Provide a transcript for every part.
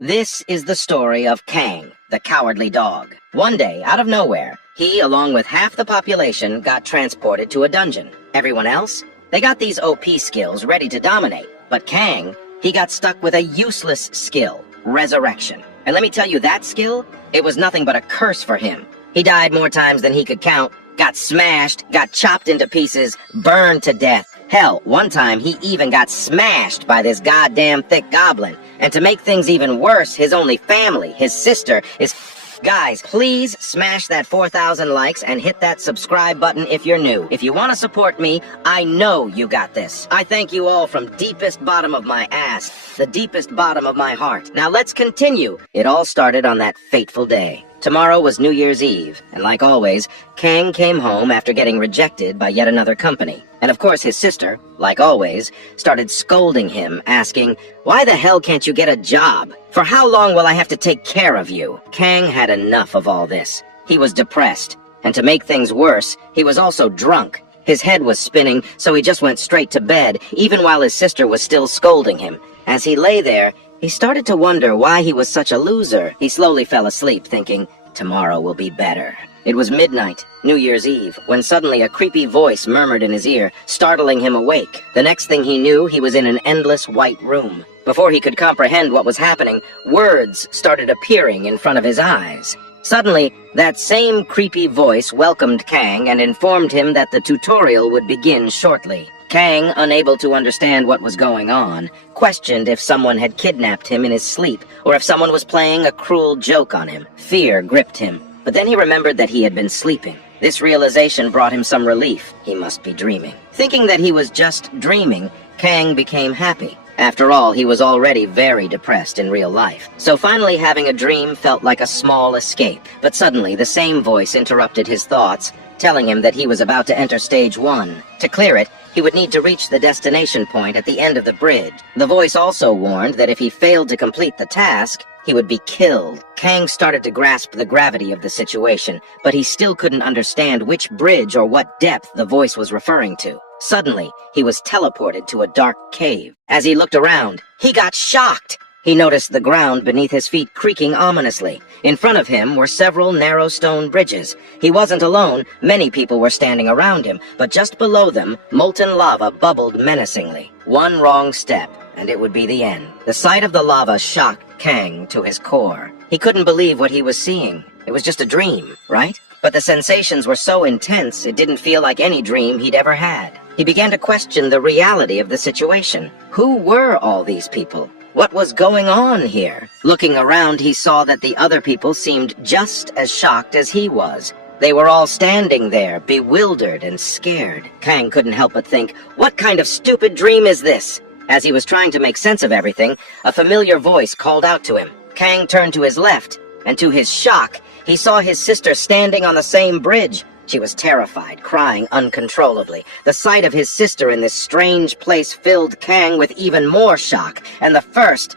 This is the story of Kang, the cowardly dog. One day, out of nowhere, he, along with half the population, got transported to a dungeon. Everyone else? They got these OP skills ready to dominate. But Kang, he got stuck with a useless skill, resurrection. And let me tell you, that skill, it was nothing but a curse for him. He died more times than he could count, got smashed, got chopped into pieces, burned to death. Hell, one time he even got smashed by this goddamn thick goblin. And to make things even worse, his only family, his sister, is... Guys, please smash that 4,000 likes and hit that subscribe button if you're new. If you want to support me, I know you got this. I thank you all from deepest bottom of my ass, the deepest bottom of my heart. Now let's continue. It all started on that fateful day. Tomorrow was New Year's Eve, and like always, Kang came home after getting rejected by yet another company. And of course his sister, like always, started scolding him, asking, "Why the hell can't you get a job? For how long will I have to take care of you?" Kang had enough of all this. He was depressed, and to make things worse, he was also drunk. His head was spinning, so he just went straight to bed, even while his sister was still scolding him. As he lay there, he started to wonder why he was such a loser. He slowly fell asleep, thinking, tomorrow will be better. It was midnight, New Year's Eve, when suddenly a creepy voice murmured in his ear, startling him awake. The next thing he knew, he was in an endless white room. Before he could comprehend what was happening, words started appearing in front of his eyes. Suddenly, that same creepy voice welcomed Kang and informed him that the tutorial would begin shortly. Kang, unable to understand what was going on, questioned if someone had kidnapped him in his sleep, or if someone was playing a cruel joke on him. Fear gripped him, but then he remembered that he had been sleeping. This realization brought him some relief. He must be dreaming. Thinking that he was just dreaming, Kang became happy. After all, he was already very depressed in real life. So finally having a dream felt like a small escape. But suddenly, the same voice interrupted his thoughts, telling him that he was about to enter stage 1. To clear it, he would need to reach the destination point at the end of the bridge. The voice also warned that if he failed to complete the task, he would be killed. Kang started to grasp the gravity of the situation, but he still couldn't understand which bridge or what depth the voice was referring to. Suddenly, he was teleported to a dark cave. As he looked around, he got shocked. He noticed the ground beneath his feet creaking ominously. In front of him were several narrow stone bridges. He wasn't alone. Many people were standing around him, but just below them, molten lava bubbled menacingly. One wrong step, and it would be the end. The sight of the lava shocked Kang to his core. He couldn't believe what he was seeing. It was just a dream, right? But the sensations were so intense, it didn't feel like any dream he'd ever had. He began to question the reality of the situation. Who were all these people? What was going on here? Looking around, he saw that the other people seemed just as shocked as he was. They were all standing there, bewildered and scared. Kang couldn't help but think, what kind of stupid dream is this? As he was trying to make sense of everything, a familiar voice called out to him. Kang turned to his left, and to his shock, he saw his sister standing on the same bridge. She was terrified, crying uncontrollably. The sight of his sister in this strange place filled Kang with even more shock, and the first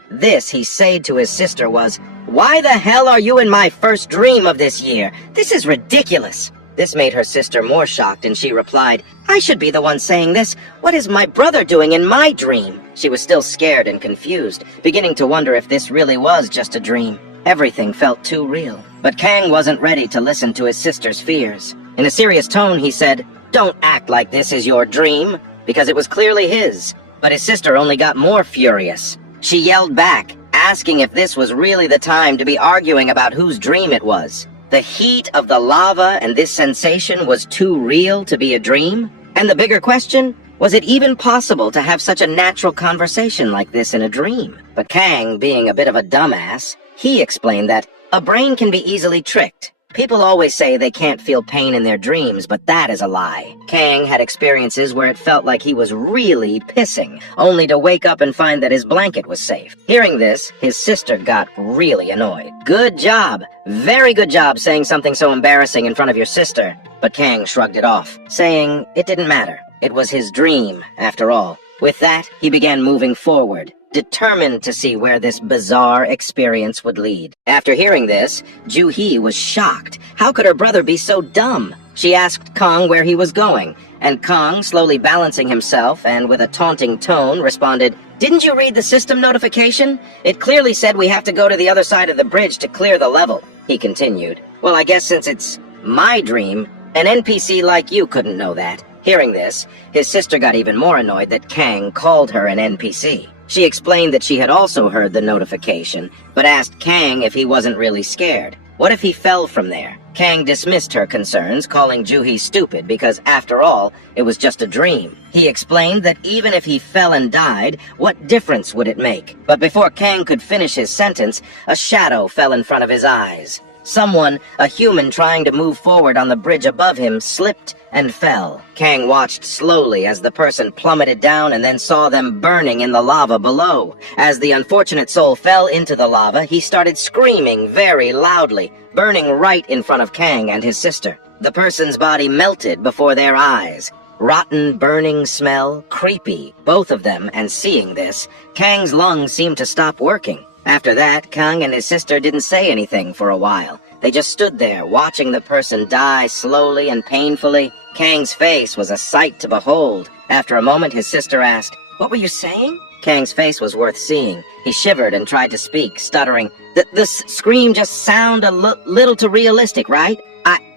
he said to his sister was, "Why the hell are you in my first dream of this year? This is ridiculous." This made her sister more shocked, and she replied, "I should be the one saying this. What is my brother doing in my dream?" She was still scared and confused, beginning to wonder if this really was just a dream. Everything felt too real. But Kang wasn't ready to listen to his sister's fears. In a serious tone, he said, "Don't act like this is your dream," because it was clearly his. But his sister only got more furious. She yelled back, asking if this was really the time to be arguing about whose dream it was. The heat of the lava and this sensation was too real to be a dream? And the bigger question, was it even possible to have such a natural conversation like this in a dream? But Kang, being a bit of a dumbass, he explained that a brain can be easily tricked. People always say they can't feel pain in their dreams, but that is a lie. Kang had experiences where it felt like he was really pissing, only to wake up and find that his blanket was safe. Hearing this, his sister got really annoyed. "Good job. Very good job saying something so embarrassing in front of your sister." But Kang shrugged it off, saying it didn't matter. It was his dream, after all. With that, he began moving forward. determined to see where this bizarre experience would lead. After hearing this, Ju-hee was shocked. How could her brother be so dumb? She asked Kong where he was going, and Kong, slowly balancing himself and with a taunting tone, responded, "Didn't you read the system notification? It clearly said we have to go to the other side of the bridge to clear the level." He continued, "Well, I guess since it's my dream, an NPC like you couldn't know that." Hearing this, his sister got even more annoyed that Kang called her an NPC. She explained that she had also heard the notification, but asked Kang if he wasn't really scared. What if he fell from there? Kang dismissed her concerns, calling Ju-hee stupid because, after all, it was just a dream. He explained that even if he fell and died, what difference would it make? But before Kang could finish his sentence, a shadow fell in front of his eyes. Someone, a human trying to move forward on the bridge above him, slipped and fell. Kang watched slowly as the person plummeted down and then saw them burning in the lava below. As the unfortunate soul fell into the lava, he started screaming very loudly, burning right in front of Kang and his sister. The person's body melted before their eyes. Rotten, burning smell, creepy, both of them, and seeing this, Kang's lungs seemed to stop working. After that, Kang and his sister didn't say anything for a while. They just stood there, watching the person die slowly and painfully. Kang's face was a sight to behold. After a moment, his sister asked, "What were you saying?" Kang's face was worth seeing. He shivered and tried to speak, stuttering, The scream just sound a little too realistic, right?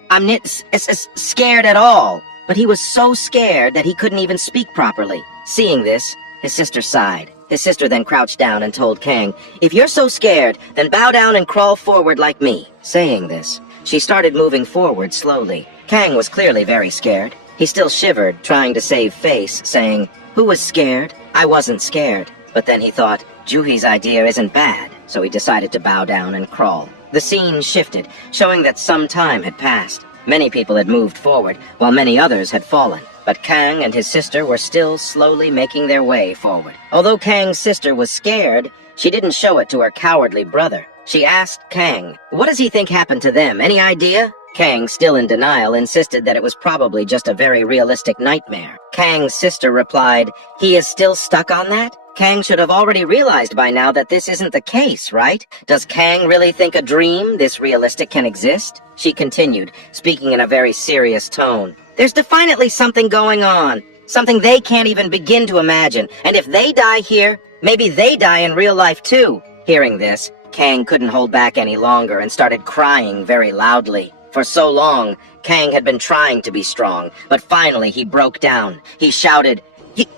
I'm not scared at all." But he was so scared that he couldn't even speak properly. Seeing this, his sister sighed. His sister then crouched down and told Kang, "If you're so scared, then bow down and crawl forward like me." Saying this, she started moving forward slowly. Kang was clearly very scared. He still shivered, trying to save face, saying, "Who was scared? I wasn't scared." But then he thought, Ju-hee's idea isn't bad, so he decided to bow down and crawl. The scene shifted, showing that some time had passed. Many people had moved forward, while many others had fallen. But Kang and his sister were still slowly making their way forward. Although Kang's sister was scared, she didn't show it to her cowardly brother. She asked Kang, "What does he think happened to them? Any idea?" Kang, still in denial, insisted that it was probably just a very realistic nightmare. Kang's sister replied, "He is still stuck on that? Kang should have already realized by now that this isn't the case, right? Does Kang really think a dream this realistic can exist?" She continued, speaking in a very serious tone. "There's definitely something going on, something they can't even begin to imagine, and if they die here, maybe they die in real life too." Hearing this, Kang couldn't hold back any longer and started crying very loudly. For so long, Kang had been trying to be strong, but finally he broke down. He shouted,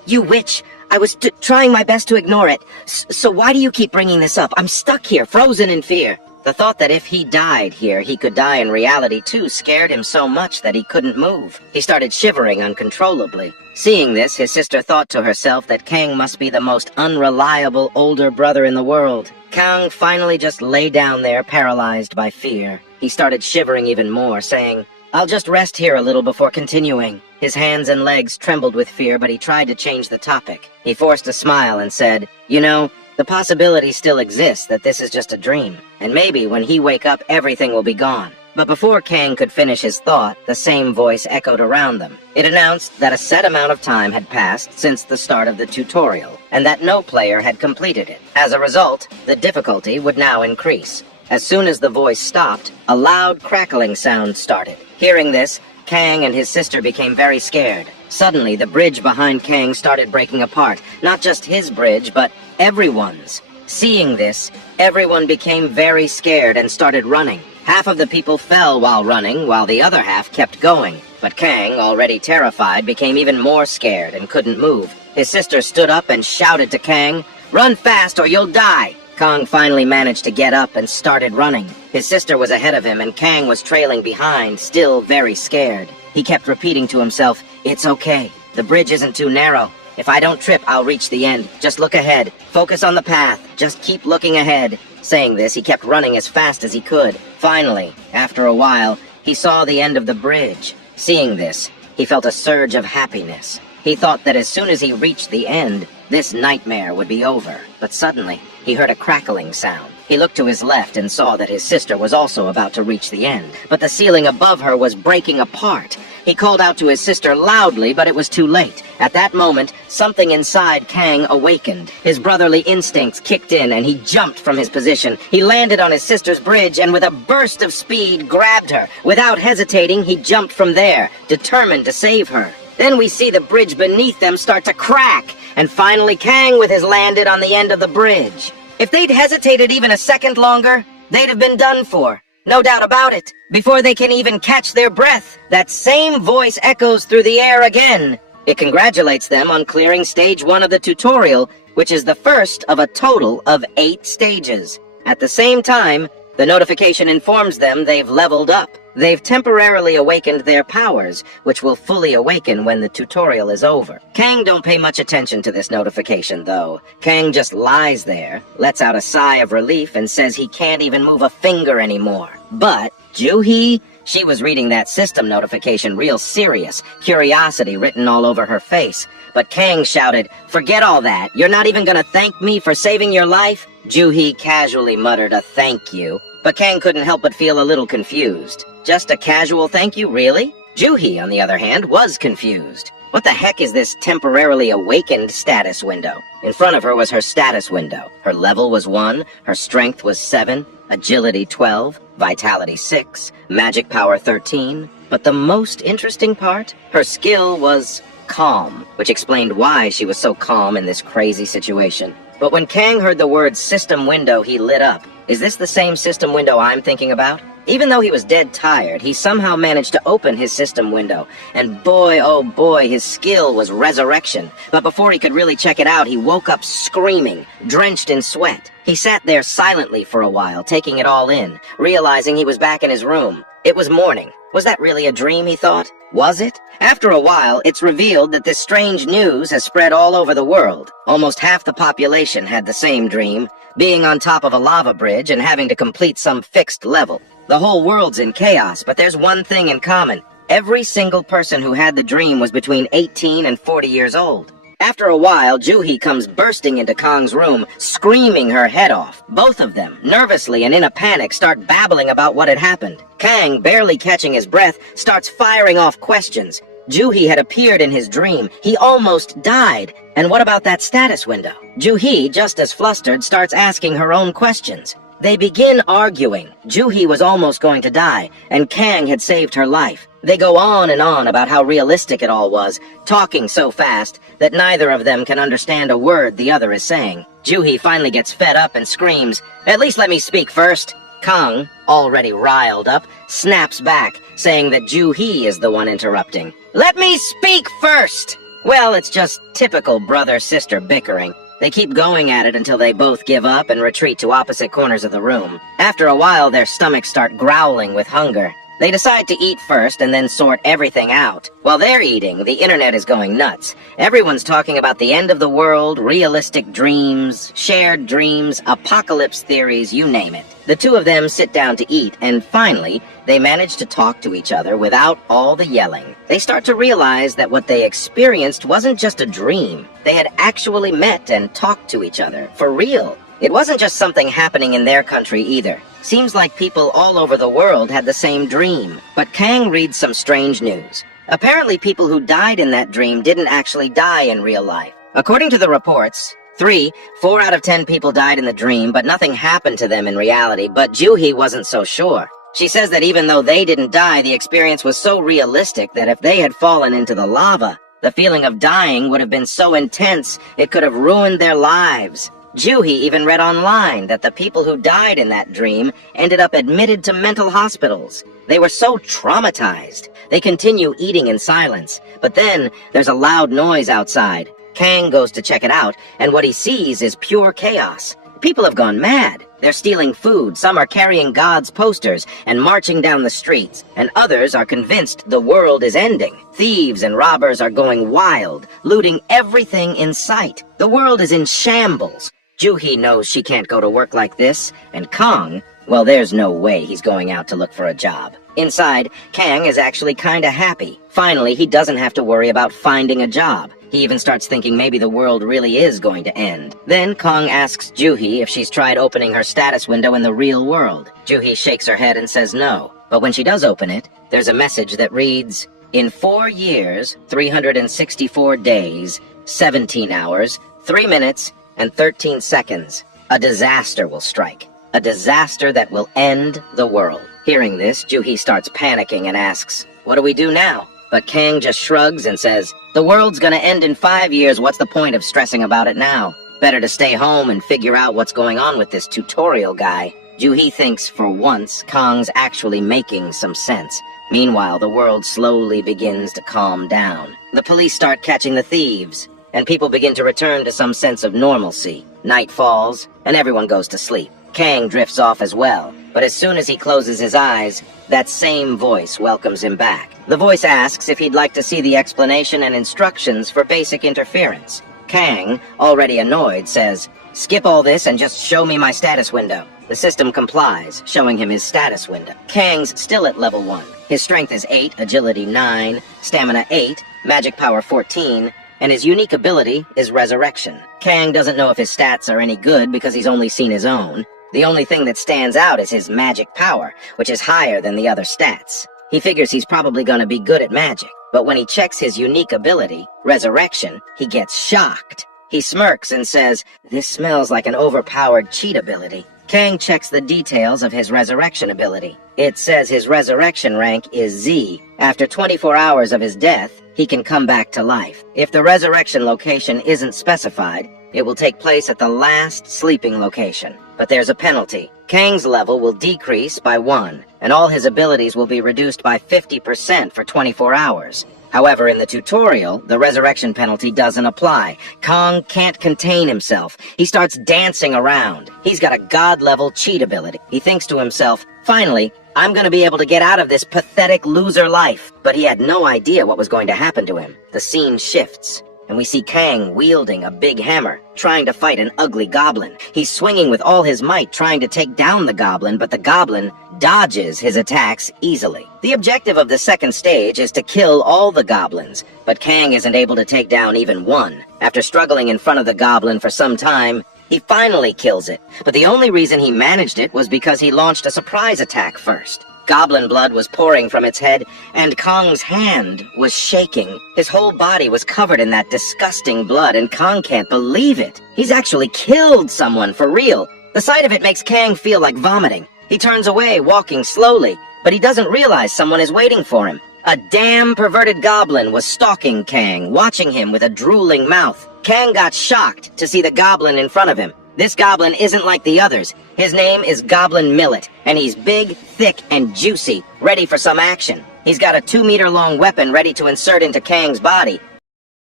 You witch! I was trying my best to ignore it. So why do you keep bringing this up? I'm stuck here, frozen in fear." The thought that if he died here, he could die in reality too scared him so much that he couldn't move. He started shivering uncontrollably. Seeing this, his sister thought to herself that Kang must be the most unreliable older brother in the world. Kang finally just lay down there, paralyzed by fear. He started shivering even more, saying, "I'll just rest here a little before continuing." His hands and legs trembled with fear, but he tried to change the topic. He forced a smile and said, "You know, the possibility still exists that this is just a dream, and maybe when he wake up everything will be gone." But before Kang could finish his thought, the same voice echoed around them. It announced that a set amount of time had passed since the start of the tutorial, and that no player had completed it. As a result, the difficulty would now increase. As soon as the voice stopped, a loud crackling sound started. Hearing this, Kang and his sister became very scared. Suddenly, the bridge behind Kang started breaking apart. Not just his bridge, but everyone's. Seeing this, everyone became very scared and started running. Half of the people fell while running, while the other half kept going. But Kang, already terrified, became even more scared and couldn't move. His sister stood up and shouted to Kang, "Run fast or you'll die!" Kang finally managed to get up and started running. His sister was ahead of him and Kang was trailing behind, still very scared. He kept repeating to himself, "It's okay. The bridge isn't too narrow. If I don't trip, I'll reach the end. Just look ahead. Focus on the path. Just keep looking ahead." Saying this, he kept running as fast as he could. Finally, after a while, he saw the end of the bridge. Seeing this, he felt a surge of happiness. He thought that as soon as he reached the end, this nightmare would be over. But suddenly, he heard a crackling sound. He looked to his left and saw that his sister was also about to reach the end, but the ceiling above her was breaking apart. He called out to his sister loudly, but it was too late. At that moment, something inside Kang awakened. His brotherly instincts kicked in, and he jumped from his position. He landed on his sister's bridge, and with a burst of speed, grabbed her. Without hesitating, he jumped from there, determined to save her. Then we see the bridge beneath them start to crack, and finally Kang with his landed on the end of the bridge. If they'd hesitated even a second longer, they'd have been done for. No doubt about it. Before they can even catch their breath, that same voice echoes through the air again. It congratulates them on clearing stage 1 of the tutorial, which is the first of a total of 8 stages. At the same time, the notification informs them they've leveled up. They've temporarily awakened their powers, which will fully awaken when the tutorial is over. Kang don't pay much attention to this notification, though. Kang just lies there, lets out a sigh of relief, and says he can't even move a finger anymore. But Juhi, she was reading that system notification real serious, curiosity written all over her face. But Kang shouted, "Forget all that. You're not even gonna thank me for saving your life?" Juhi casually muttered a thank you, but Kang couldn't help but feel a little confused. Just a casual thank you, really? Juhi, on the other hand, was confused. What the heck is this temporarily awakened status window? In front of her was her status window. Her level was 1, her strength was 7, agility 12, vitality 6, magic power 13. But the most interesting part? Her skill was calm, which explained why she was so calm in this crazy situation. But when Kang heard the word system window, he lit up. Is this the same system window I'm thinking about? Even though he was dead tired, he somehow managed to open his system window, and boy, oh boy, his skill was resurrection. But before he could really check it out, he woke up screaming, drenched in sweat. He sat there silently for a while, taking it all in, realizing he was back in his room. It was morning. Was that really a dream, he thought? Was it? After a while, it's revealed that this strange news has spread all over the world. Almost half the population had the same dream, being on top of a lava bridge and having to complete some fixed level. The whole world's in chaos, but there's one thing in common. Every single person who had the dream was between 18 and 40 years old. After a while, Juhi comes bursting into Kang's room, screaming her head off. Both of them, nervously and in a panic, start babbling about what had happened. Kang, barely catching his breath, starts firing off questions. Juhi had appeared in his dream. He almost died. And what about that status window? Juhi, just as flustered, starts asking her own questions. They begin arguing. Juhi was almost going to die, and Kang had saved her life. They go on and on about how realistic it all was, talking so fast that neither of them can understand a word the other is saying. Juhi finally gets fed up and screams, "At least let me speak first." Kang, already riled up, snaps back, saying that Juhi is the one interrupting. "Let me speak first!" Well, it's just typical brother-sister bickering. They keep going at it until they both give up and retreat to opposite corners of the room. After a while, their stomachs start growling with hunger. They decide to eat first and then sort everything out. While they're eating, the internet is going nuts. Everyone's talking about the end of the world, realistic dreams, shared dreams, apocalypse theories, you name it. The two of them sit down to eat, and finally, they manage to talk to each other without all the yelling. They start to realize that what they experienced wasn't just a dream. They had actually met and talked to each other, for real. It wasn't just something happening in their country either. Seems like people all over the world had the same dream. But Kang reads some strange news. Apparently people who died in that dream didn't actually die in real life. According to the reports, 4 out of 10 people died in the dream, but nothing happened to them in reality. But Juhi wasn't so sure. She says that even though they didn't die, the experience was so realistic that if they had fallen into the lava, the feeling of dying would have been so intense it could have ruined their lives. Juhi even read online that the people who died in that dream ended up admitted to mental hospitals. They were so traumatized. They continue eating in silence. But then there's a loud noise outside. Kang goes to check it out, and what he sees is pure chaos. People have gone mad. They're stealing food, some are carrying God's posters and marching down the streets, and others are convinced the world is ending. Thieves and robbers are going wild, looting everything in sight. The world is in shambles. Juhi knows she can't go to work like this, and Kang, well, there's no way he's going out to look for a job. Inside, Kang is actually kinda happy. Finally, he doesn't have to worry about finding a job. He even starts thinking maybe the world really is going to end. Then Kang asks Juhi if she's tried opening her status window in the real world. Juhi shakes her head and says no. But when she does open it, there's a message that reads, In 4 years, 364 days, 17 hours, 3 minutes, and 13 seconds, a disaster will strike. A disaster that will end the world. Hearing this, Juhi starts panicking and asks, "What do we do now?" But Kang just shrugs and says, "The world's gonna end in 5 years, what's the point of stressing about it now? Better to stay home and figure out what's going on with this tutorial guy." Juhi thinks for once Kang's actually making some sense. Meanwhile, the world slowly begins to calm down. The police start catching the thieves, and people begin to return to some sense of normalcy. Night falls, and everyone goes to sleep. Kang drifts off as well, but as soon as he closes his eyes, that same voice welcomes him back. The voice asks if he'd like to see the explanation and instructions for basic interference. Kang, already annoyed, says, "Skip all this and just show me my status window." The system complies, showing him his status window. Kang's still at level 1. His strength is 8, agility 9, stamina 8, magic power 14, and his unique ability is resurrection. Kang doesn't know if his stats are any good because he's only seen his own. The only thing that stands out is his magic power, which is higher than the other stats. He figures he's probably gonna be good at magic, but when he checks his unique ability, resurrection, he gets shocked. He smirks and says, "This smells like an overpowered cheat ability." Kang checks the details of his resurrection ability. It says his resurrection rank is Z. After 24 hours of his death, he can come back to life. If the resurrection location isn't specified, it will take place at the last sleeping location. But there's a penalty. Kang's level will decrease by 1, and all his abilities will be reduced by 50% for 24 hours. However, in the tutorial, the resurrection penalty doesn't apply. Kang can't contain himself. He starts dancing around. He's got a god-level cheat ability. He thinks to himself, "Finally, I'm gonna be able to get out of this pathetic loser life." But he had no idea what was going to happen to him. The scene shifts, and we see Kang wielding a big hammer, trying to fight an ugly goblin. He's swinging with all his might, trying to take down the goblin, but the goblin dodges his attacks easily. The objective of the second stage is to kill all the goblins, but Kang isn't able to take down even one. After struggling in front of the goblin for some time, he finally kills it, but the only reason he managed it was because he launched a surprise attack first. Goblin blood was pouring from its head, and Kang's hand was shaking. His whole body was covered in that disgusting blood, and Kang can't believe it. He's actually killed someone for real. The sight of it makes Kang feel like vomiting. He turns away, walking slowly, but he doesn't realize someone is waiting for him. A damn perverted goblin was stalking Kang, watching him with a drooling mouth. Kang got shocked to see the goblin in front of him. This goblin isn't like the others. His name is Goblin Millet, and he's big, thick, and juicy, ready for some action. He's got a 2-meter-long weapon ready to insert into Kang's body,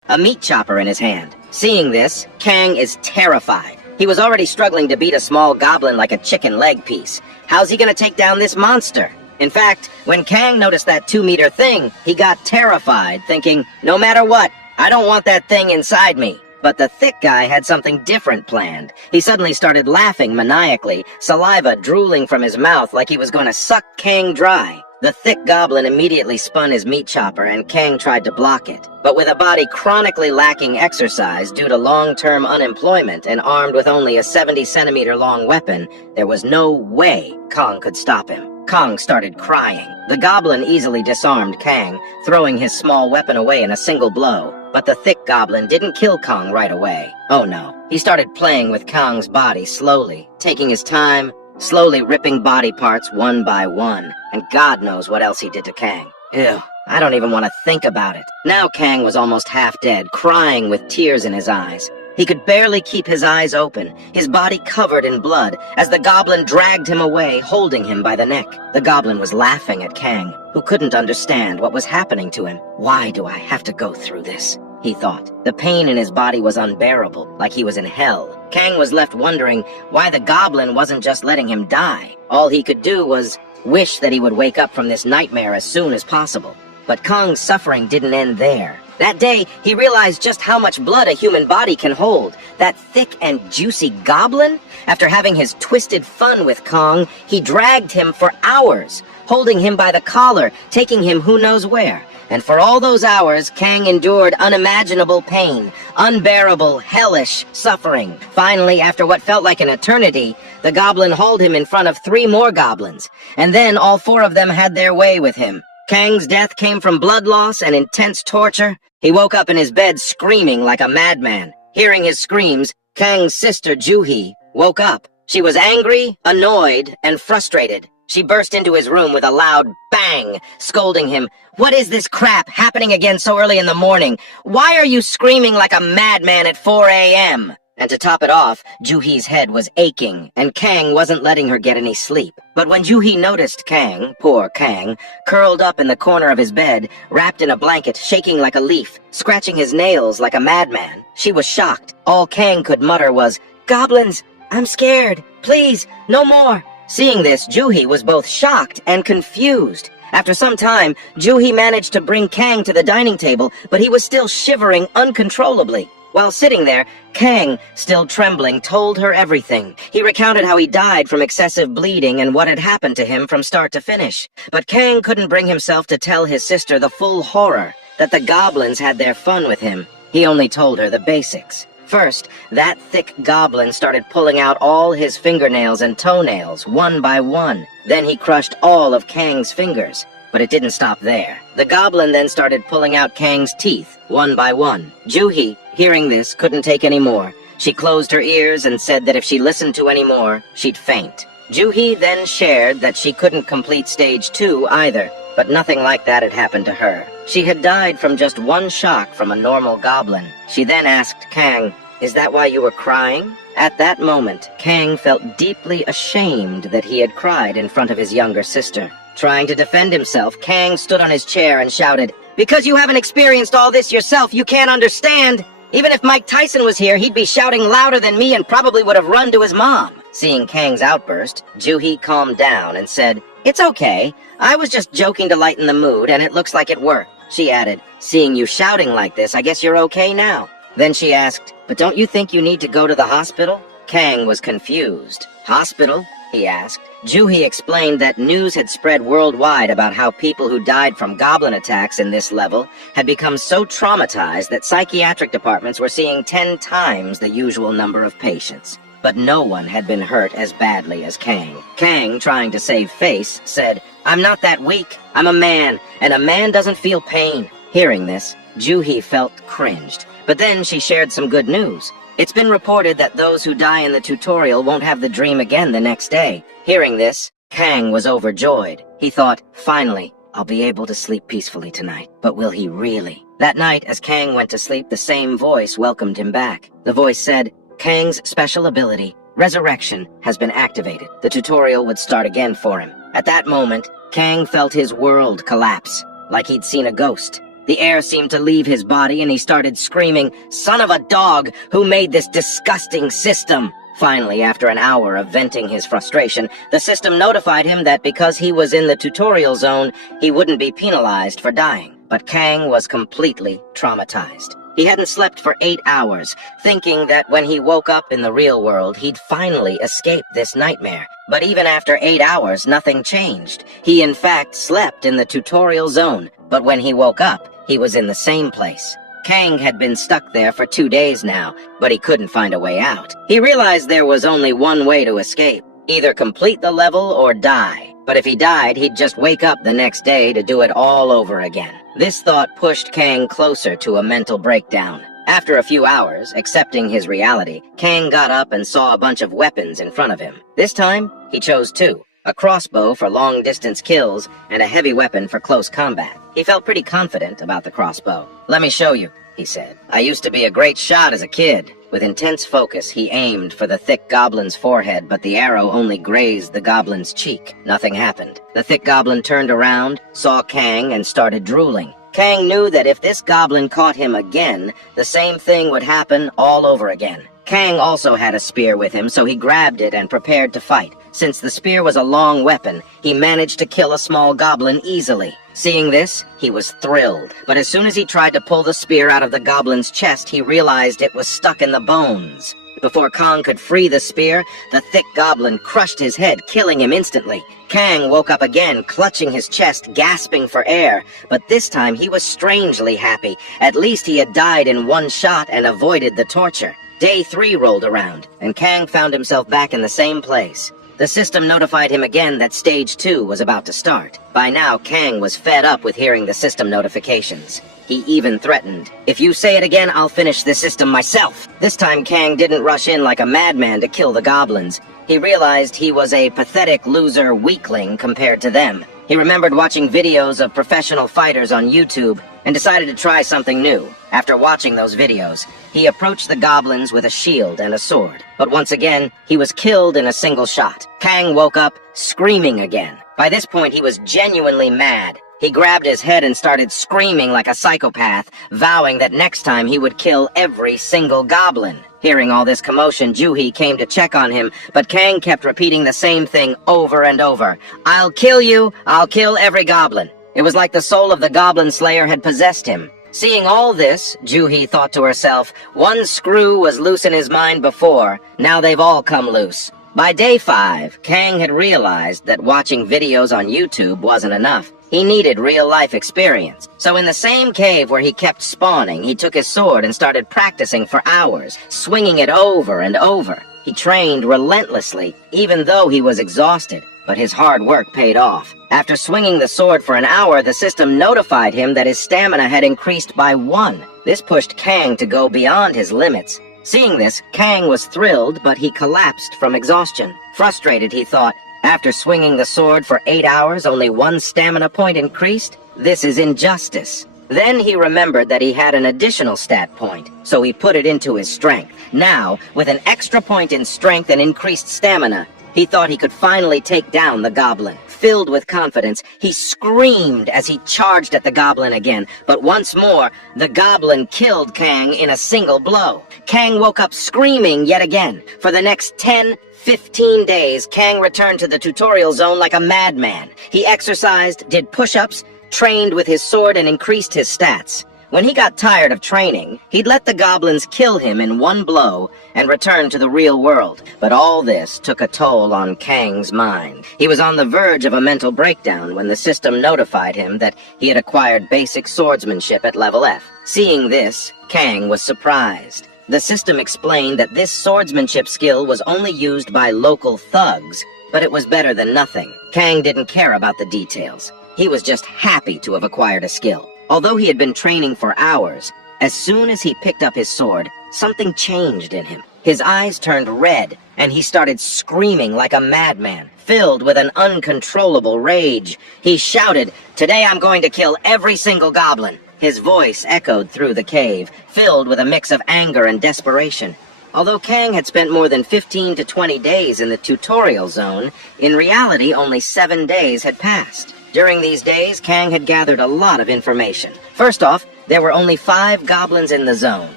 a meat chopper in his hand. Seeing this, Kang is terrified. He was already struggling to beat a small goblin like a chicken leg piece. How's he gonna take down this monster? In fact, when Kang noticed that 2-meter thing, he got terrified, thinking, "No matter what, I don't want that thing inside me." But the thick guy had something different planned. He suddenly started laughing maniacally, saliva drooling from his mouth like he was going to suck Kang dry. The thick goblin immediately spun his meat chopper, and Kang tried to block it. But with a body chronically lacking exercise due to long-term unemployment and armed with only a 70-centimeter-long weapon, there was no way Kang could stop him. Kang started crying. The goblin easily disarmed Kang, throwing his small weapon away in a single blow. But the thick goblin didn't kill Kang right away. Oh no. He started playing with Kang's body slowly, taking his time, slowly ripping body parts one by one. And God knows what else he did to Kang. Ew, I don't even want to think about it. Now Kang was almost half dead, crying with tears in his eyes. He could barely keep his eyes open, his body covered in blood, as the goblin dragged him away, holding him by the neck. The goblin was laughing at Kang, who couldn't understand what was happening to him. "Why do I have to go through this?" he thought. The pain in his body was unbearable, like he was in hell. Kang was left wondering why the goblin wasn't just letting him die. All he could do was wish that he would wake up from this nightmare as soon as possible. But Kang's suffering didn't end there. That day, he realized just how much blood a human body can hold. That thick and juicy goblin? After having his twisted fun with Kang, he dragged him for hours, holding him by the collar, taking him who knows where. And for all those hours, Kang endured unimaginable pain, unbearable, hellish suffering. Finally, after what felt like an eternity, the goblin hauled him in front of 3 more goblins. And then all 4 of them had their way with him. Kang's death came from blood loss and intense torture. He woke up in his bed screaming like a madman. Hearing his screams, Kang's sister Juhi woke up. She was angry, annoyed, and frustrated. She burst into his room with a loud bang, scolding him. "What is this crap happening again so early in the morning? Why are you screaming like a madman at 4 a.m.? And to top it off, Juhi's head was aching, and Kang wasn't letting her get any sleep. But when Juhi noticed Kang, poor Kang, curled up in the corner of his bed, wrapped in a blanket, shaking like a leaf, scratching his nails like a madman, she was shocked. All Kang could mutter was, "Goblins, I'm scared. Please, no more." Seeing this, Juhi was both shocked and confused. After some time, Juhi managed to bring Kang to the dining table, but he was still shivering uncontrollably. While sitting there, Kang, still trembling, told her everything. He recounted how he died from excessive bleeding and what had happened to him from start to finish. But Kang couldn't bring himself to tell his sister the full horror, that the goblins had their fun with him. He only told her the basics. First, that thick goblin started pulling out all his fingernails and toenails, one by one. Then he crushed all of Kang's fingers. But it didn't stop there. The goblin then started pulling out Kang's teeth, one by one. Juhi, hearing this, couldn't take any more. She closed her ears and said that if she listened to any more, she'd faint. Juhi then shared that she couldn't complete stage 2 either, but nothing like that had happened to her. She had died from just one shock from a normal goblin. She then asked Kang, "Is that why you were crying?" At that moment, Kang felt deeply ashamed that he had cried in front of his younger sister. Trying to defend himself, Kang stood on his chair and shouted, "Because you haven't experienced all this yourself, you can't understand! Even if Mike Tyson was here, he'd be shouting louder than me and probably would have run to his mom." Seeing Kang's outburst, Juhi calmed down and said, "It's okay. I was just joking to lighten the mood, and it looks like it worked." She added, "Seeing you shouting like this, I guess you're okay now." Then she asked, "But don't you think you need to go to the hospital?" Kang was confused. "Hospital?" he asked. Juhi explained that news had spread worldwide about how people who died from goblin attacks in this level had become so traumatized that psychiatric departments were seeing 10 times the usual number of patients. But no one had been hurt as badly as Kang. Kang, trying to save face, said, "I'm not that weak. I'm a man, and a man doesn't feel pain." Hearing this, Juhi felt cringed. But then she shared some good news. It's been reported that those who die in the tutorial won't have the dream again the next day. Hearing this, Kang was overjoyed. He thought, finally, I'll be able to sleep peacefully tonight. But will he really? That night, as Kang went to sleep, the same voice welcomed him back. The voice said, "Kang's special ability, Resurrection, has been activated. The tutorial would start again for him." At that moment, Kang felt his world collapse, like he'd seen a ghost. The air seemed to leave his body and he started screaming, "Son of a dog! Who made this disgusting system?" Finally, after an hour of venting his frustration, the system notified him that because he was in the tutorial zone, he wouldn't be penalized for dying. But Kang was completely traumatized. He hadn't slept for 8 hours, thinking that when he woke up in the real world, he'd finally escape this nightmare. But even after 8 hours, nothing changed. He in fact slept in the tutorial zone, but when he woke up, he was in the same place. Kang had been stuck there for 2 days now, but he couldn't find a way out. He realized there was only one way to escape, either complete the level or die. But if he died, he'd just wake up the next day to do it all over again. This thought pushed Kang closer to a mental breakdown. After a few hours, accepting his reality, Kang got up and saw a bunch of weapons in front of him. This time, he chose 2. A crossbow for long-distance kills, and a heavy weapon for close combat. He felt pretty confident about the crossbow. "Let me show you," he said. "I used to be a great shot as a kid." With intense focus, he aimed for the thick goblin's forehead, but the arrow only grazed the goblin's cheek. Nothing happened. The thick goblin turned around, saw Kang, and started drooling. Kang knew that if this goblin caught him again, the same thing would happen all over again. Kang also had a spear with him, so he grabbed it and prepared to fight. Since the spear was a long weapon, he managed to kill a small goblin easily. Seeing this, he was thrilled, but as soon as he tried to pull the spear out of the goblin's chest, he realized it was stuck in the bones. Before Kang could free the spear, the thick goblin crushed his head, killing him instantly. Kang woke up again, clutching his chest, gasping for air, but this time he was strangely happy. At least he had died in one shot and avoided the torture. Day 3 rolled around, and Kang found himself back in the same place. The system notified him again that Stage 2 was about to start. By now, Kang was fed up with hearing the system notifications. He even threatened, "If you say it again, I'll finish the system myself." This time, Kang didn't rush in like a madman to kill the goblins. He realized he was a pathetic loser weakling compared to them. He remembered watching videos of professional fighters on YouTube and decided to try something new. After watching those videos, he approached the goblins with a shield and a sword. But once again, he was killed in a single shot. Kang woke up, screaming again. By this point, he was genuinely mad. He grabbed his head and started screaming like a psychopath, vowing that next time he would kill every single goblin. Hearing all this commotion, Juhi came to check on him, but Kang kept repeating the same thing over and over. "I'll kill you! I'll kill every goblin!" It was like the soul of the Goblin Slayer had possessed him. Seeing all this, Juhi thought to herself, one screw was loose in his mind before, now they've all come loose. By day 5, Kang had realized that watching videos on YouTube wasn't enough. He needed real-life experience. So in the same cave where he kept spawning, he took his sword and started practicing for hours, swinging it over and over. He trained relentlessly, even though he was exhausted, but his hard work paid off. After swinging the sword for an hour, the system notified him that his stamina had increased by 1. This pushed Kang to go beyond his limits. Seeing this, Kang was thrilled, but he collapsed from exhaustion. Frustrated, he thought, after swinging the sword for 8 hours, only 1 stamina point increased? This is injustice. Then he remembered that he had an additional stat point, so he put it into his strength. Now, with an extra point in strength and increased stamina, he thought he could finally take down the goblin. Filled with confidence, he screamed as he charged at the goblin again. But once more, the goblin killed Kang in a single blow. Kang woke up screaming yet again. For the next 15 days, Kang returned to the tutorial zone like a madman. He exercised, did push-ups, trained with his sword, and increased his stats. When he got tired of training, he'd let the goblins kill him in one blow and return to the real world. But all this took a toll on Kang's mind. He was on the verge of a mental breakdown when the system notified him that he had acquired basic swordsmanship at level F. Seeing this, Kang was surprised. The system explained that this swordsmanship skill was only used by local thugs, but it was better than nothing. Kang didn't care about the details. He was just happy to have acquired a skill. Although he had been training for hours, as soon as he picked up his sword, something changed in him. His eyes turned red, and he started screaming like a madman, filled with an uncontrollable rage. He shouted, "Today I'm going to kill every single goblin." His voice echoed through the cave, filled with a mix of anger and desperation. Although Kang had spent more than 15 to 20 days in the tutorial zone, in reality only 7 days had passed. During these days, Kang had gathered a lot of information. First off, there were only 5 goblins in the zone.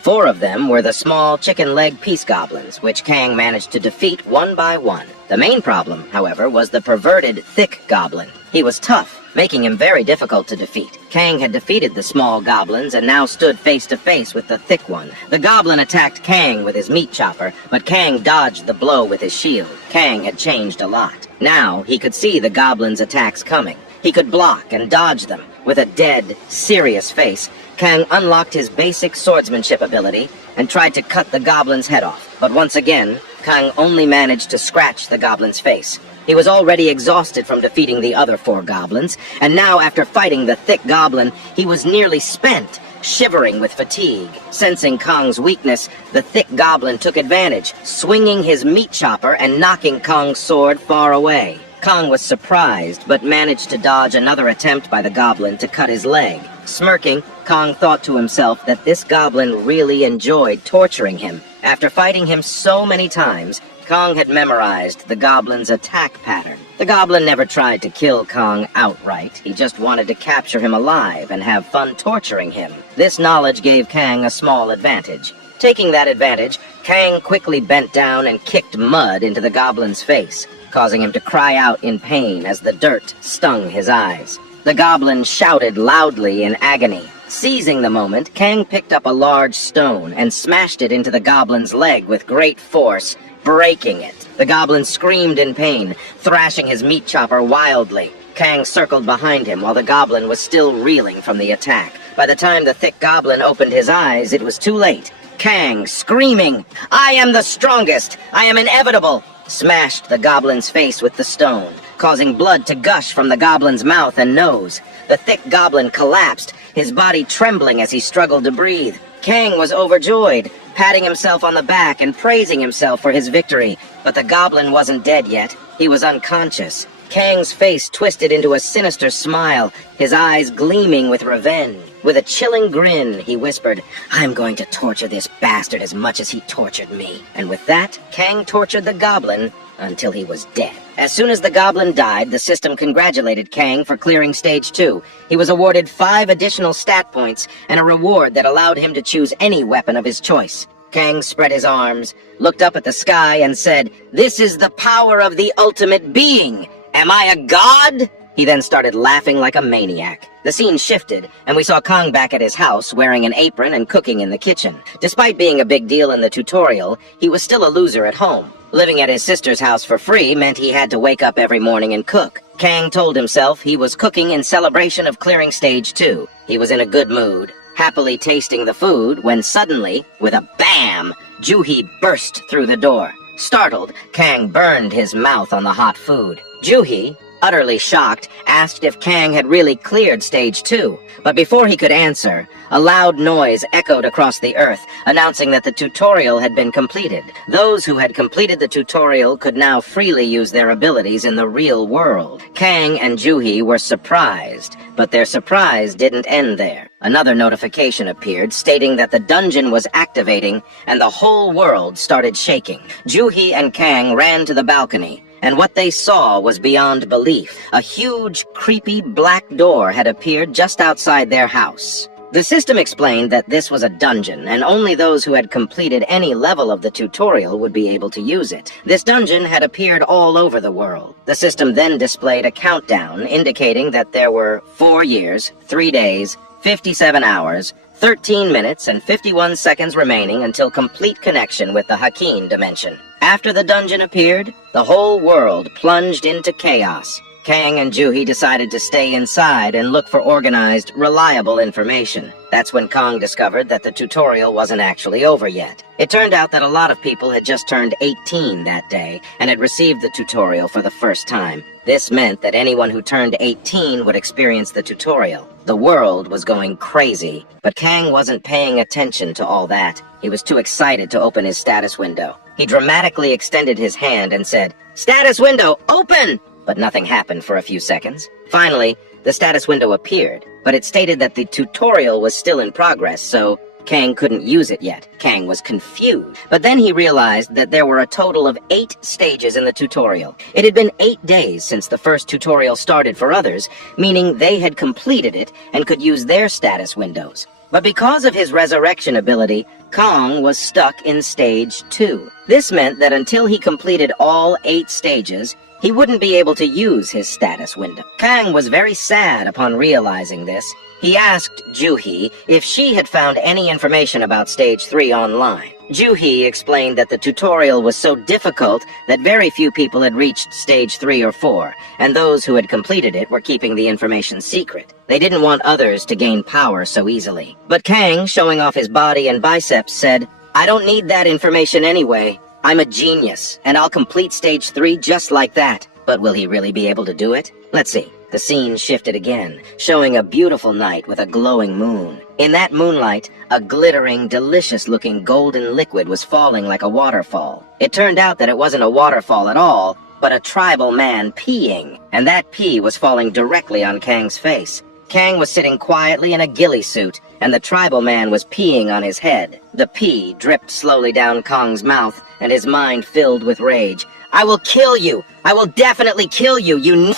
4 of them were the small chicken leg piece goblins, which Kang managed to defeat one by one. The main problem, however, was the perverted thick goblin. He was tough, making him very difficult to defeat. Kang had defeated the small goblins and now stood face to face with the thick one. The goblin attacked Kang with his meat chopper, but Kang dodged the blow with his shield. Kang had changed a lot. Now he could see the goblin's attacks coming. He could block and dodge them. With a dead, serious face, Kang unlocked his basic swordsmanship ability and tried to cut the goblin's head off. But once again, Kang only managed to scratch the goblin's face. He was already exhausted from defeating the other 4 goblins, and now after fighting the thick goblin, he was nearly spent, shivering with fatigue. Sensing Kang's weakness, the thick goblin took advantage, swinging his meat chopper and knocking Kang's sword far away. Kang was surprised, but managed to dodge another attempt by the goblin to cut his leg. Smirking, Kang thought to himself that this goblin really enjoyed torturing him. After fighting him so many times, Kang had memorized the goblin's attack pattern. The goblin never tried to kill Kang outright. He just wanted to capture him alive and have fun torturing him. This knowledge gave Kang a small advantage. Taking that advantage, Kang quickly bent down and kicked mud into the goblin's face, causing him to cry out in pain as the dirt stung his eyes. The goblin shouted loudly in agony. Seizing the moment, Kang picked up a large stone and smashed it into the goblin's leg with great force, breaking it. The goblin screamed in pain, thrashing his meat chopper wildly. Kang circled behind him while the goblin was still reeling from the attack. By the time the thick goblin opened his eyes, it was too late. Kang, screaming, "I am the strongest! I am inevitable!" smashed the goblin's face with the stone, causing blood to gush from the goblin's mouth and nose. The thick goblin collapsed, his body trembling as he struggled to breathe. Kang was overjoyed, patting himself on the back and praising himself for his victory. But the goblin wasn't dead yet. He was unconscious. Kang's face twisted into a sinister smile, his eyes gleaming with revenge. With a chilling grin, he whispered, "I'm going to torture this bastard as much as he tortured me." And with that, Kang tortured the goblin until he was dead. As soon as the goblin died, the system congratulated Kang for clearing Stage 2. He was awarded 5 additional stat points and a reward that allowed him to choose any weapon of his choice. Kang spread his arms, looked up at the sky, and said, "This is the power of the ultimate being! Am I a god?" He then started laughing like a maniac. The scene shifted, and we saw Kang back at his house, wearing an apron and cooking in the kitchen. Despite being a big deal in the tutorial, he was still a loser at home. Living at his sister's house for free meant he had to wake up every morning and cook. Kang told himself he was cooking in celebration of clearing Stage 2. He was in a good mood, happily tasting the food, when suddenly, with a bam, Juhi burst through the door. Startled, Kang burned his mouth on the hot food. Juhi, utterly shocked, asked if Kang had really cleared Stage 2. But before he could answer, a loud noise echoed across the earth, announcing that the tutorial had been completed. Those who had completed the tutorial could now freely use their abilities in the real world. Kang and Juhi were surprised, but their surprise didn't end there. Another notification appeared stating that the dungeon was activating and the whole world started shaking. Juhi and Kang ran to the balcony, and what they saw was beyond belief. A huge, creepy black door had appeared just outside their house. The system explained that this was a dungeon, and only those who had completed any level of the tutorial would be able to use it. This dungeon had appeared all over the world. The system then displayed a countdown indicating that there were 4 years, 3 days, 57 hours, 13 minutes, and 51 seconds remaining until complete connection with the Hakim dimension. After the dungeon appeared, the whole world plunged into chaos. Kang and Juhi decided to stay inside and look for organized, reliable information. That's when Kang discovered that the tutorial wasn't actually over yet. It turned out that a lot of people had just turned 18 that day and had received the tutorial for the first time. This meant that anyone who turned 18 would experience the tutorial. The world was going crazy, but Kang wasn't paying attention to all that. He was too excited to open his status window. He dramatically extended his hand and said, "Status window, open!" But nothing happened for a few seconds. Finally, the status window appeared, but it stated that the tutorial was still in progress, so Kang couldn't use it yet. Kang was confused. But then he realized that there were a total of 8 stages in the tutorial. It had been 8 days since the first tutorial started for others, meaning they had completed it and could use their status windows. But because of his resurrection ability, Kang was stuck in Stage 2. This meant that until he completed all 8 stages, he wouldn't be able to use his status window. Kang was very sad upon realizing this. He asked Juhi if she had found any information about Stage 3 online. Juhi explained that the tutorial was so difficult that very few people had reached Stage 3 or 4, and those who had completed it were keeping the information secret. They didn't want others to gain power so easily. But Kang, showing off his body and biceps, said, "I don't need that information anyway. I'm a genius, and I'll complete Stage 3 just like that." But will he really be able to do it? Let's see. The scene shifted again, showing a beautiful night with a glowing moon. In that moonlight, a glittering, delicious-looking golden liquid was falling like a waterfall. It turned out that it wasn't a waterfall at all, but a tribal man peeing, and that pee was falling directly on Kang's face. Kang was sitting quietly in a ghillie suit, and the tribal man was peeing on his head. The pee dripped slowly down Kang's mouth, and his mind filled with rage. "I will kill you! I will definitely kill you, you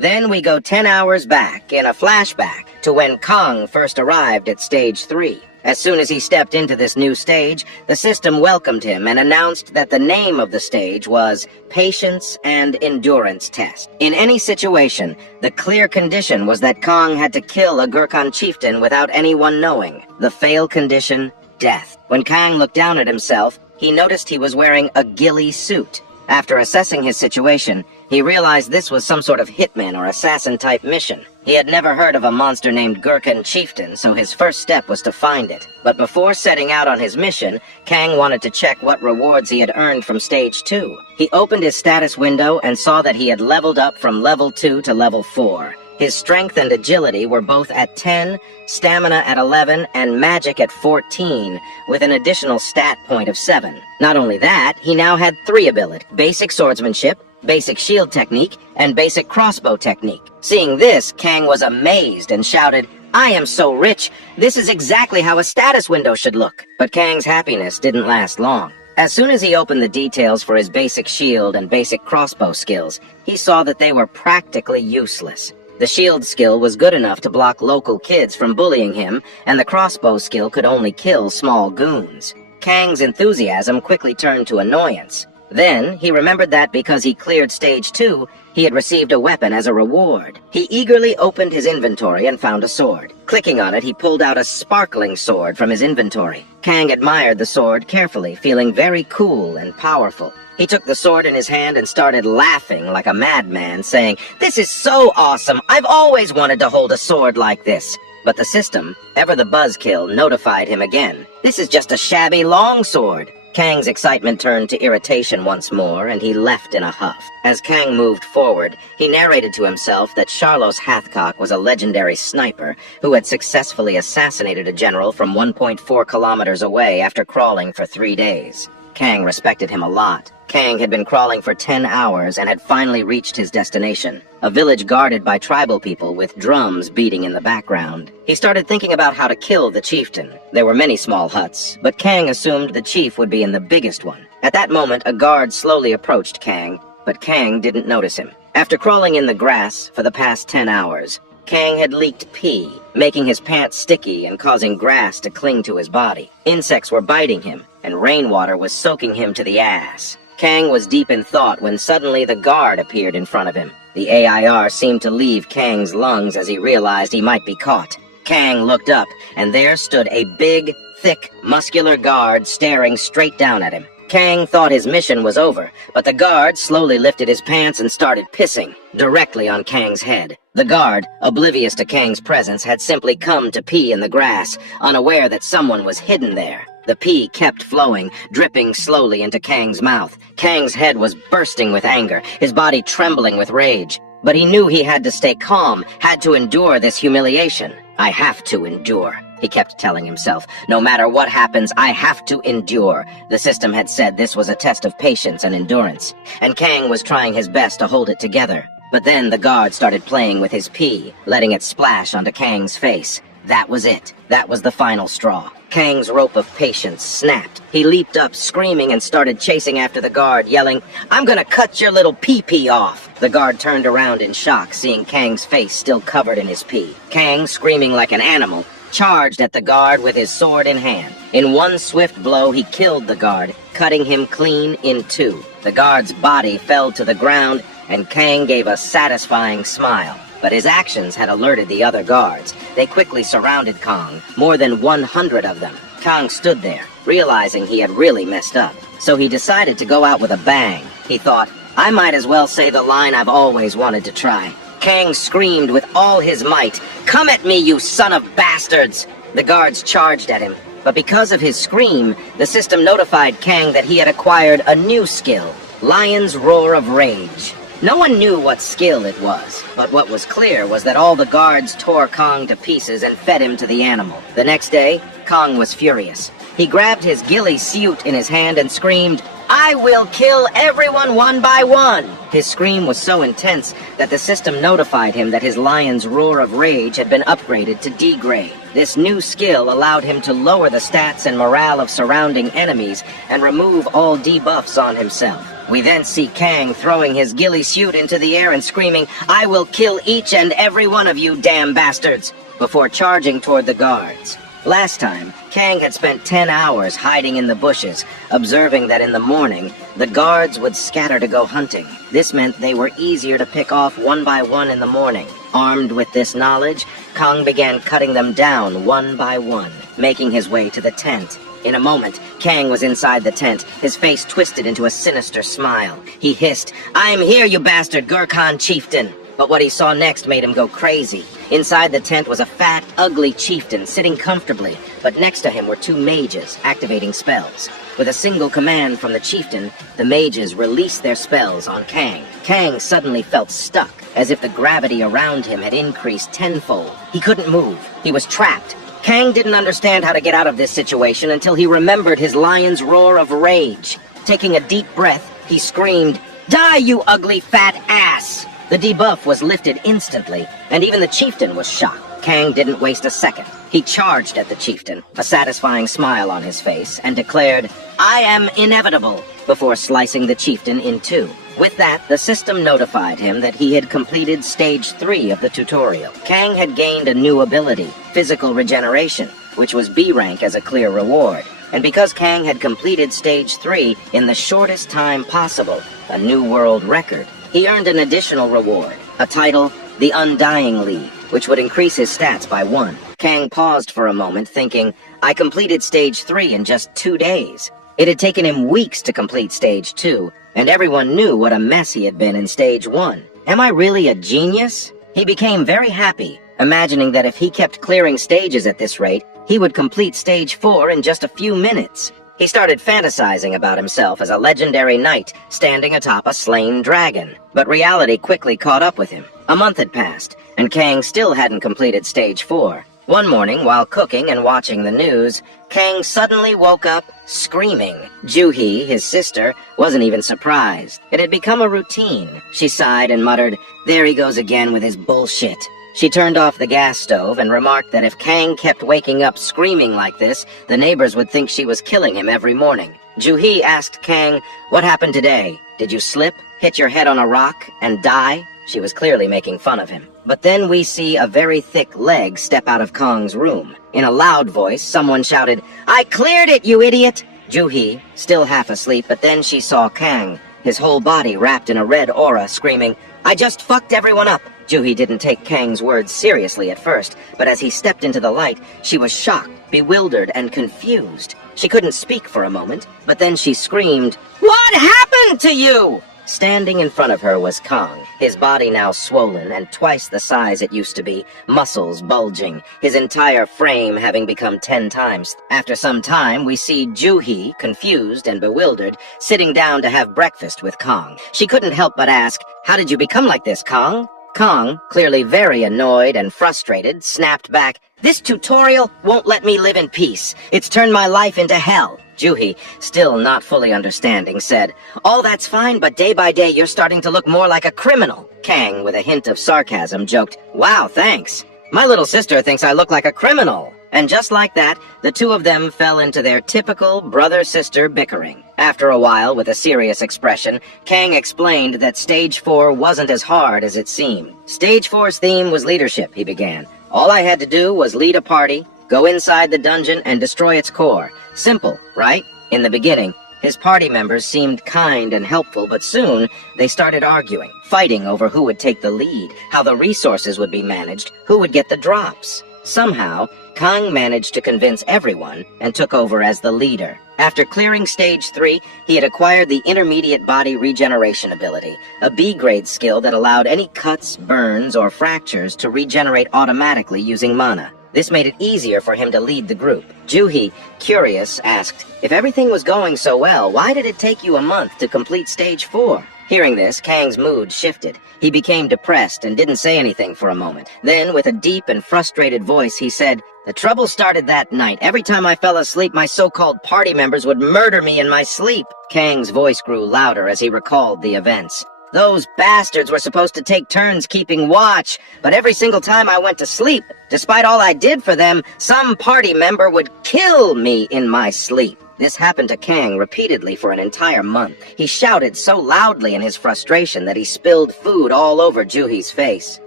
Then we go 10 hours back, in a flashback, to when Kang first arrived at Stage 3. As soon as he stepped into this new stage, the system welcomed him and announced that the name of the stage was Patience and Endurance Test. In any situation, the clear condition was that Kang had to kill a Gurkhan chieftain without anyone knowing. The fail condition, death. When Kang looked down at himself, he noticed he was wearing a ghillie suit. After assessing his situation, he realized this was some sort of hitman or assassin-type mission. He had never heard of a monster named Gurkhan Chieftain, so his first step was to find it. But before setting out on his mission, Kang wanted to check what rewards he had earned from Stage 2. He opened his status window and saw that he had leveled up from level 2 to level 4. His strength and agility were both at 10, stamina at 11, and magic at 14, with an additional stat point of 7. Not only that, he now had 3 abilities: basic swordsmanship, basic shield technique, and basic crossbow technique. Seeing this, Kang was amazed and shouted, "I am so rich! This is exactly how a status window should look!" But Kang's happiness didn't last long. As soon as he opened the details for his basic shield and basic crossbow skills, he saw that they were practically useless. The shield skill was good enough to block local kids from bullying him, and the crossbow skill could only kill small goons. Kang's enthusiasm quickly turned to annoyance. Then, he remembered that because he cleared Stage 2, he had received a weapon as a reward. He eagerly opened his inventory and found a sword. Clicking on it, he pulled out a sparkling sword from his inventory. Kang admired the sword carefully, feeling very cool and powerful. He took the sword in his hand and started laughing like a madman, saying, "This is so awesome! I've always wanted to hold a sword like this." But the system, ever the buzzkill, notified him again. "This is just a shabby longsword." Kang's excitement turned to irritation once more, and he left in a huff. As Kang moved forward, he narrated to himself that Charlos Hathcock was a legendary sniper who had successfully assassinated a general from 1.4 kilometers away after crawling for 3 days. Kang respected him a lot. Kang had been crawling for 10 hours and had finally reached his destination, a village guarded by tribal people with drums beating in the background. He started thinking about how to kill the chieftain. There were many small huts, but Kang assumed the chief would be in the biggest one. At that moment, a guard slowly approached Kang, but Kang didn't notice him. After crawling in the grass for the past 10 hours, Kang had leaked pee, making his pants sticky and causing grass to cling to his body. Insects were biting him, and rainwater was soaking him to the ass. Kang was deep in thought when suddenly the guard appeared in front of him. The AIR seemed to leave Kang's lungs as he realized he might be caught. Kang looked up, and there stood a big, thick, muscular guard staring straight down at him. Kang thought his mission was over, but the guard slowly lifted his pants and started pissing, directly on Kang's head. The guard, oblivious to Kang's presence, had simply come to pee in the grass, unaware that someone was hidden there. The pee kept flowing, dripping slowly into Kang's mouth. Kang's head was bursting with anger, his body trembling with rage. But he knew he had to stay calm, had to endure this humiliation. "I have to endure," he kept telling himself. "No matter what happens, I have to endure." The system had said this was a test of patience and endurance, and Kang was trying his best to hold it together. But then the guard started playing with his pee, letting it splash onto Kang's face. That was it. That was the final straw. Kang's rope of patience snapped. He leaped up, screaming, and started chasing after the guard, yelling, "I'm gonna cut your little pee-pee off!" The guard turned around in shock, seeing Kang's face still covered in his pee. Kang, screaming like an animal, charged at the guard with his sword in hand. In one swift blow, he killed the guard, cutting him clean in two. The guard's body fell to the ground, and Kang gave a satisfying smile. But his actions had alerted the other guards. They quickly surrounded Kang, more than 100 of them. Kang stood there, realizing he had really messed up. So he decided to go out with a bang. He thought, "I might as well say the line I've always wanted to try." Kang screamed with all his might, "Come at me, you son of bastards!" The guards charged at him, but because of his scream, the system notified Kang that he had acquired a new skill, Lion's Roar of Rage. No one knew what skill it was, but what was clear was that all the guards tore Kang to pieces and fed him to the animal. The next day, Kang was furious. He grabbed his ghillie suit in his hand and screamed, "I will kill everyone one by one!" His scream was so intense that the system notified him that his Lion's Roar of Rage had been upgraded to D-grade. This new skill allowed him to lower the stats and morale of surrounding enemies and remove all debuffs on himself. We then see Kang throwing his ghillie suit into the air and screaming, "I will kill each and every one of you damn bastards!" before charging toward the guards. Last time, Kang had spent 10 hours hiding in the bushes, observing that in the morning, the guards would scatter to go hunting. This meant they were easier to pick off one by one in the morning. Armed with this knowledge, Kang began cutting them down one by one, making his way to the tent. In a moment, Kang was inside the tent, his face twisted into a sinister smile. He hissed, "I am here, you bastard Gurkhan chieftain!" But what he saw next made him go crazy. Inside the tent was a fat, ugly chieftain sitting comfortably, but next to him were two mages activating spells. With a single command from the chieftain, the mages released their spells on Kang. Kang suddenly felt stuck, as if the gravity around him had increased tenfold. He couldn't move. He was trapped. Kang didn't understand how to get out of this situation until he remembered his lion's roar of rage. Taking a deep breath, he screamed, "Die, you ugly fat ass!" The debuff was lifted instantly, and even the chieftain was shocked. Kang didn't waste a second. He charged at the chieftain, a satisfying smile on his face, and declared, "I am inevitable," before slicing the chieftain in two. With that, the system notified him that he had completed Stage 3 of the tutorial. Kang had gained a new ability, physical regeneration, which was B rank as a clear reward. And because Kang had completed Stage 3 in the shortest time possible, a new world record, he earned an additional reward, a title, the Undying League, which would increase his stats by 1. Kang paused for a moment, thinking, I completed Stage 3 in just 2 days. It had taken him weeks to complete Stage 2, and everyone knew what a mess he had been in Stage 1. Am I really a genius? He became very happy, imagining that if he kept clearing stages at this rate, he would complete Stage 4 in just a few minutes. He started fantasizing about himself as a legendary knight standing atop a slain dragon. But reality quickly caught up with him. A month had passed, and Kang still hadn't completed Stage 4. One morning, while cooking and watching the news, Kang suddenly woke up screaming. Juhi, his sister, wasn't even surprised. It had become a routine. She sighed and muttered, "There he goes again with his bullshit." She turned off the gas stove and remarked that if Kang kept waking up screaming like this, the neighbors would think she was killing him every morning. Juhi asked Kang, "What happened today? Did you slip, hit your head on a rock, and die?" She was clearly making fun of him. But then we see a very thick leg step out of Kang's room. In a loud voice, someone shouted, "I cleared it, you idiot!" Juhi, still half asleep, but then she saw Kang, his whole body wrapped in a red aura, screaming, "I just fucked everyone up!" Juhi didn't take Kang's words seriously at first, but as he stepped into the light, she was shocked, bewildered, and confused. She couldn't speak for a moment, but then she screamed, "What happened to you?" Standing in front of her was Kang, his body now swollen and twice the size it used to be, muscles bulging, his entire frame having become 10 times. After some time, we see Juhi, confused and bewildered, sitting down to have breakfast with Kang. She couldn't help but ask, "How did you become like this, Kang?" Kang, clearly very annoyed and frustrated, snapped back, "This tutorial won't let me live in peace. It's turned my life into hell." Juhi, still not fully understanding, said, "All that's fine, but day by day you're starting to look more like a criminal." Kang, with a hint of sarcasm, joked, "Wow, thanks. My little sister thinks I look like a criminal." And just like that, the two of them fell into their typical brother-sister bickering. After a while, with a serious expression, Kang explained that Stage 4 wasn't as hard as it seemed. Stage 4's theme was leadership, he began. All I had to do was lead a party, go inside the dungeon, and destroy its core. Simple, right? In the beginning, his party members seemed kind and helpful, but soon they started arguing, fighting over who would take the lead, how the resources would be managed, who would get the drops. Somehow, Kang managed to convince everyone and took over as the leader. After clearing Stage 3, he had acquired the Intermediate Body Regeneration ability, a B-grade skill that allowed any cuts, burns, or fractures to regenerate automatically using mana. This made it easier for him to lead the group. Juhi, curious, asked, "If everything was going so well, why did it take you a month to complete Stage 4? Hearing this, Kang's mood shifted. He became depressed and didn't say anything for a moment. Then, with a deep and frustrated voice, he said, "The trouble started that night. Every time I fell asleep, my so-called party members would murder me in my sleep." Kang's voice grew louder as he recalled the events. "Those bastards were supposed to take turns keeping watch, but every single time I went to sleep, despite all I did for them, some party member would kill me in my sleep." This happened to Kang repeatedly for an entire month. He shouted so loudly in his frustration that he spilled food all over Juhi's face.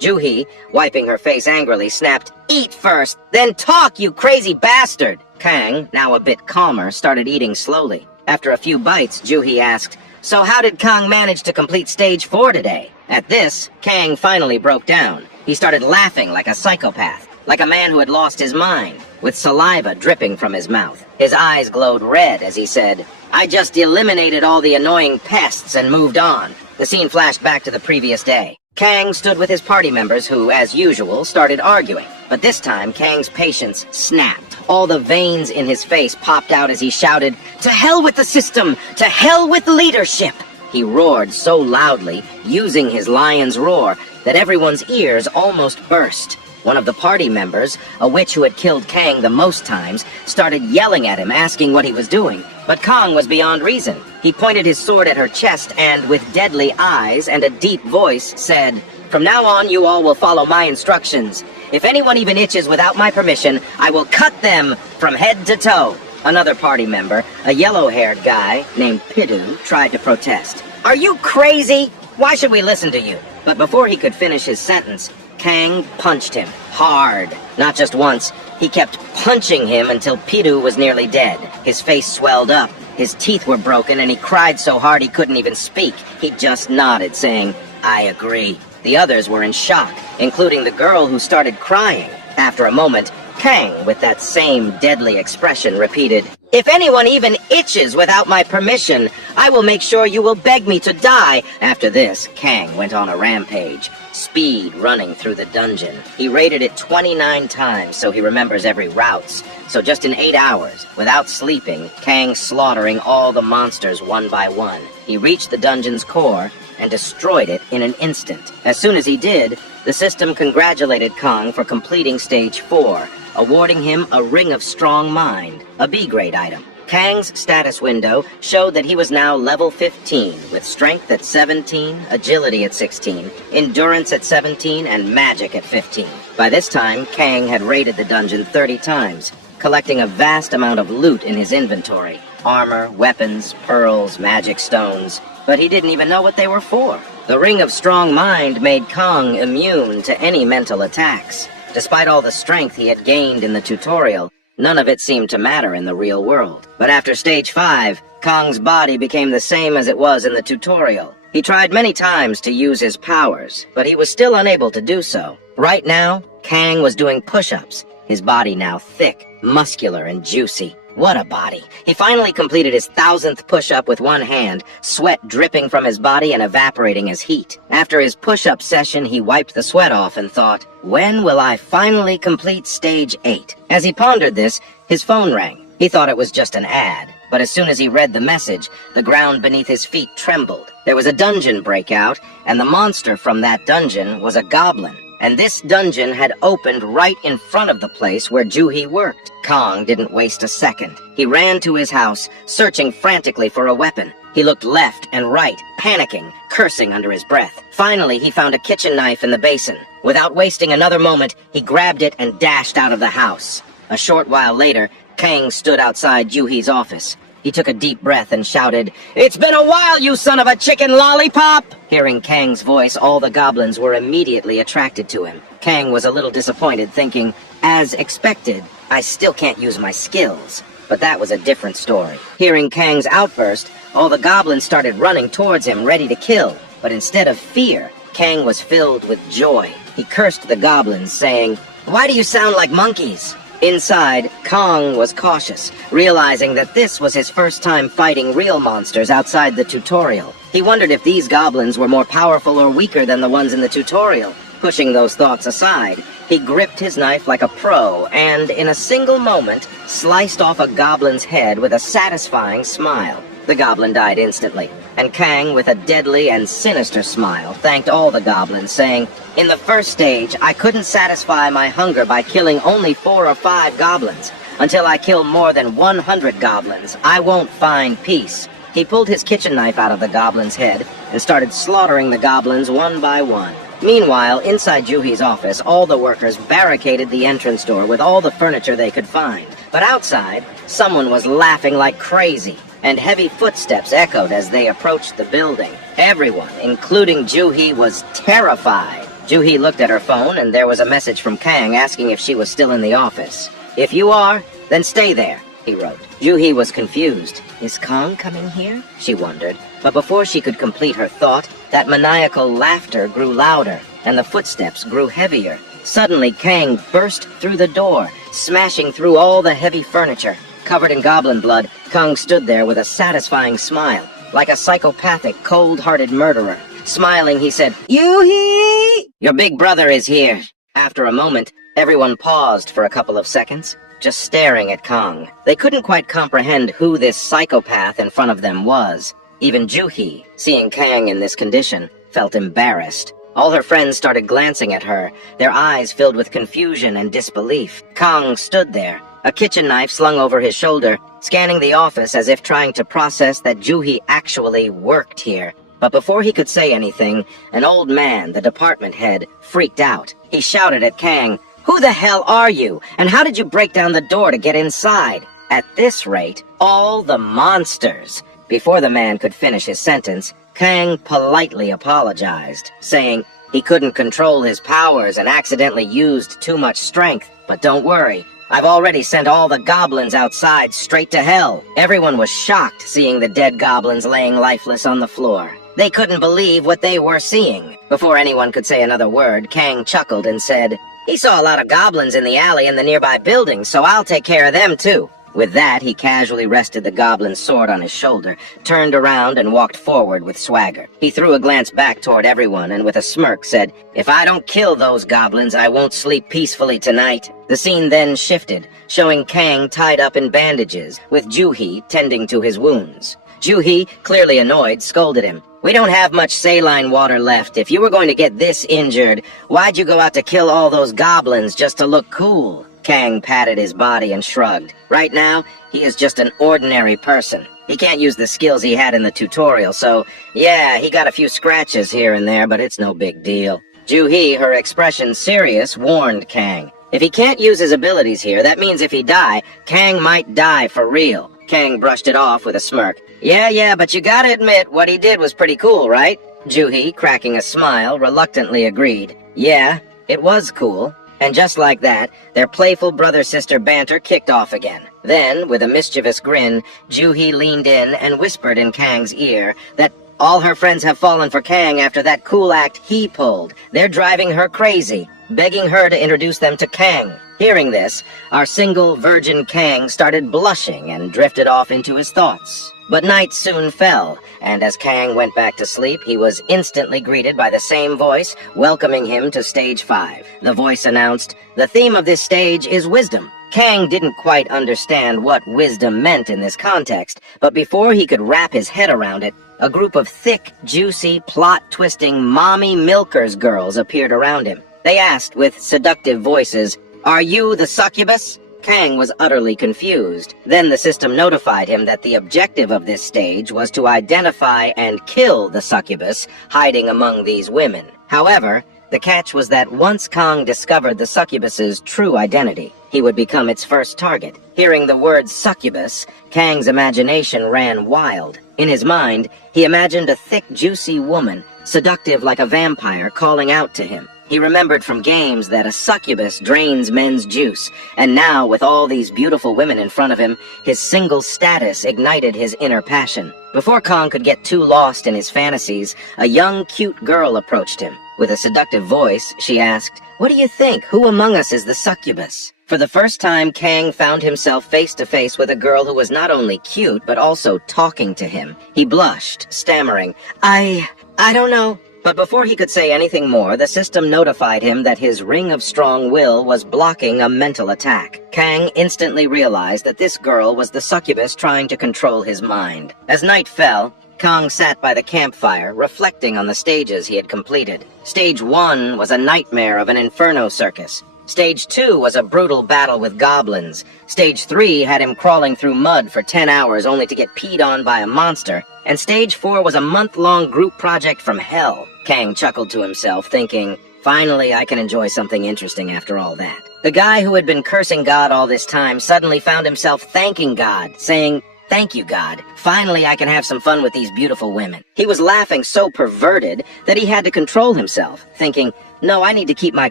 Juhi, wiping her face angrily, snapped, "Eat first, then talk, you crazy bastard!" Kang, now a bit calmer, started eating slowly. After a few bites, Juhi asked, "So how did Kang manage to complete Stage 4 today?" At this, Kang finally broke down. He started laughing like a psychopath, like a man who had lost his mind, with saliva dripping from his mouth. His eyes glowed red as he said, "I just eliminated all the annoying pests and moved on." The scene flashed back to the previous day. Kang stood with his party members who, as usual, started arguing. But this time, Kang's patience snapped. All the veins in his face popped out as he shouted, "To hell with the system! To hell with leadership!" He roared so loudly, using his lion's roar, that everyone's ears almost burst. One of the party members, a witch who had killed Kang the most times, started yelling at him, asking what he was doing. But Kang was beyond reason. He pointed his sword at her chest and, with deadly eyes and a deep voice, said, "From now on, you all will follow my instructions. If anyone even itches without my permission, I will cut them from head to toe." Another party member, a yellow-haired guy named Pidu, tried to protest. "Are you crazy? Why should we listen to you?" But before he could finish his sentence, Kang punched him hard. Not just once, he kept punching him until Pidu was nearly dead. His face swelled up, his teeth were broken, and he cried so hard he couldn't even speak. He just nodded, saying, "I agree." The others were in shock, including the girl who started crying. After a moment, Kang, with that same deadly expression, repeated, "If anyone even itches without my permission, I will make sure you will beg me to die." After this, Kang went on a rampage, speed running through the dungeon. He raided it 29 times, so he remembers every route. So just in 8 hours, without sleeping, Kang slaughtering all the monsters one by one. He reached the dungeon's core and destroyed it in an instant. As soon as he did, the system congratulated Kang for completing Stage 4, awarding him a Ring of Strong Mind, a B-grade item. Kang's status window showed that he was now level 15, with strength at 17, agility at 16, endurance at 17, and magic at 15. By this time, Kang had raided the dungeon 30 times, collecting a vast amount of loot in his inventory. Armor, weapons, pearls, magic stones. But he didn't even know what they were for. The Ring of Strong Mind made Kang immune to any mental attacks. Despite all the strength he had gained in the tutorial, none of it seemed to matter in the real world. But after Stage 5, Kang's body became the same as it was in the tutorial. He tried many times to use his powers, but he was still unable to do so. Right now, Kang was doing push-ups, his body now thick, muscular, and juicy. What a body. He finally completed his 1000th push-up with one hand, sweat dripping from his body and evaporating as heat. After his push-up session, he wiped the sweat off and thought, "When will I finally complete Stage 8? As he pondered this, his phone rang. He thought it was just an ad, but as soon as he read the message, the ground beneath his feet trembled. There was a dungeon breakout, and the monster from that dungeon was a goblin. And this dungeon had opened right in front of the place where Juhi worked. Kang didn't waste a second. He ran to his house, searching frantically for a weapon. He looked left and right, panicking, cursing under his breath. Finally, he found a kitchen knife in the basin. Without wasting another moment, he grabbed it and dashed out of the house. A short while later, Kang stood outside Juhi's office. He took a deep breath and shouted, "It's been a while, you son of a chicken lollipop!" Hearing Kang's voice, all the goblins were immediately attracted to him. Kang was a little disappointed, thinking, as expected, I still can't use my skills. But that was a different story. Hearing Kang's outburst, all the goblins started running towards him, ready to kill. But instead of fear, Kang was filled with joy. He cursed the goblins, saying, "Why do you sound like monkeys?" Inside, Kang was cautious, realizing that this was his first time fighting real monsters outside the tutorial. He wondered if these goblins were more powerful or weaker than the ones in the tutorial. Pushing those thoughts aside, he gripped his knife like a pro and, in a single moment, sliced off a goblin's head with a satisfying smile. The goblin died instantly, and Kang, with a deadly and sinister smile, thanked all the goblins, saying, "In the first stage, I couldn't satisfy my hunger by killing only 4 or 5 goblins. Until I kill more than 100 goblins, I won't find peace." He pulled his kitchen knife out of the goblin's head and started slaughtering the goblins one by one. Meanwhile, inside Juhi's office, all the workers barricaded the entrance door with all the furniture they could find. But outside, someone was laughing like crazy, and heavy footsteps echoed as they approached the building. Everyone, including Juhi, was terrified. Juhi looked at her phone, and there was a message from Kang asking if she was still in the office. "If you are, then stay there," he wrote. Juhi was confused. Is Kang coming here? She wondered. But before she could complete her thought, that maniacal laughter grew louder, and the footsteps grew heavier. Suddenly, Kang burst through the door, smashing through all the heavy furniture. Covered in goblin blood, Kang stood there with a satisfying smile, like a psychopathic, cold-hearted murderer. Smiling, he said, "Yoo-hee! Your big brother is here." After a moment, everyone paused for a couple of seconds, just staring at Kong. They couldn't quite comprehend who this psychopath in front of them was. Even Juhi, seeing Kang in this condition, felt embarrassed. All her friends started glancing at her, their eyes filled with confusion and disbelief. Kong stood there, a kitchen knife slung over his shoulder, scanning the office as if trying to process that Juhi actually worked here. But before he could say anything, an old man, the department head, freaked out. He shouted at Kang, "Who the hell are you? And how did you break down the door to get inside?" At this rate, all the monsters. Before the man could finish his sentence, Kang politely apologized, saying he couldn't control his powers and accidentally used too much strength. But don't worry, I've already sent all the goblins outside straight to hell. Everyone was shocked seeing the dead goblins laying lifeless on the floor. They couldn't believe what they were seeing. Before anyone could say another word, Kang chuckled and said, "He saw a lot of goblins in the alley and the nearby buildings, so I'll take care of them too." With that, he casually rested the goblin's sword on his shoulder, turned around and walked forward with swagger. He threw a glance back toward everyone and with a smirk said, "If I don't kill those goblins, I won't sleep peacefully tonight." The scene then shifted, showing Kang tied up in bandages, with Juhi tending to his wounds. Juhi, clearly annoyed, scolded him. "We don't have much saline water left. If you were going to get this injured, why'd you go out to kill all those goblins just to look cool?" Kang patted his body and shrugged. Right now, he is just an ordinary person. He can't use the skills he had in the tutorial, so yeah, he got a few scratches here and there, but it's no big deal. Juhi, her expression serious, warned Kang. If he can't use his abilities here, that means if he die, Kang might die for real. Kang brushed it off with a smirk. Yeah, but you gotta admit, what he did was pretty cool, right? Juhi, cracking a smile, reluctantly agreed. Yeah, it was cool. And just like that, their playful brother-sister banter kicked off again. Then, with a mischievous grin, Juhi leaned in and whispered in Kang's ear that all her friends have fallen for Kang after that cool act he pulled. They're driving her crazy, begging her to introduce them to Kang. Hearing this, our single virgin Kang started blushing and drifted off into his thoughts. But night soon fell, and as Kang went back to sleep, he was instantly greeted by the same voice, welcoming him to Stage 5. The voice announced, "The theme of this stage is wisdom." Kang didn't quite understand what wisdom meant in this context, but before he could wrap his head around it, a group of thick, juicy, plot-twisting mommy milkers girls appeared around him. They asked with seductive voices, "Are you the succubus?" Kang was utterly confused. Then the system notified him that the objective of this stage was to identify and kill the succubus hiding among these women. However, the catch was that once Kang discovered the succubus's true identity, he would become its first target. Hearing the word succubus, Kang's imagination ran wild. In his mind, he imagined a thick, juicy woman, seductive like a vampire, calling out to him. He remembered from games that a succubus drains men's juice, and now, with all these beautiful women in front of him, his single status ignited his inner passion. Before Kang could get too lost in his fantasies, a young, cute girl approached him. With a seductive voice, she asked, "What do you think? Who among us is the succubus?" For the first time, Kang found himself face to face with a girl who was not only cute, but also talking to him. He blushed, stammering, I don't know." But before he could say anything more, the system notified him that his ring of strong will was blocking a mental attack. Kang instantly realized that this girl was the succubus trying to control his mind. As night fell, Kang sat by the campfire, reflecting on the stages he had completed. Stage 1 was a nightmare of an inferno circus. Stage 2 was a brutal battle with goblins. Stage 3 had him crawling through mud for 10 hours only to get peed on by a monster. And Stage 4 was a month-long group project from hell. Kang chuckled to himself, thinking, finally I can enjoy something interesting after all that. The guy who had been cursing God all this time suddenly found himself thanking God, saying, "Thank you, God. Finally I can have some fun with these beautiful women." He was laughing so perverted that he had to control himself, thinking, no, I need to keep my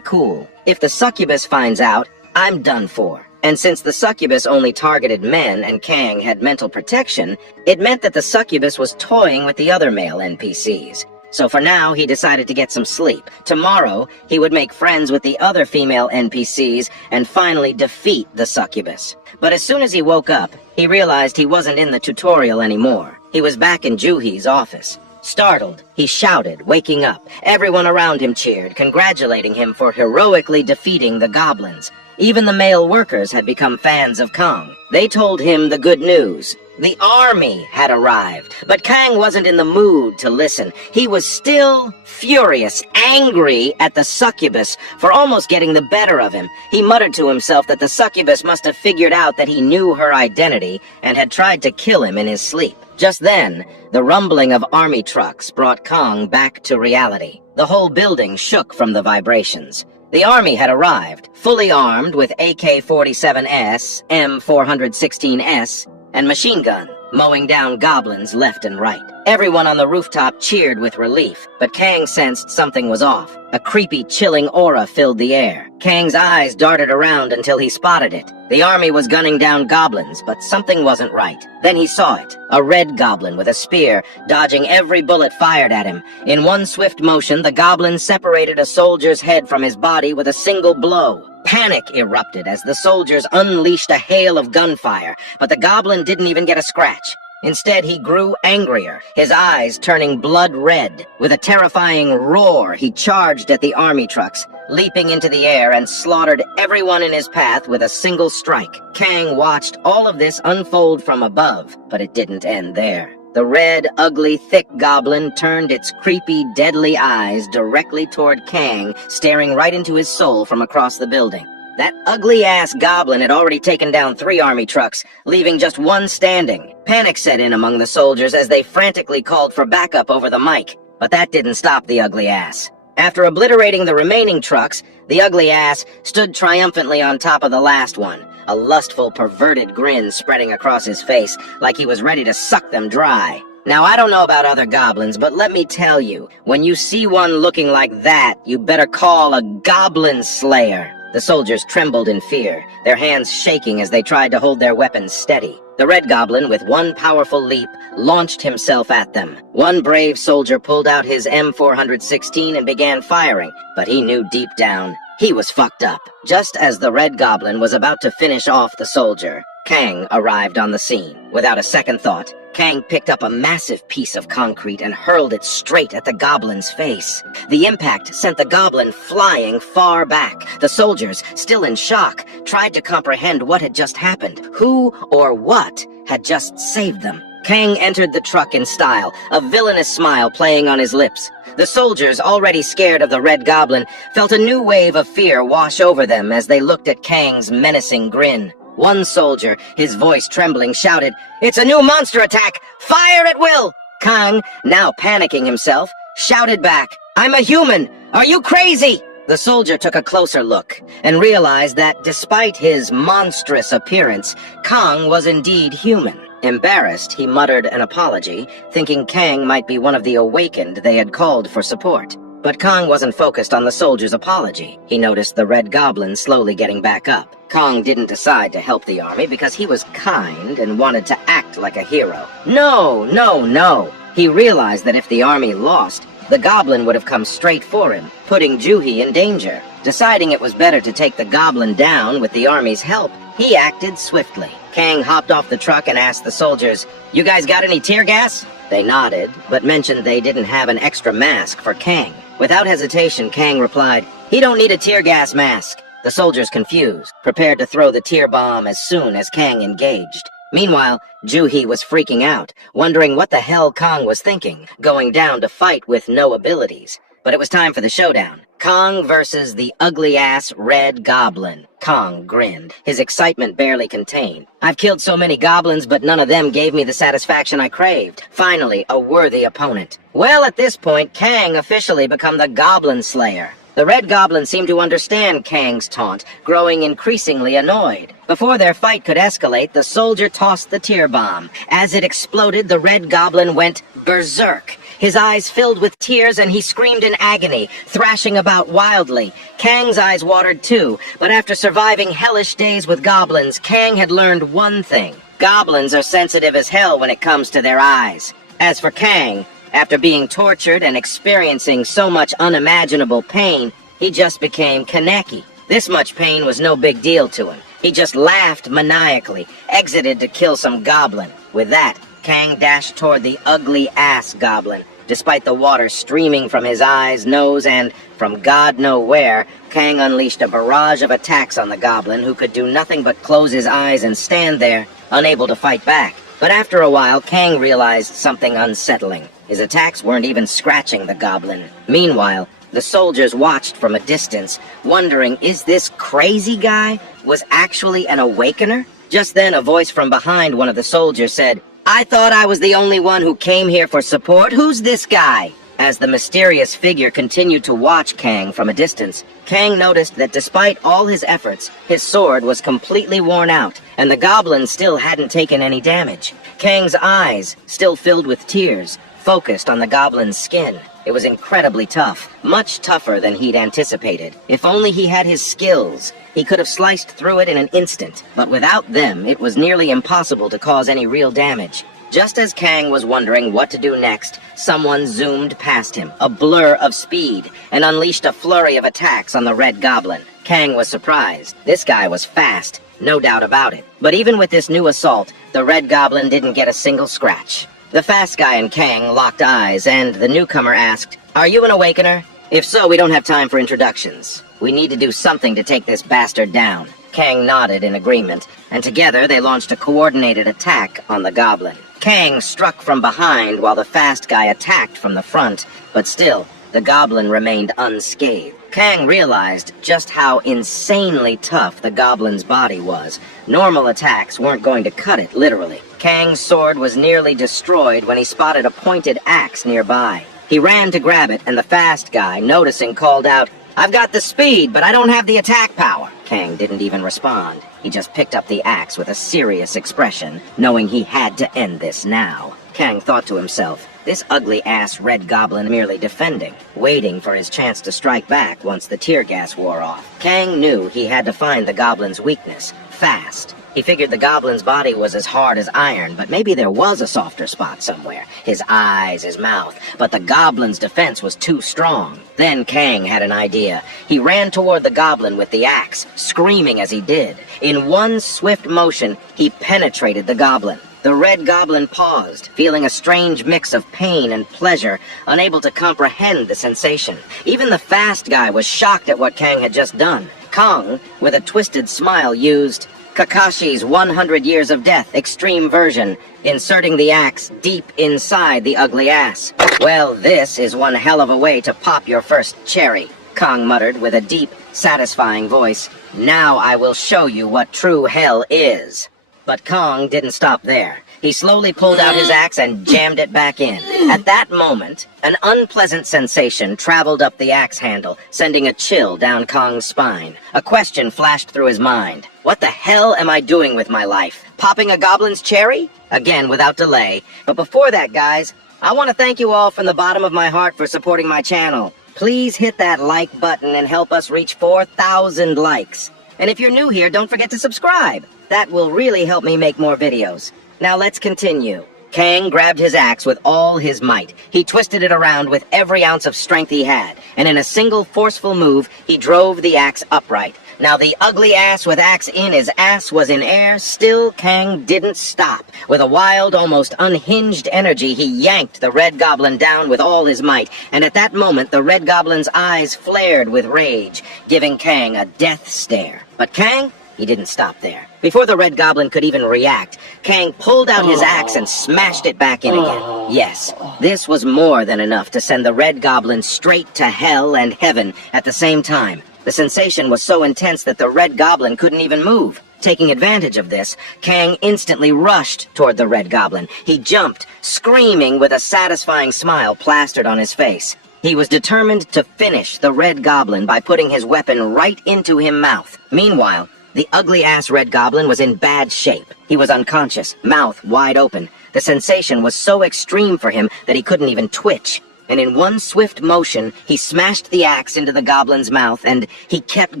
cool. If the succubus finds out, I'm done for. And since the succubus only targeted men and Kang had mental protection, it meant that the succubus was toying with the other male NPCs. So for now, he decided to get some sleep. Tomorrow, he would make friends with the other female NPCs and finally defeat the succubus. But as soon as he woke up, he realized he wasn't in the tutorial anymore. He was back in Juhi's office. Startled, he shouted, waking up. Everyone around him cheered, congratulating him for heroically defeating the goblins. Even the male workers had become fans of Kang. They told him the good news. The army had arrived, but Kang wasn't in the mood to listen. He was still furious, angry at the succubus for almost getting the better of him. He muttered to himself that the succubus must have figured out that he knew her identity and had tried to kill him in his sleep. Just then, the rumbling of army trucks brought Kang back to reality. The whole building shook from the vibrations. The army had arrived, fully armed with AK-47S, M416S, and machine gun, mowing down goblins left and right. Everyone on the rooftop cheered with relief, but Kang sensed something was off. A creepy, chilling aura filled the air. Kang's eyes darted around until he spotted it. The army was gunning down goblins, but something wasn't right. Then he saw it. A red goblin with a spear, dodging every bullet fired at him. In one swift motion, the goblin separated a soldier's head from his body with a single blow. Panic erupted as the soldiers unleashed a hail of gunfire, but the goblin didn't even get a scratch. Instead, he grew angrier, his eyes turning blood red. With a terrifying roar, he charged at the army trucks, leaping into the air and slaughtered everyone in his path with a single strike. Kang watched all of this unfold from above, but it didn't end there. The red, ugly, thick goblin turned its creepy, deadly eyes directly toward Kang, staring right into his soul from across the building. That ugly-ass goblin had already taken down 3 army trucks, leaving just one standing. Panic set in among the soldiers as they frantically called for backup over the mic, but that didn't stop the ugly ass. After obliterating the remaining trucks, the ugly ass stood triumphantly on top of the last one, a lustful, perverted grin spreading across his face, like he was ready to suck them dry. Now, I don't know about other goblins, but let me tell you, when you see one looking like that, you better call a goblin slayer. The soldiers trembled in fear, their hands shaking as they tried to hold their weapons steady. The red goblin, with one powerful leap, launched himself at them. One brave soldier pulled out his M416 and began firing, but he knew deep down he was fucked up. Just as the red goblin was about to finish off the soldier, Kang arrived on the scene. Without a second thought, Kang picked up a massive piece of concrete and hurled it straight at the goblin's face. The impact sent the goblin flying far back. The soldiers, still in shock, tried to comprehend what had just happened. Who or what had just saved them? Kang entered the truck in style, a villainous smile playing on his lips. The soldiers, already scared of the red goblin, felt a new wave of fear wash over them as they looked at Kang's menacing grin. One soldier, his voice trembling, shouted, "It's a new monster attack! Fire at will!" Kang, now panicking himself, shouted back, "I'm a human! Are you crazy?" The soldier took a closer look and realized that despite his monstrous appearance, Kang was indeed human. Embarrassed, he muttered an apology, thinking Kang might be one of the awakened they had called for support. But Kang wasn't focused on the soldier's apology. He noticed the red goblin slowly getting back up. Kang didn't decide to help the army because he was kind and wanted to act like a hero. No. He realized that if the army lost, the goblin would have come straight for him, putting Juhi in danger. Deciding it was better to take the goblin down with the army's help, he acted swiftly. Kang hopped off the truck and asked the soldiers, "You guys got any tear gas?" They nodded, but mentioned they didn't have an extra mask for Kang. Without hesitation, Kang replied, "He don't need a tear gas mask." The soldiers, confused, prepared to throw the tear bomb as soon as Kang engaged. Meanwhile, Juhi was freaking out, wondering what the hell Kang was thinking, going down to fight with no abilities. But it was time for the showdown. Kang versus the ugly-ass red goblin. Kang grinned, his excitement barely contained. "I've killed so many goblins, but none of them gave me the satisfaction I craved. Finally, a worthy opponent." Well, at this point, Kang officially became the Goblin Slayer. The red goblin seemed to understand Kang's taunt, growing increasingly annoyed. Before their fight could escalate, the soldier tossed the tear bomb. As it exploded, the red goblin went berserk. His eyes filled with tears and he screamed in agony, thrashing about wildly. Kang's eyes watered too, but after surviving hellish days with goblins, Kang had learned one thing. Goblins are sensitive as hell when it comes to their eyes. As for Kang, after being tortured and experiencing so much unimaginable pain, he just became Kaneki. This much pain was no big deal to him. He just laughed maniacally, exited to kill some goblin. With that, Kang dashed toward the ugly-ass goblin, Despite the water streaming from his eyes, nose, and from God know where, Kang unleashed a barrage of attacks on the goblin, who could do nothing but close his eyes and stand there, unable to fight back. But after a while, Kang realized something unsettling. His attacks weren't even scratching the goblin. Meanwhile, the soldiers watched from a distance, wondering, is this crazy guy was actually an awakener? Just then, a voice from behind one of the soldiers said, "I thought I was the only one who came here for support. Who's this guy?" As the mysterious figure continued to watch Kang from a distance, Kang noticed that despite all his efforts, his sword was completely worn out, and the goblin still hadn't taken any damage. Kang's eyes, still filled with tears, focused on the goblin's skin. It was incredibly tough, much tougher than he'd anticipated. If only he had his skills, he could have sliced through it in an instant, but without them, it was nearly impossible to cause any real damage. Just as Kang was wondering what to do next, someone zoomed past him, a blur of speed, and unleashed a flurry of attacks on the Red Goblin. Kang was surprised. This guy was fast, no doubt about it. But even with this new assault, the Red Goblin didn't get a single scratch. The fast guy and Kang locked eyes, and the newcomer asked, "Are you an awakener? If so, we don't have time for introductions. We need to do something to take this bastard down." Kang nodded in agreement, and together they launched a coordinated attack on the goblin. Kang struck from behind while the fast guy attacked from the front, but still, the goblin remained unscathed. Kang realized just how insanely tough the goblin's body was. Normal attacks weren't going to cut it, literally. Kang's sword was nearly destroyed when he spotted a pointed axe nearby. He ran to grab it, and the fast guy, noticing, called out, "I've got the speed, but I don't have the attack power." Kang didn't even respond. He just picked up the axe with a serious expression, knowing he had to end this now. Kang thought to himself, this ugly-ass Red Goblin merely defending, waiting for his chance to strike back once the tear gas wore off. Kang knew he had to find the goblin's weakness, fast. He figured the goblin's body was as hard as iron, but maybe there was a softer spot somewhere. His eyes, his mouth. But the goblin's defense was too strong. Then Kang had an idea. He ran toward the goblin with the axe, screaming as he did. In one swift motion, he penetrated the goblin. The Red Goblin paused, feeling a strange mix of pain and pleasure, unable to comprehend the sensation. Even the fast guy was shocked at what Kang had just done. Kong, with a twisted smile, used Kakashi's 100 Years of Death extreme version, inserting the axe deep inside the ugly ass. "Well, this is one hell of a way to pop your first cherry," Kong muttered with a deep, satisfying voice. "Now I will show you what true hell is." But Kong didn't stop there. He slowly pulled out his axe and jammed it back in. At that moment, an unpleasant sensation traveled up the axe handle, sending a chill down Kong's spine. A question flashed through his mind. What the hell am I doing with my life? Popping a goblin's cherry? Again, without delay. But before that, guys, I want to thank you all from the bottom of my heart for supporting my channel. Please hit that like button and help us reach 4,000 likes. And if you're new here, don't forget to subscribe. That will really help me make more videos. Now let's continue. Kang grabbed his axe with all his might. He twisted it around with every ounce of strength he had, and in a single forceful move, he drove the axe upright. Now the ugly ass with axe in his ass was in air, still Kang didn't stop. With a wild, almost unhinged energy, he yanked the Red Goblin down with all his might, and at that moment the Red Goblin's eyes flared with rage, giving Kang a death stare. But Kang? He didn't stop there. Before the Red Goblin could even react, Kang pulled out his axe and smashed it back in again. Yes, this was more than enough to send the Red Goblin straight to hell and heaven at the same time. The sensation was so intense that the Red Goblin couldn't even move. Taking advantage of this, Kang instantly rushed toward the Red Goblin. He jumped, screaming with a satisfying smile plastered on his face. He was determined to finish the Red Goblin by putting his weapon right into his mouth. Meanwhile, the ugly-ass Red Goblin was in bad shape. He was unconscious, mouth wide open. The sensation was so extreme for him that he couldn't even twitch. And in one swift motion, he smashed the axe into the goblin's mouth, and he kept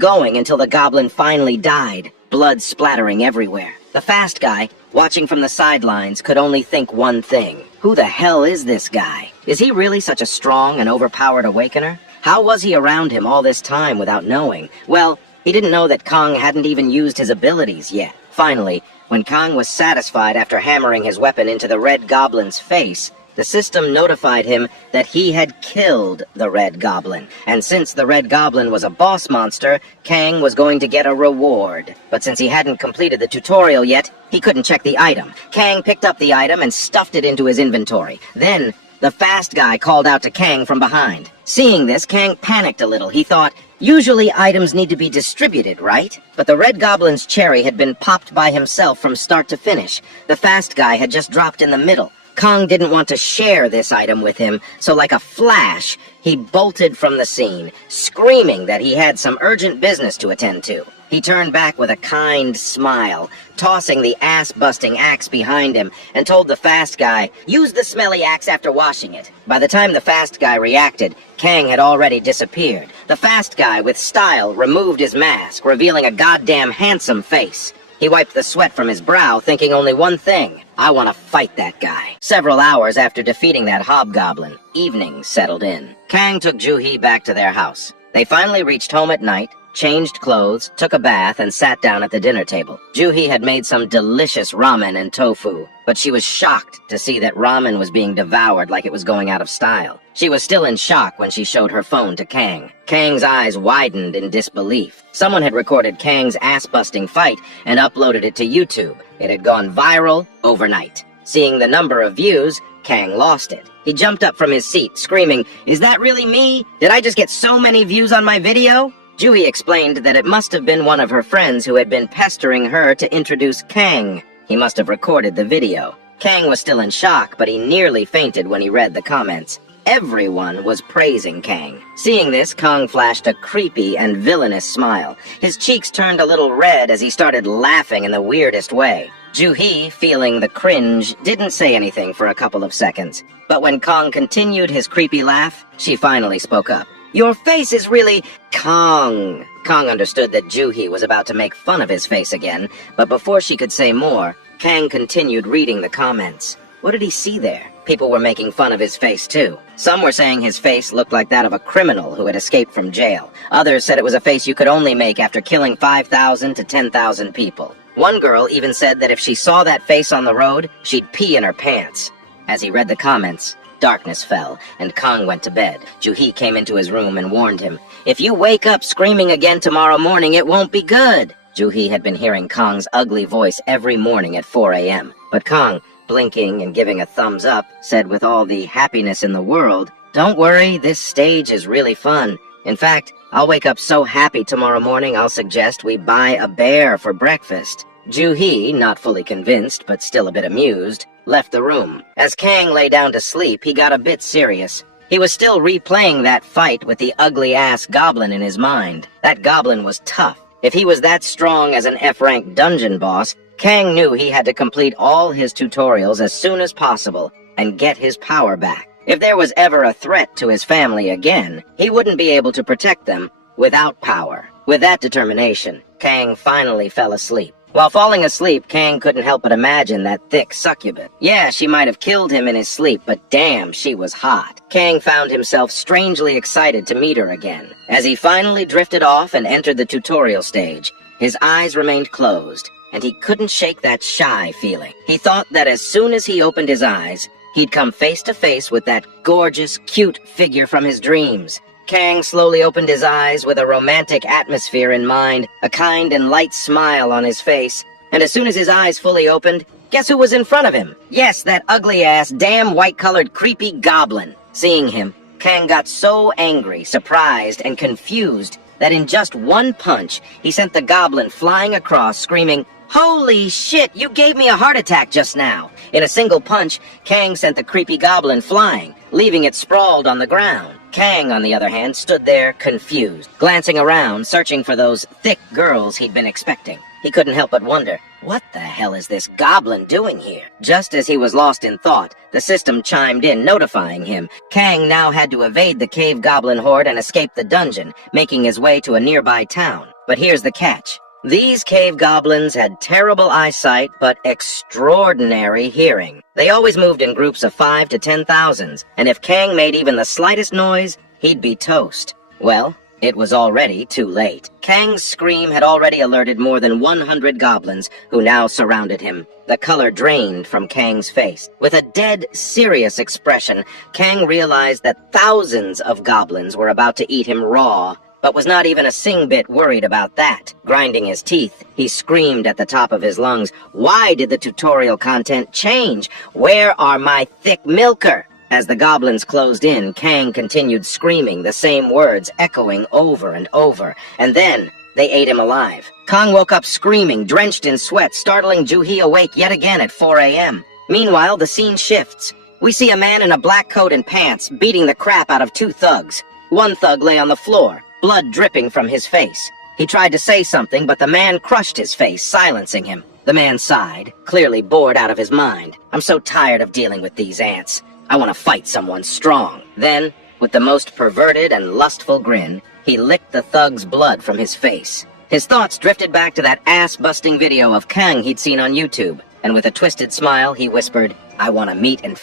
going until the goblin finally died, blood splattering everywhere. The fast guy, watching from the sidelines, could only think one thing. Who the hell is this guy? Is he really such a strong and overpowered awakener? How was he around him all this time without knowing? Well, he didn't know that Kong hadn't even used his abilities yet. Finally, when Kong was satisfied after hammering his weapon into the Red Goblin's face, The system notified him that he had killed the Red Goblin, and since the Red Goblin was a boss monster, Kang was going to get a reward. But since he hadn't completed the tutorial yet, he couldn't check the item. Kang picked up the item and stuffed it into his inventory. Then, the fast guy called out to Kang from behind. Seeing this, Kang panicked a little. He thought, usually items need to be distributed, right? But the Red Goblin's cherry had been popped by himself from start to finish. The fast guy had just dropped in the middle. Kang didn't want to share this item with him, so like a flash, he bolted from the scene, screaming that he had some urgent business to attend to. He turned back with a kind smile, tossing the ass-busting axe behind him, and told the fast guy, "Use the smelly axe after washing it." By the time the fast guy reacted, Kang had already disappeared. The fast guy, with style, removed his mask, revealing a goddamn handsome face. He wiped the sweat from his brow, thinking only one thing: I want to fight that guy. Several hours after defeating that hobgoblin, evening settled in. Kang took Ju-hee back to their house. They finally reached home at night, changed clothes, took a bath, and sat down at the dinner table. Ju-hee had made some delicious ramen and tofu, but she was shocked to see that ramen was being devoured like it was going out of style. She was still in shock when she showed her phone to Kang. Kang's eyes widened in disbelief. Someone had recorded Kang's ass-busting fight and uploaded it to YouTube. It had gone viral overnight. Seeing the number of views, Kang lost it. He jumped up from his seat, screaming, "Is that really me? Did I just get so many views on my video?" Ju-hee explained that it must have been one of her friends who had been pestering her to introduce Kang. He must have recorded the video. Kang was still in shock, but he nearly fainted when he read the comments. Everyone was praising Kang. Seeing this, Kang flashed a creepy and villainous smile. His cheeks turned a little red as he started laughing in the weirdest way. Ju-hee, feeling the cringe, didn't say anything for a couple of seconds. But when Kang continued his creepy laugh, she finally spoke up. "Your face is really Kang." Kang understood that Ju-hee was about to make fun of his face again, but before she could say more, Kang continued reading the comments. What did he see there? People were making fun of his face, too. Some were saying his face looked like that of a criminal who had escaped from jail. Others said it was a face you could only make after killing 5,000 to 10,000 people. One girl even said that if she saw that face on the road, she'd pee in her pants. As he read the comments, darkness fell, and Kang went to bed. Ju-hee came into his room and warned him, "If you wake up screaming again tomorrow morning, it won't be good." Ju-hee had been hearing Kang's ugly voice every morning at 4 a.m., but Kang, blinking and giving a thumbs up, said with all the happiness in the world, "Don't worry, this stage is really fun. In fact, I'll wake up so happy tomorrow morning I'll suggest we buy a bear for breakfast." Ju-hee, not fully convinced but still a bit amused, left the room. As Kang lay down to sleep, he got a bit serious. He was still replaying that fight with the ugly-ass goblin in his mind. That goblin was tough. If he was that strong as an F-rank dungeon boss, Kang knew he had to complete all his tutorials as soon as possible and get his power back. If there was ever a threat to his family again, he wouldn't be able to protect them without power. With that determination, Kang finally fell asleep. While falling asleep, Kang couldn't help but imagine that thick succubus. Yeah, she might have killed him in his sleep, but damn, she was hot. Kang found himself strangely excited to meet her again. As he finally drifted off and entered the tutorial stage, his eyes remained closed, and he couldn't shake that shy feeling. He thought that as soon as he opened his eyes, he'd come face to face with that gorgeous, cute figure from his dreams. Kang slowly opened his eyes with a romantic atmosphere in mind, a kind and light smile on his face, and as soon as his eyes fully opened, guess who was in front of him? Yes, that ugly-ass, damn white-colored, creepy goblin. Seeing him, Kang got so angry, surprised, and confused that in just one punch, he sent the goblin flying across, screaming, "Holy shit, you gave me a heart attack just now!" In a single punch, Kang sent the creepy goblin flying, leaving it sprawled on the ground. Kang, on the other hand, stood there confused, glancing around, searching for those thick girls he'd been expecting. He couldn't help but wonder, what the hell is this goblin doing here? Just as he was lost in thought, the system chimed in, notifying him. Kang now had to evade the cave goblin horde and escape the dungeon, making his way to a nearby town. But here's the catch. These cave goblins had terrible eyesight, but extraordinary hearing. They always moved in groups of 5 to 10,000, and if Kang made even the slightest noise, he'd be toast. Well, It was already too late. Kang's scream had already alerted more than 100 goblins, who now surrounded him. The color drained from Kang's face. With a dead, serious expression, Kang realized that thousands of goblins were about to eat him raw, but was not even a sing-bit worried about that. Grinding his teeth, he screamed at the top of his lungs, "Why did the tutorial content change? Where are my thick milker?" As the goblins closed in, Kang continued screaming, the same words echoing over and over, and then they ate him alive. Kang woke up screaming, drenched in sweat, startling Juhi awake yet again at 4 a.m. Meanwhile, the scene shifts. We see a man in a black coat and pants beating the crap out of two thugs. One thug lay on the floor, blood dripping from his face. He tried to say something, but the man crushed his face, silencing him. The man sighed, clearly bored out of his mind. "I'm so tired of dealing with these ants. I want to fight someone strong." Then, with the most perverted and lustful grin, he licked the thug's blood from his face. His thoughts drifted back to that ass-busting video of Kang he'd seen on YouTube, and with a twisted smile, he whispered, I want to meet and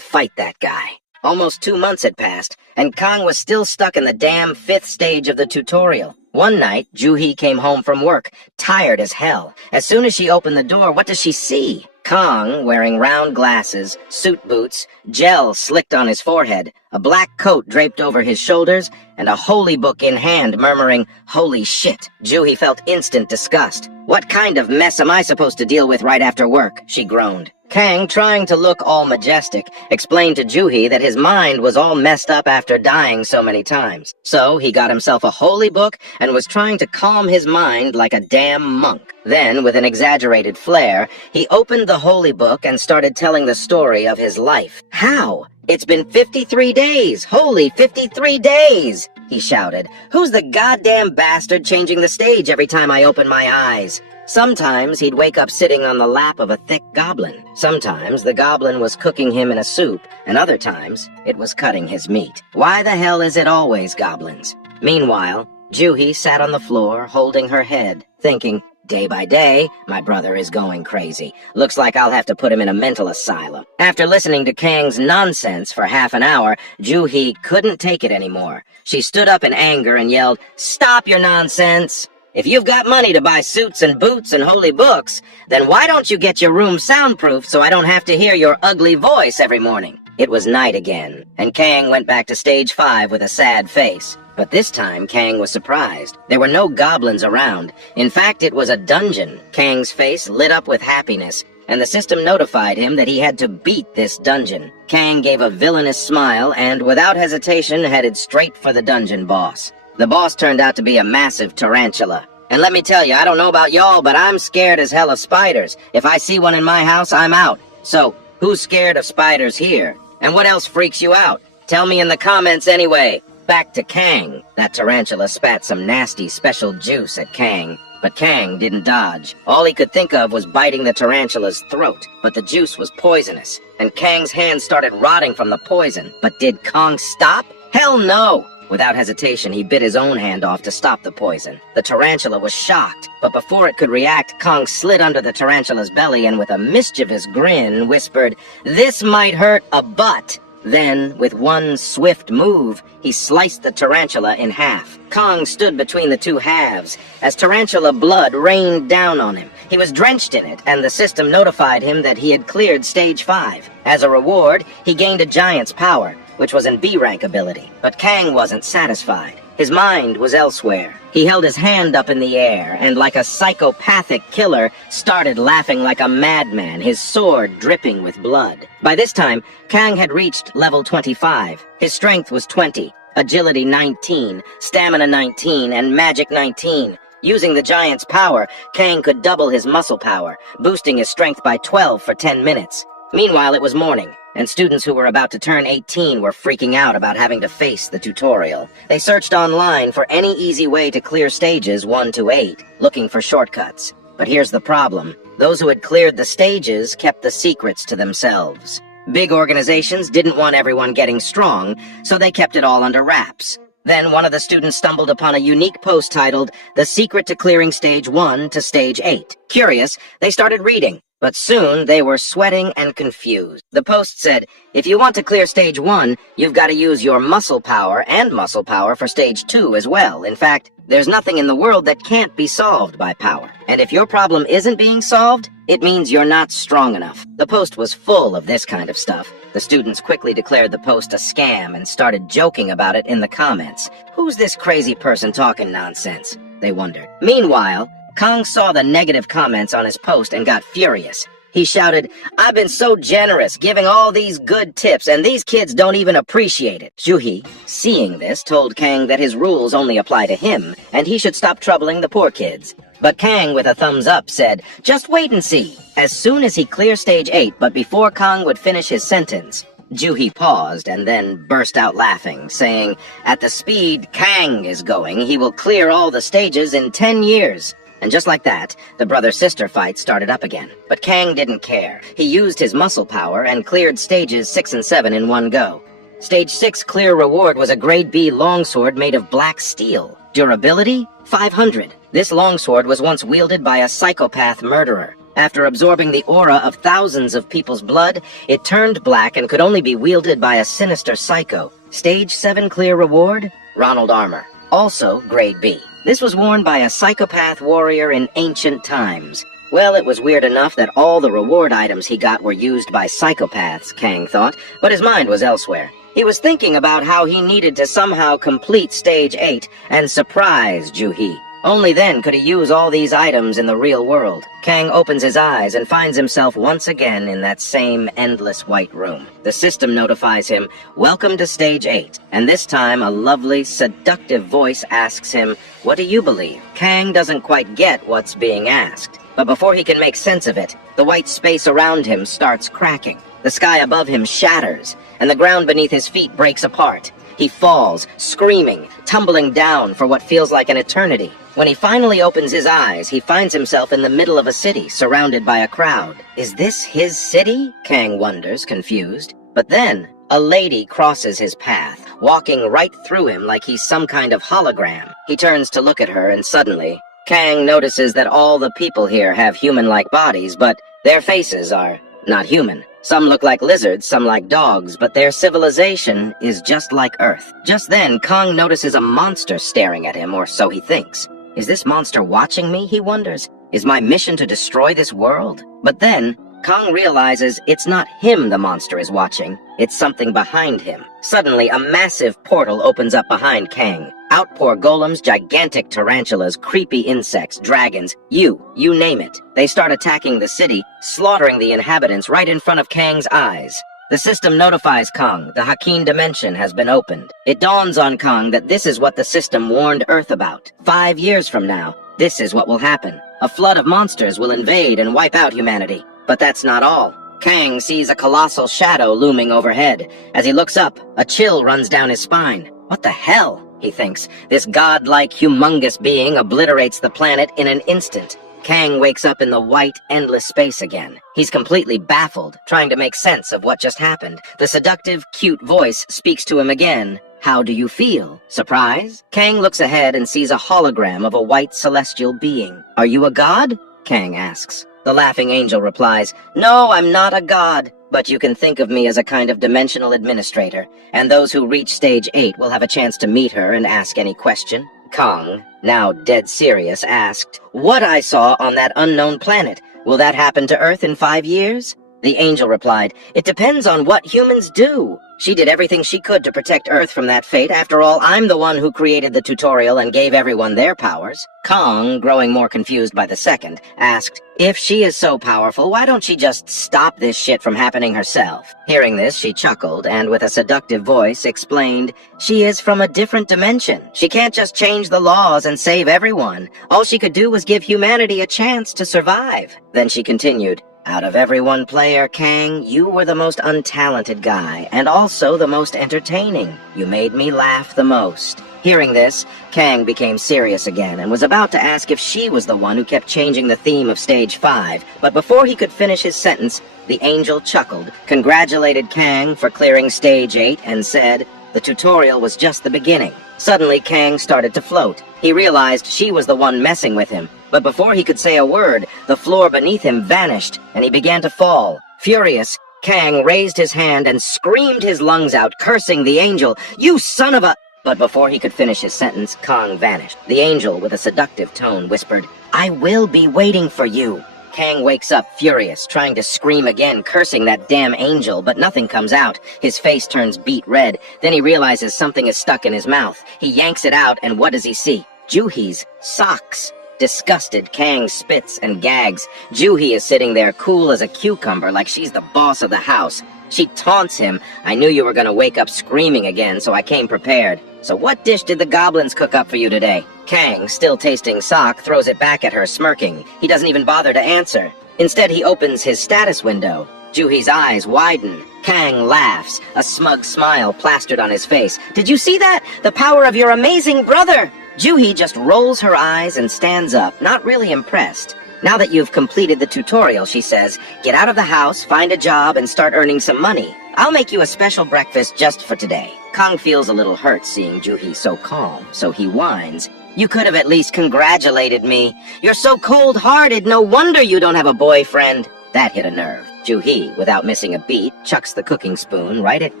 fight that guy." Almost 2 months had passed, and Kang was still stuck in the damn 5th stage of the tutorial. One night, Juhi came home from work, tired as hell. As soon as she opened the door, what does she see? Kang, wearing round glasses, suit boots, gel slicked on his forehead, a black coat draped over his shoulders, and a holy book in hand murmuring, "Holy shit." Juhi felt instant disgust. "What kind of mess am I supposed to deal with right after work?" she groaned. Kang, trying to look all majestic, explained to Juhi that his mind was all messed up after dying so many times. So he got himself a holy book and was trying to calm his mind like a damn monk. Then, with an exaggerated flair, he opened the holy book and started telling the story of his life. "How? It's been 53 days! Holy 53 days!" he shouted. "Who's the goddamn bastard changing the stage every time I open my eyes?" Sometimes he'd wake up sitting on the lap of a thick goblin. Sometimes the goblin was cooking him in a soup, and other times it was cutting his meat. Why the hell is it always goblins? Meanwhile, Juhi sat on the floor, holding her head, thinking, day by day, my brother is going crazy. Looks like I'll have to put him in a mental asylum. After listening to Kang's nonsense for half an hour, Juhi couldn't take it anymore. She stood up in anger and yelled, "Stop your nonsense! If you've got money to buy suits and boots and holy books, then why don't you get your room soundproofed so I don't have to hear your ugly voice every morning?" It was night again, and Kang went back to stage 5 with a sad face. But this time, Kang was surprised. There were no goblins around. In fact, it was a dungeon. Kang's face lit up with happiness, and the system notified him that he had to beat this dungeon. Kang gave a villainous smile and, without hesitation, headed straight for the dungeon boss. The boss turned out to be a massive tarantula. And let me tell you, I don't know about y'all, but I'm scared as hell of spiders. If I see one in my house, I'm out. So, who's scared of spiders here? And what else freaks you out? Tell me in the comments anyway. Back to Kang. That tarantula spat some nasty special juice at Kang. But Kang didn't dodge. All he could think of was biting the tarantula's throat. But the juice was poisonous, and Kang's hands started rotting from the poison. But did Kang stop? Hell no! Without hesitation, he bit his own hand off to stop the poison. The tarantula was shocked, but before it could react, Kang slid under the tarantula's belly and with a mischievous grin whispered, "This might hurt a butt." Then, with one swift move, he sliced the tarantula in half. Kang stood between the two halves as tarantula blood rained down on him. He was drenched in it, and the system notified him that he had cleared stage 5. As a reward, he gained a giant's power, which was an B rank ability. But Kang wasn't satisfied. His mind was elsewhere. He held his hand up in the air, and like a psychopathic killer, started laughing like a madman, his sword dripping with blood. By this time, Kang had reached level 25. His strength was 20, agility 19, stamina 19, and magic 19. Using the giant's power, Kang could double his muscle power, boosting his strength by 12 for 10 minutes. Meanwhile, it was morning, and students who were about to turn 18 were freaking out about having to face the tutorial. They searched online for any easy way to clear stages 1 to 8, looking for shortcuts. But here's the problem. Those who had cleared the stages kept the secrets to themselves. Big organizations didn't want everyone getting strong, so they kept it all under wraps. Then one of the students stumbled upon a unique post titled, "The Secret to Clearing Stage 1 to Stage 8. Curious, they started reading. But soon they were sweating and confused. The post said, if you want to clear stage 1, you've got to use your muscle power and muscle power for stage 2 as well. In fact, there's nothing in the world that can't be solved by power. And if your problem isn't being solved, it means you're not strong enough. The post was full of this kind of stuff. The students quickly declared the post a scam and started joking about it in the comments. Who's this crazy person talking nonsense? They wondered. Meanwhile, Kong saw the negative comments on his post and got furious. He shouted, I've been so generous, giving all these good tips, and these kids don't even appreciate it. Zhuhi, seeing this, told Kang that his rules only apply to him, and he should stop troubling the poor kids. But Kang, with a thumbs up, said, just wait and see. As soon as he clears stage 8, but before Kong would finish his sentence, Zhuhi paused and then burst out laughing, saying, at the speed Kang is going, he will clear all the stages in 10 years. And just like that, the brother-sister fight started up again. But Kang didn't care. He used his muscle power and cleared stages 6 and 7 in one go. Stage 6 clear reward was a grade B longsword made of black steel. Durability? 500. This longsword was once wielded by a psychopath murderer. After absorbing the aura of thousands of people's blood, it turned black and could only be wielded by a sinister psycho. Stage 7 clear reward? Ronald armor. Also grade B. This was worn by a psychopath warrior in ancient times. Well, it was weird enough that all the reward items he got were used by psychopaths, Kang thought, but his mind was elsewhere. He was thinking about how he needed to somehow complete stage 8 and surprise Zhuhi. Only then could he use all these items in the real world. Kang opens his eyes and finds himself once again in that same endless white room. The system notifies him, welcome to stage 8. And this time a lovely, seductive voice asks him, what do you believe? Kang doesn't quite get what's being asked. But before he can make sense of it, the white space around him starts cracking. The sky above him shatters, and the ground beneath his feet breaks apart. He falls, screaming, tumbling down for what feels like an eternity. When he finally opens his eyes, he finds himself in the middle of a city, surrounded by a crowd. Is this his city? Kang wonders, confused. But then, a lady crosses his path, walking right through him like he's some kind of hologram. He turns to look at her, and suddenly, Kang notices that all the people here have human-like bodies, but their faces are not human. Some look like lizards, some like dogs, but their civilization is just like Earth. Just then, Kong notices a monster staring at him, or so he thinks. Is this monster watching me, he wonders? Is my mission to destroy this world? But then, Kong realizes it's not him the monster is watching, it's something behind him. Suddenly, a massive portal opens up behind Kang. Out pour golems, gigantic tarantulas, creepy insects, dragons, you name it. They start attacking the city, slaughtering the inhabitants right in front of Kang's eyes. The system notifies Kong the Hakin dimension has been opened. It dawns on Kong that this is what the system warned Earth about. 5 years from now, this is what will happen. A flood of monsters will invade and wipe out humanity. But that's not all. Kang sees a colossal shadow looming overhead. As he looks up, a chill runs down his spine. What the hell? He thinks. This godlike, humongous being obliterates the planet in an instant. Kang wakes up in the white, endless space again. He's completely baffled, trying to make sense of what just happened. The seductive, cute voice speaks to him again. How do you feel? Surprise? Kang looks ahead and sees a hologram of a white celestial being. Are you a god? Kang asks. The laughing angel replies, no, I'm not a god, but you can think of me as a kind of dimensional administrator, and those who reach stage 8 will have a chance to meet her and ask any question. Kong, now dead serious, asked, what I saw on that unknown planet, will that happen to Earth in 5 years? The angel replied, it depends on what humans do. She did everything she could to protect Earth from that fate. After all, I'm the one who created the tutorial and gave everyone their powers. Kong, growing more confused by the second, asked, if she is so powerful, why don't she just stop this shit from happening herself? Hearing this, she chuckled and with a seductive voice explained, she is from a different dimension. She can't just change the laws and save everyone. All she could do was give humanity a chance to survive. Then she continued, out of every one player, Kang, you were the most untalented guy, and also the most entertaining. You made me laugh the most. Hearing this, Kang became serious again, and was about to ask if she was the one who kept changing the theme of stage 5, but before he could finish his sentence, the angel chuckled, congratulated Kang for clearing stage 8, and said, The tutorial was just the beginning. Suddenly, Kang started to float. He realized she was the one messing with him. But before he could say a word, the floor beneath him vanished, and he began to fall. Furious, Kang raised his hand and screamed his lungs out, cursing the angel. "You son of a—" But before he could finish his sentence, Kang vanished. The angel, with a seductive tone, whispered, "I will be waiting for you." Kang wakes up furious, trying to scream again, cursing that damn angel, but nothing comes out. His face turns beet red. Then he realizes something is stuck in his mouth. He yanks it out, and what does he see? Juhi's socks. Disgusted, Kang spits and gags. Juhi is sitting there cool as a cucumber, like she's the boss of the house. She taunts him. "I knew you were gonna wake up screaming again, so I came prepared. So what dish did the goblins cook up for you today?" Kang, still tasting sock, throws it back at her, smirking. He doesn't even bother to answer. Instead, he opens his status window. Juhi's eyes widen. Kang laughs, a smug smile plastered on his face. "Did you see that? The power of your amazing brother!" Juhi just rolls her eyes and stands up, not really impressed. "Now that you've completed the tutorial," she says, "get out of the house, find a job, and start earning some money. I'll make you a special breakfast just for today." Kang feels a little hurt seeing Juhi so calm, so he whines. "You could have at least congratulated me. You're so cold-hearted, no wonder you don't have a boyfriend." That hit a nerve. Juhi, without missing a beat, chucks the cooking spoon right at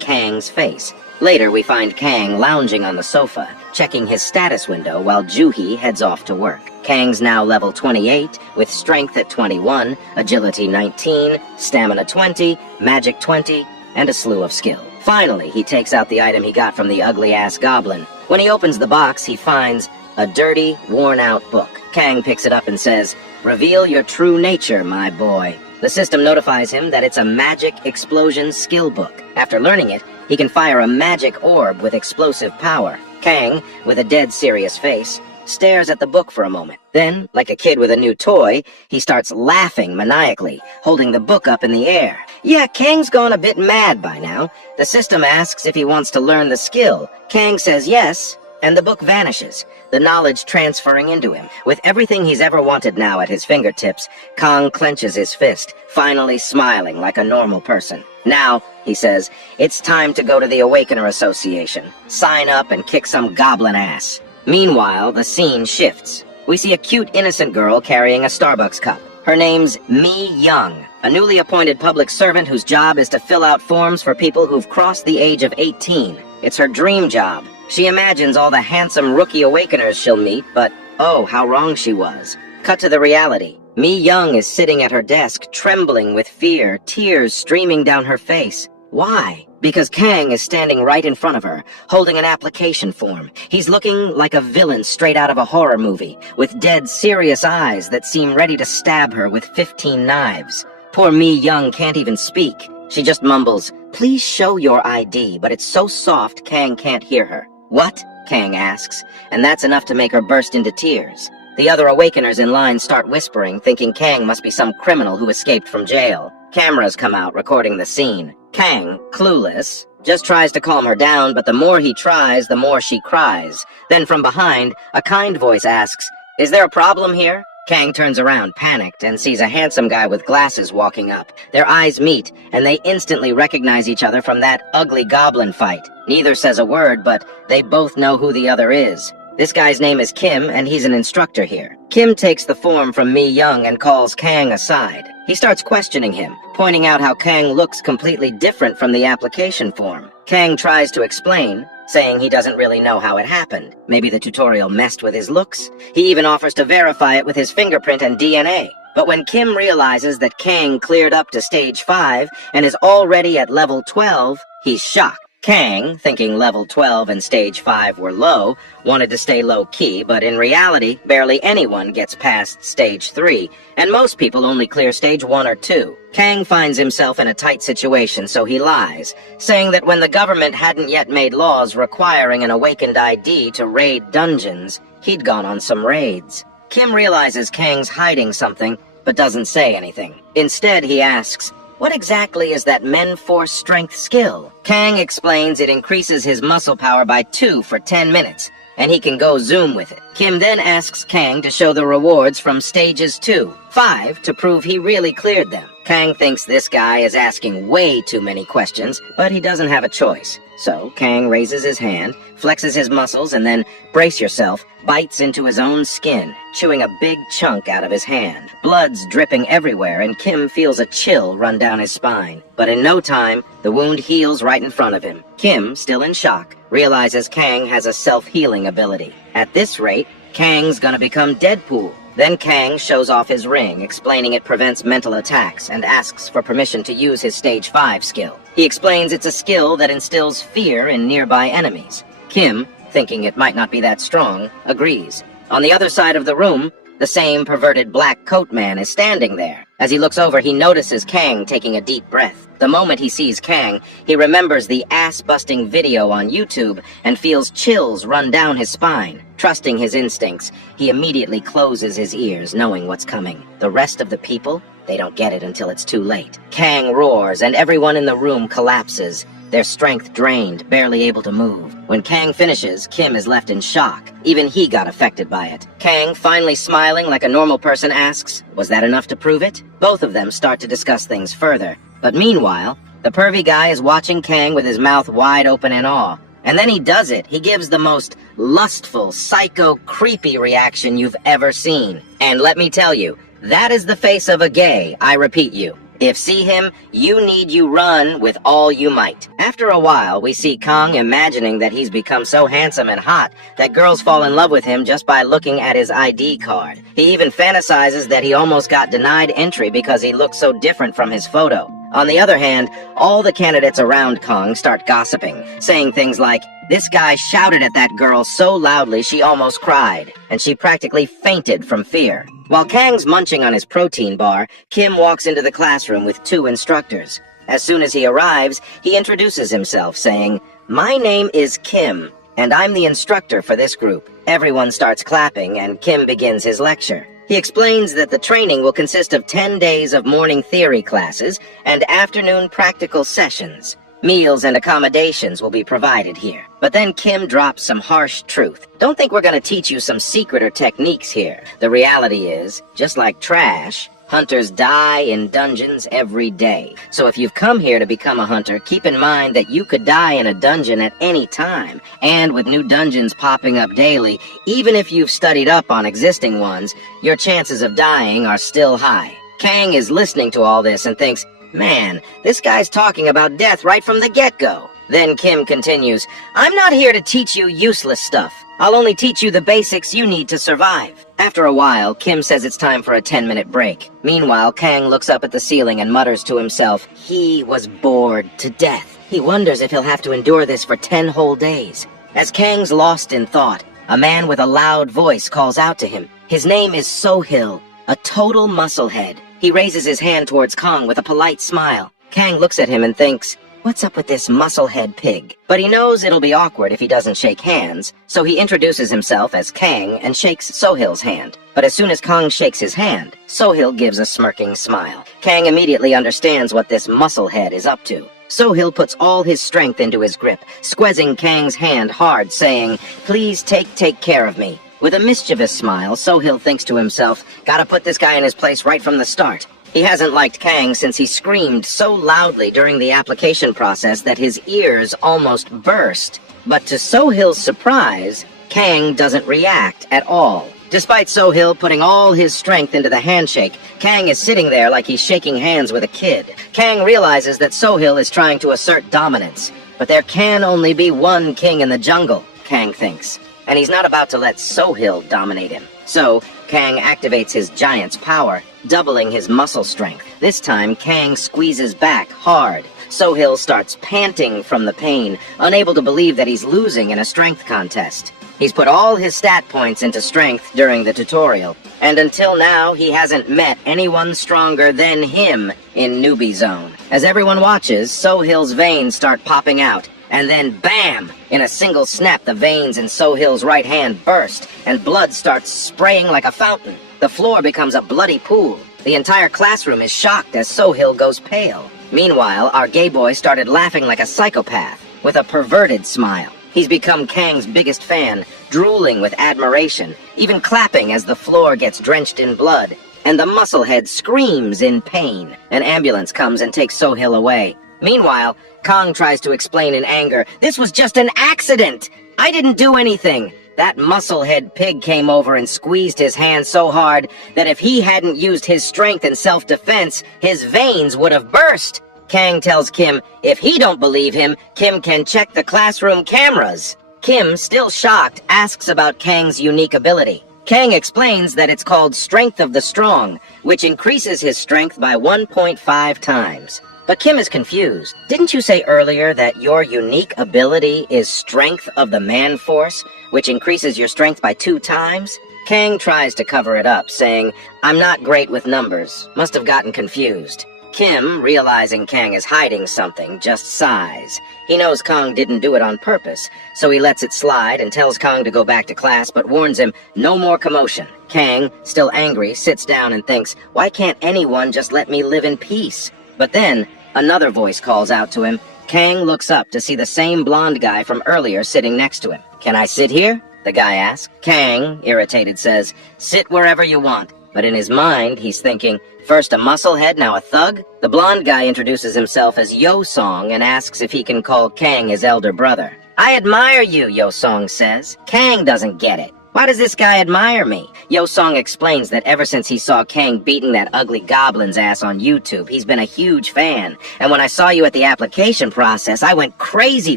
Kang's face. Later, we find Kang lounging on the sofa, checking his status window while Juhi heads off to work. Kang's now level 28, with strength at 21, agility 19, stamina 20, magic 20, and a slew of skill. Finally, he takes out the item he got from the ugly-ass goblin. When he opens the box, he finds a dirty, worn-out book. Kang picks it up and says, "Reveal your true nature, my boy." The system notifies him that it's a magic explosion skill book. After learning it, he can fire a magic orb with explosive power. Kang, with a dead serious face, stares at the book for a moment. Then, like a kid with a new toy, he starts laughing maniacally, holding the book up in the air. Yeah, Kang's gone a bit mad by now. The system asks if he wants to learn the skill. Kang says yes, and the book vanishes, the knowledge transferring into him. With everything he's ever wanted now at his fingertips, Kang clenches his fist, finally smiling like a normal person. "Now," he says, "it's time to go to the Awakener Association. Sign up and kick some goblin ass." Meanwhile, the scene shifts. We see a cute, innocent girl carrying a Starbucks cup. Her name's Mi Young, a newly appointed public servant whose job is to fill out forms for people who've crossed the age of 18. It's her dream job. She imagines all the handsome rookie awakeners she'll meet, but oh, how wrong she was. Cut to the reality. Mi Young is sitting at her desk, trembling with fear, tears streaming down her face. Why? Because Kang is standing right in front of her, holding an application form. He's looking like a villain straight out of a horror movie, with dead, serious eyes that seem ready to stab her with 15 knives. Poor Mi Young can't even speak. She just mumbles, "Please show your ID," but it's so soft Kang can't hear her. "What?" Kang asks, and that's enough to make her burst into tears. The other Awakeners in line start whispering, thinking Kang must be some criminal who escaped from jail. Cameras come out recording the scene. Kang, clueless, just tries to calm her down, but the more he tries, the more she cries. Then from behind, a kind voice asks, "Is there a problem here?" Kang turns around, panicked, and sees a handsome guy with glasses walking up. Their eyes meet, and they instantly recognize each other from that ugly goblin fight. Neither says a word, but they both know who the other is. This guy's name is Kim, and he's an instructor here. Kim takes the form from Mi Young and calls Kang aside. He starts questioning him, pointing out how Kang looks completely different from the application form. Kang tries to explain, saying he doesn't really know how it happened. Maybe the tutorial messed with his looks. He even offers to verify it with his fingerprint and DNA. But when Kim realizes that Kang cleared up to stage 5 and is already at level 12, he's shocked. Kang, thinking level 12 and stage 5 were low, wanted to stay low-key, but in reality, barely anyone gets past stage 3, and most people only clear stage 1 or 2. Kang finds himself in a tight situation, so he lies, saying that when the government hadn't yet made laws requiring an awakened ID to raid dungeons, he'd gone on some raids. Kim realizes Kang's hiding something, but doesn't say anything. Instead, he asks, "What exactly is that Men Force Strength skill?" Kang explains it increases his muscle power by 2 for 10 minutes, and he can go zoom with it. Kim then asks Kang to show the rewards from stages 2. 5 to prove he really cleared them. Kang thinks this guy is asking way too many questions, but he doesn't have a choice. So Kang raises his hand, flexes his muscles, and then, brace yourself, bites into his own skin, chewing a big chunk out of his hand. Blood's dripping everywhere, and Kim feels a chill run down his spine. But in no time, the wound heals right in front of him. Kim, still in shock, realizes Kang has a self-healing ability. At this rate, Kang's gonna become Deadpool. Then Kang shows off his ring, explaining it prevents mental attacks, and asks for permission to use his Stage 5 skill. He explains it's a skill that instills fear in nearby enemies. Kim, thinking it might not be that strong, agrees. On the other side of the room, the same perverted black coat man is standing there. As he looks over, he notices Kang taking a deep breath. The moment he sees Kang, he remembers the ass-busting video on YouTube and feels chills run down his spine. Trusting his instincts, he immediately closes his ears, knowing what's coming. The rest of the people, they don't get it until it's too late. Kang roars, and everyone in the room collapses, their strength drained, barely able to move. When Kang finishes, Kim is left in shock. Even he got affected by it. Kang, finally smiling like a normal person, asks, "Was that enough to prove it?" Both of them start to discuss things further. But meanwhile, the pervy guy is watching Kang with his mouth wide open in awe. And then he does it. He gives the most lustful, psycho, creepy reaction you've ever seen. And let me tell you, that is the face of a gay, I repeat you. If see him, you run with all you might. After a while, we see Kang imagining that he's become so handsome and hot that girls fall in love with him just by looking at his ID card. He even fantasizes that he almost got denied entry because he looks so different from his photo. On the other hand, all the candidates around Kang start gossiping, saying things like, "This guy shouted at that girl so loudly she almost cried, and she practically fainted from fear." While Kang's munching on his protein bar, Kim walks into the classroom with 2 instructors. As soon as he arrives, he introduces himself, saying, "My name is Kim, and I'm the instructor for this group." Everyone starts clapping, and Kim begins his lecture. He explains that the training will consist of 10 days of morning theory classes and afternoon practical sessions. Meals and accommodations will be provided here. But then Kim drops some harsh truth. "Don't think we're gonna teach you some secret or techniques here. The reality is, just like trash, hunters die in dungeons every day. So if you've come here to become a hunter, keep in mind that you could die in a dungeon at any time. And with new dungeons popping up daily, even if you've studied up on existing ones, your chances of dying are still high." Kang is listening to all this and thinks, "Man, this guy's talking about death right from the get-go." Then Kim continues, "I'm not here to teach you useless stuff. I'll only teach you the basics you need to survive." After a while, Kim says it's time for a 10-minute break. Meanwhile, Kang looks up at the ceiling and mutters to himself, he was bored to death. He wonders if he'll have to endure this for 10 whole days. As Kang's lost in thought, a man with a loud voice calls out to him. His name is Sohil, a total musclehead. He raises his hand towards Kang with a polite smile. Kang looks at him and thinks, "What's up with this musclehead pig?" But he knows it'll be awkward if he doesn't shake hands, so he introduces himself as Kang and shakes Sohil's hand. But as soon as Kang shakes his hand, Sohil gives a smirking smile. Kang immediately understands what this musclehead is up to. Sohil puts all his strength into his grip, squeezing Kang's hand hard, saying, "Please take care of me." With a mischievous smile, Sohil thinks to himself, "Gotta put this guy in his place right from the start." He hasn't liked Kang since he screamed so loudly during the application process that his ears almost burst. But to Sohil's surprise, Kang doesn't react at all. Despite Sohil putting all his strength into the handshake, Kang is sitting there like he's shaking hands with a kid. Kang realizes that Sohil is trying to assert dominance. But there can only be one king in the jungle, Kang thinks. And he's not about to let Sohil dominate him. So, Kang activates his giant's power, doubling his muscle strength. This time, Kang squeezes back hard. Sohil starts panting from the pain, unable to believe that he's losing in a strength contest. He's put all his stat points into strength during the tutorial, and until now, he hasn't met anyone stronger than him in Newbie Zone. As everyone watches, Sohil's veins start popping out. And then, bam! In a single snap, the veins in Sohil's right hand burst, and blood starts spraying like a fountain. The floor becomes a bloody pool. The entire classroom is shocked as Sohil goes pale. Meanwhile, our gay boy started laughing like a psychopath, with a perverted smile. He's become Kang's biggest fan, drooling with admiration, even clapping as the floor gets drenched in blood. and the musclehead screams in pain. An ambulance comes and takes Sohil away. Meanwhile, Kong tries to explain in anger, "This was just an accident! I didn't do anything!" That musclehead pig came over and squeezed his hand so hard that if he hadn't used his strength in self-defense, his veins would have burst. Kang tells Kim if he don't believe him, Kim can check the classroom cameras. Kim, still shocked, asks about Kang's unique ability. Kang explains that it's called Strength of the Strong, which increases his strength by 1.5 times. But Kim is confused. Didn't you say earlier that your unique ability is Strength of the Man Force, which increases your strength by 2 times? Kang tries to cover it up, saying, "I'm not great with numbers. Must have gotten confused." Kim, realizing Kang is hiding something, just sighs. He knows Kong didn't do it on purpose, so he lets it slide and tells Kong to go back to class, but warns him no more commotion. Kang, still angry, sits down and thinks, why can't anyone just let me live in peace? But then, another voice calls out to him. Kang looks up to see the same blonde guy from earlier sitting next to him. "Can I sit here?" the guy asks. Kang, irritated, says, "Sit wherever you want." But in his mind, he's thinking, first a musclehead, now a thug? The blonde guy introduces himself as Yo-Song and asks if he can call Kang his elder brother. "I admire you," Yo-Song says. Kang doesn't get it. Why does this guy admire me? Yo-Song explains that ever since he saw Kang beating that ugly Goblin's ass on YouTube, he's been a huge fan. And when I saw you at the application process, I went crazy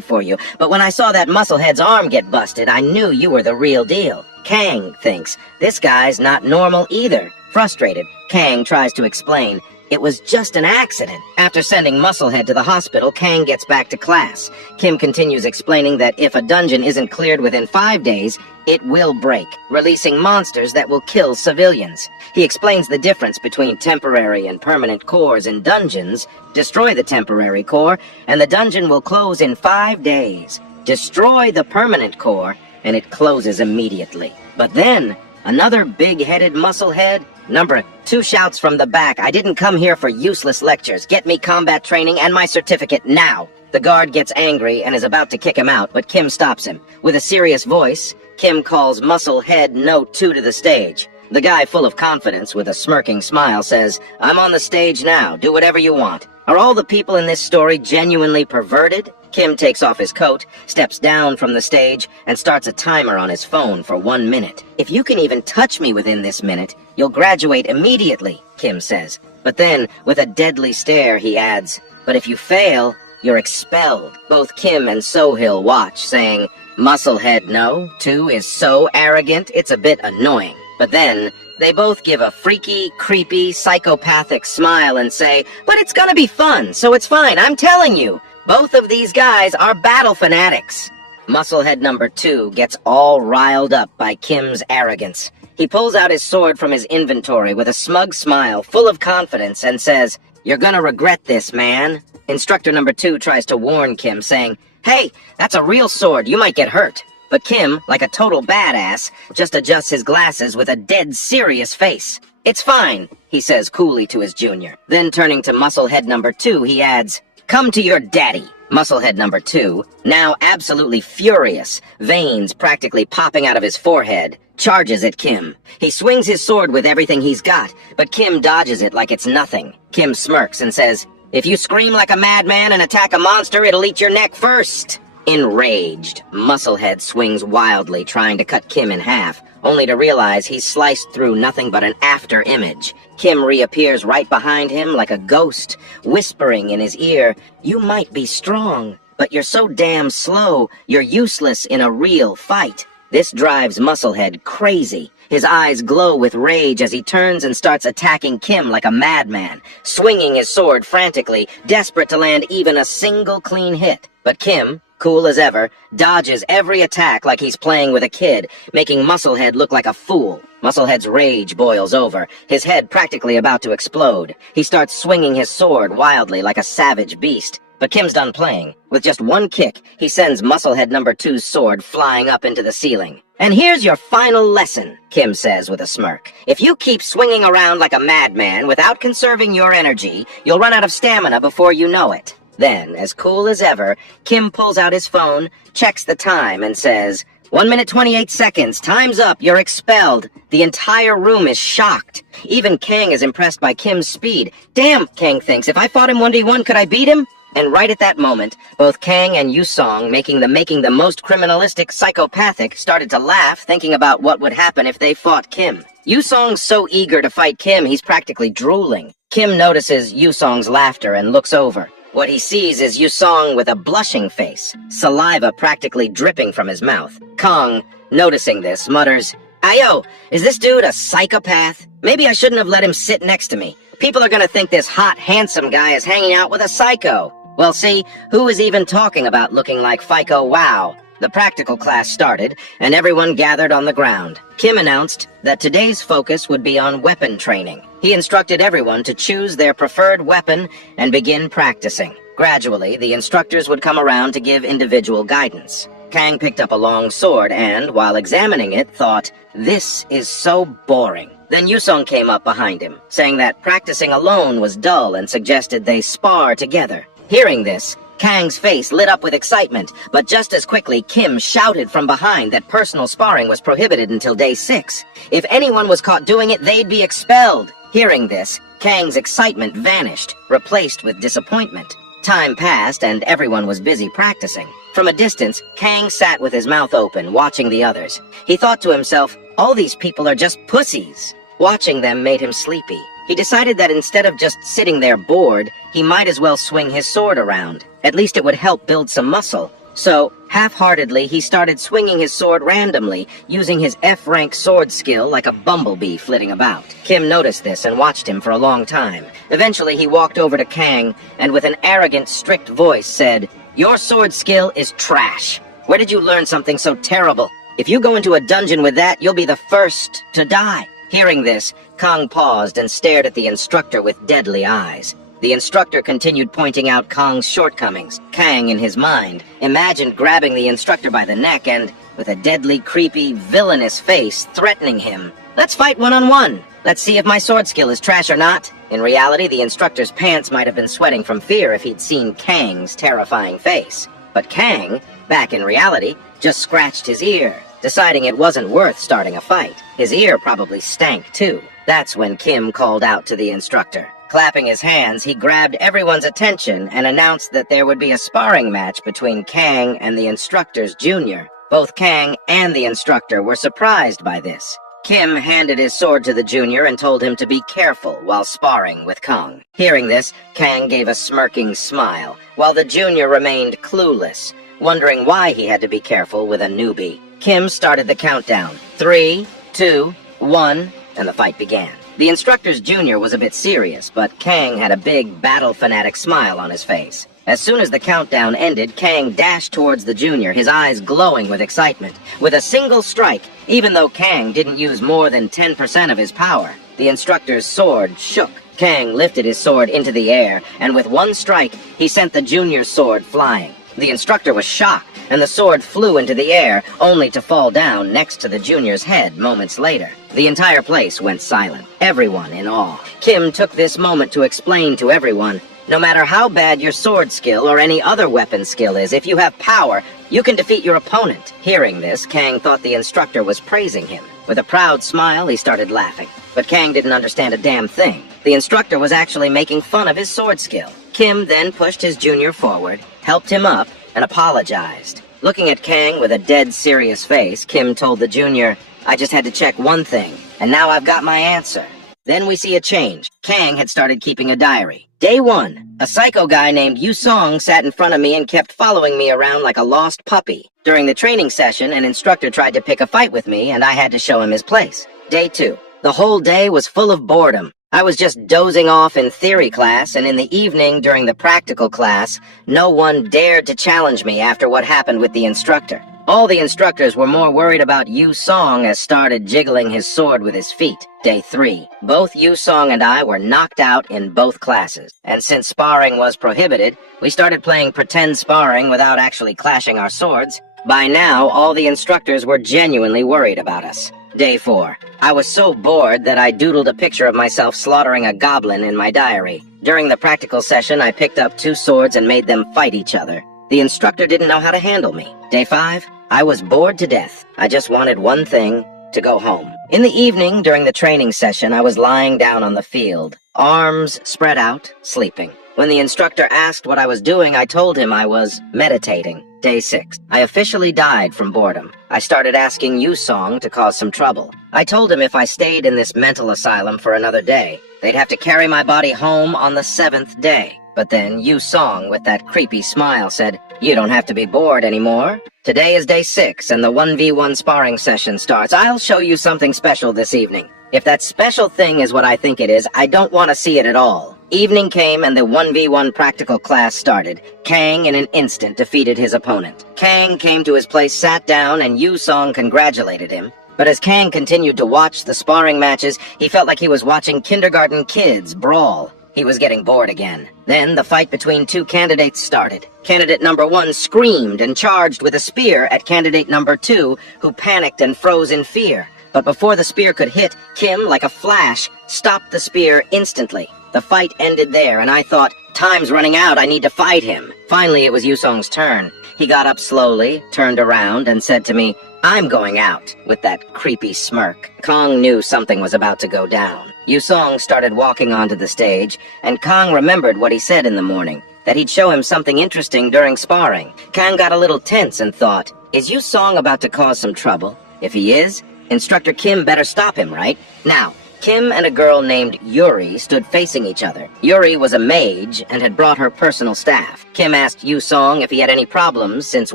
for you. But when I saw that musclehead's arm get busted, I knew you were the real deal. Kang thinks, this guy's not normal either. Frustrated, Kang tries to explain, it was just an accident. After sending Musclehead to the hospital, Kang gets back to class. Kim continues explaining that if a dungeon isn't cleared within 5 days, it will break, releasing monsters that will kill civilians. He explains the difference between temporary and permanent cores in dungeons. Destroy the temporary core, and the dungeon will close in 5 days. Destroy the permanent core, and it closes immediately. But then, another big-headed musclehead? Number 2 shouts from the back, "I didn't come here for useless lectures. Get me combat training and my certificate now." The guard gets angry and is about to kick him out, but Kim stops him. With a serious voice, Kim calls Musclehead Note 2 to the stage. The guy, full of confidence, with a smirking smile, says, "I'm on the stage now. Do whatever you want." Are all the people in this story genuinely perverted? Kim takes off his coat, steps down from the stage, and starts a timer on his phone for 1 minute. "If you can even touch me within this minute, you'll graduate immediately," Kim says. But then, with a deadly stare, he adds, "But if you fail, you're expelled." Both Kim and Sohil watch, saying, "Musclehead No 2 is so arrogant, it's a bit annoying." But then, they both give a freaky, creepy, psychopathic smile and say, "But it's gonna be fun, so it's fine, I'm telling you." Both of these guys are battle fanatics. Musclehead number 2 gets all riled up by Kim's arrogance. He pulls out his sword from his inventory with a smug smile, full of confidence, and says, "You're gonna regret this, man." Instructor number 2 tries to warn Kim, saying, "Hey, that's a real sword, you might get hurt." But Kim, like a total badass, just adjusts his glasses with a dead serious face. "It's fine," he says coolly to his junior. Then turning to Musclehead number 2, he adds, "Come to your daddy." Musclehead number 2, now absolutely furious, veins practically popping out of his forehead, charges at Kim. He swings his sword with everything he's got, but Kim dodges it like it's nothing. Kim smirks and says, "If you scream like a madman and attack a monster, it'll eat your neck first." Enraged, Musclehead swings wildly, trying to cut Kim in half, only to realize he's sliced through nothing but an after image. Kim reappears right behind him like a ghost, whispering in his ear, "You might be strong, but you're so damn slow, you're useless in a real fight." This drives Musclehead crazy. His eyes glow with rage as he turns and starts attacking Kim like a madman, swinging his sword frantically, desperate to land even a single clean hit. But Kim, cool as ever, dodges every attack like he's playing with a kid, making Musclehead look like a fool. Musclehead's rage boils over, his head practically about to explode. He starts swinging his sword wildly like a savage beast. But Kim's done playing. With just one kick, he sends Musclehead number 2's sword flying up into the ceiling. "And here's your final lesson," Kim says with a smirk. "If you keep swinging around like a madman without conserving your energy, you'll run out of stamina before you know it." Then, as cool as ever, Kim pulls out his phone, checks the time, and says, 1 minute 28 seconds. Time's up. You're expelled. The entire room is shocked. Even Kang is impressed by Kim's speed. Damn, Kang thinks, if I fought him 1v1, could I beat him? And right at that moment, both Kang and Yusong, making the most criminalistic psychopathic, started to laugh, thinking about what would happen if they fought Kim. Yusong's so eager to fight Kim, he's practically drooling. Kim notices Yusong's laughter and looks over. What he sees is Yusong with a blushing face, saliva practically dripping from his mouth. Kong, noticing this, mutters, "Ayo, is this dude a psychopath? Maybe I shouldn't have let him sit next to me. People are gonna think this hot, handsome guy is hanging out with a psycho." Well, see, who is even talking about looking like Fico Wow? The practical class started, and everyone gathered on the ground. Kim announced that today's focus would be on weapon training. He instructed everyone to choose their preferred weapon and begin practicing. Gradually, the instructors would come around to give individual guidance. Kang picked up a long sword and, while examining it, thought, "This is so boring." Then Yusong came up behind him, saying that practicing alone was dull and suggested they spar together. Hearing this, Kang's face lit up with excitement, but just as quickly Kim shouted from behind that personal sparring was prohibited until day 6. If anyone was caught doing it, they'd be expelled. Hearing this, Kang's excitement vanished, replaced with disappointment. Time passed and everyone was busy practicing. From a distance, Kang sat with his mouth open, watching the others. He thought to himself, all these people are just pussies. Watching them made him sleepy. He decided that instead of just sitting there bored, he might as well swing his sword around. At least it would help build some muscle. So, half-heartedly, he started swinging his sword randomly, using his F-rank sword skill like a bumblebee flitting about. Kim noticed this and watched him for a long time. Eventually, he walked over to Kang and with an arrogant, strict voice said, "Your sword skill is trash. Where did you learn something so terrible? If you go into a dungeon with that, you'll be the first to die." Hearing this, Kang paused and stared at the instructor with deadly eyes. The instructor continued pointing out Kang's shortcomings. Kang, in his mind, imagined grabbing the instructor by the neck and, with a deadly, creepy, villainous face, threatening him. "Let's fight one-on-one. Let's see if my sword skill is trash or not." In reality, the instructor's pants might have been sweating from fear if he'd seen Kang's terrifying face. But Kang, back in reality, just scratched his ear, deciding it wasn't worth starting a fight. His ear probably stank, too. That's when Kim called out to the instructor. Clapping his hands, he grabbed everyone's attention and announced that there would be a sparring match between Kang and the instructor's junior. Both Kang and the instructor were surprised by this. Kim handed his sword to the junior and told him to be careful while sparring with Kang. Hearing this, Kang gave a smirking smile, while the junior remained clueless, wondering why he had to be careful with a newbie. Kim started the countdown. 3, 2, 1, and the fight began. The instructor's junior was a bit serious, but Kang had a big, battle-fanatic smile on his face. As soon as the countdown ended, Kang dashed towards the junior, his eyes glowing with excitement. With a single strike, even though Kang didn't use more than 10% of his power, the instructor's sword shook. Kang lifted his sword into the air, and with one strike, he sent the junior's sword flying. The instructor was shocked, and the sword flew into the air, only to fall down next to the junior's head moments later. The entire place went silent, everyone in awe. Kim took this moment to explain to everyone, no matter how bad your sword skill or any other weapon skill is, if you have power, you can defeat your opponent. Hearing this, Kang thought the instructor was praising him. With a proud smile, he started laughing. But Kang didn't understand a damn thing. The instructor was actually making fun of his sword skill. Kim then pushed his junior forward, helped him up, and apologized. Looking at Kang with a dead serious face, Kim told the junior, "I just had to check one thing, and now I've got my answer." Then we see a change. Kang had started keeping a diary. Day 1, a psycho guy named Yusong sat in front of me and kept following me around like a lost puppy. During the training session, an instructor tried to pick a fight with me, and I had to show him his place. Day 2, the whole day was full of boredom. I was just dozing off in theory class, and in the evening during the practical class, no one dared to challenge me after what happened with the instructor. All the instructors were more worried about Yusong as started jiggling his sword with his feet. Day 3. Both Yusong and I were knocked out in both classes. And since sparring was prohibited, we started playing pretend sparring without actually clashing our swords. By now, all the instructors were genuinely worried about us. Day 4. I was so bored that I doodled a picture of myself slaughtering a goblin in my diary. During the practical session, I picked up 2 swords and made them fight each other. The instructor didn't know how to handle me. Day 5. I was bored to death. I just wanted one thing, to go home. In the evening, during the training session, I was lying down on the field, arms spread out, sleeping. When the instructor asked what I was doing, I told him I was meditating. Day 6. I officially died from boredom. I started asking Yu-Song to cause some trouble. I told him if I stayed in this mental asylum for another day, they'd have to carry my body home on the 7th day. But then Yu-Song, with that creepy smile, said, "You don't have to be bored anymore. Today is day 6, and the 1v1 sparring session starts. I'll show you something special this evening. If that special thing is what I think it is, I don't want to see it at all." Evening came and the 1v1 practical class started. Kang in an instant defeated his opponent. Kang came to his place, sat down, and Yu-Song congratulated him. But as Kang continued to watch the sparring matches, he felt like he was watching kindergarten kids brawl. He was getting bored again. Then the fight between two candidates started. Candidate number 1 screamed and charged with a spear at candidate number 2, who panicked and froze in fear. But before the spear could hit, Kim, like a flash, stopped the spear instantly. The fight ended there, and I thought, time's running out, I need to fight him. Finally, it was Yu-Song's turn. He got up slowly, turned around, and said to me, "I'm going out," with that creepy smirk. Kong knew something was about to go down. Yu-Song started walking onto the stage, and Kong remembered what he said in the morning, that he'd show him something interesting during sparring. Kong got a little tense and thought, is Yu-Song about to cause some trouble? If he is, Instructor Kim better stop him, right? Now, Kim and a girl named Yuri stood facing each other. Yuri was a mage and had brought her personal staff. Kim asked Yu-Song if he had any problems, since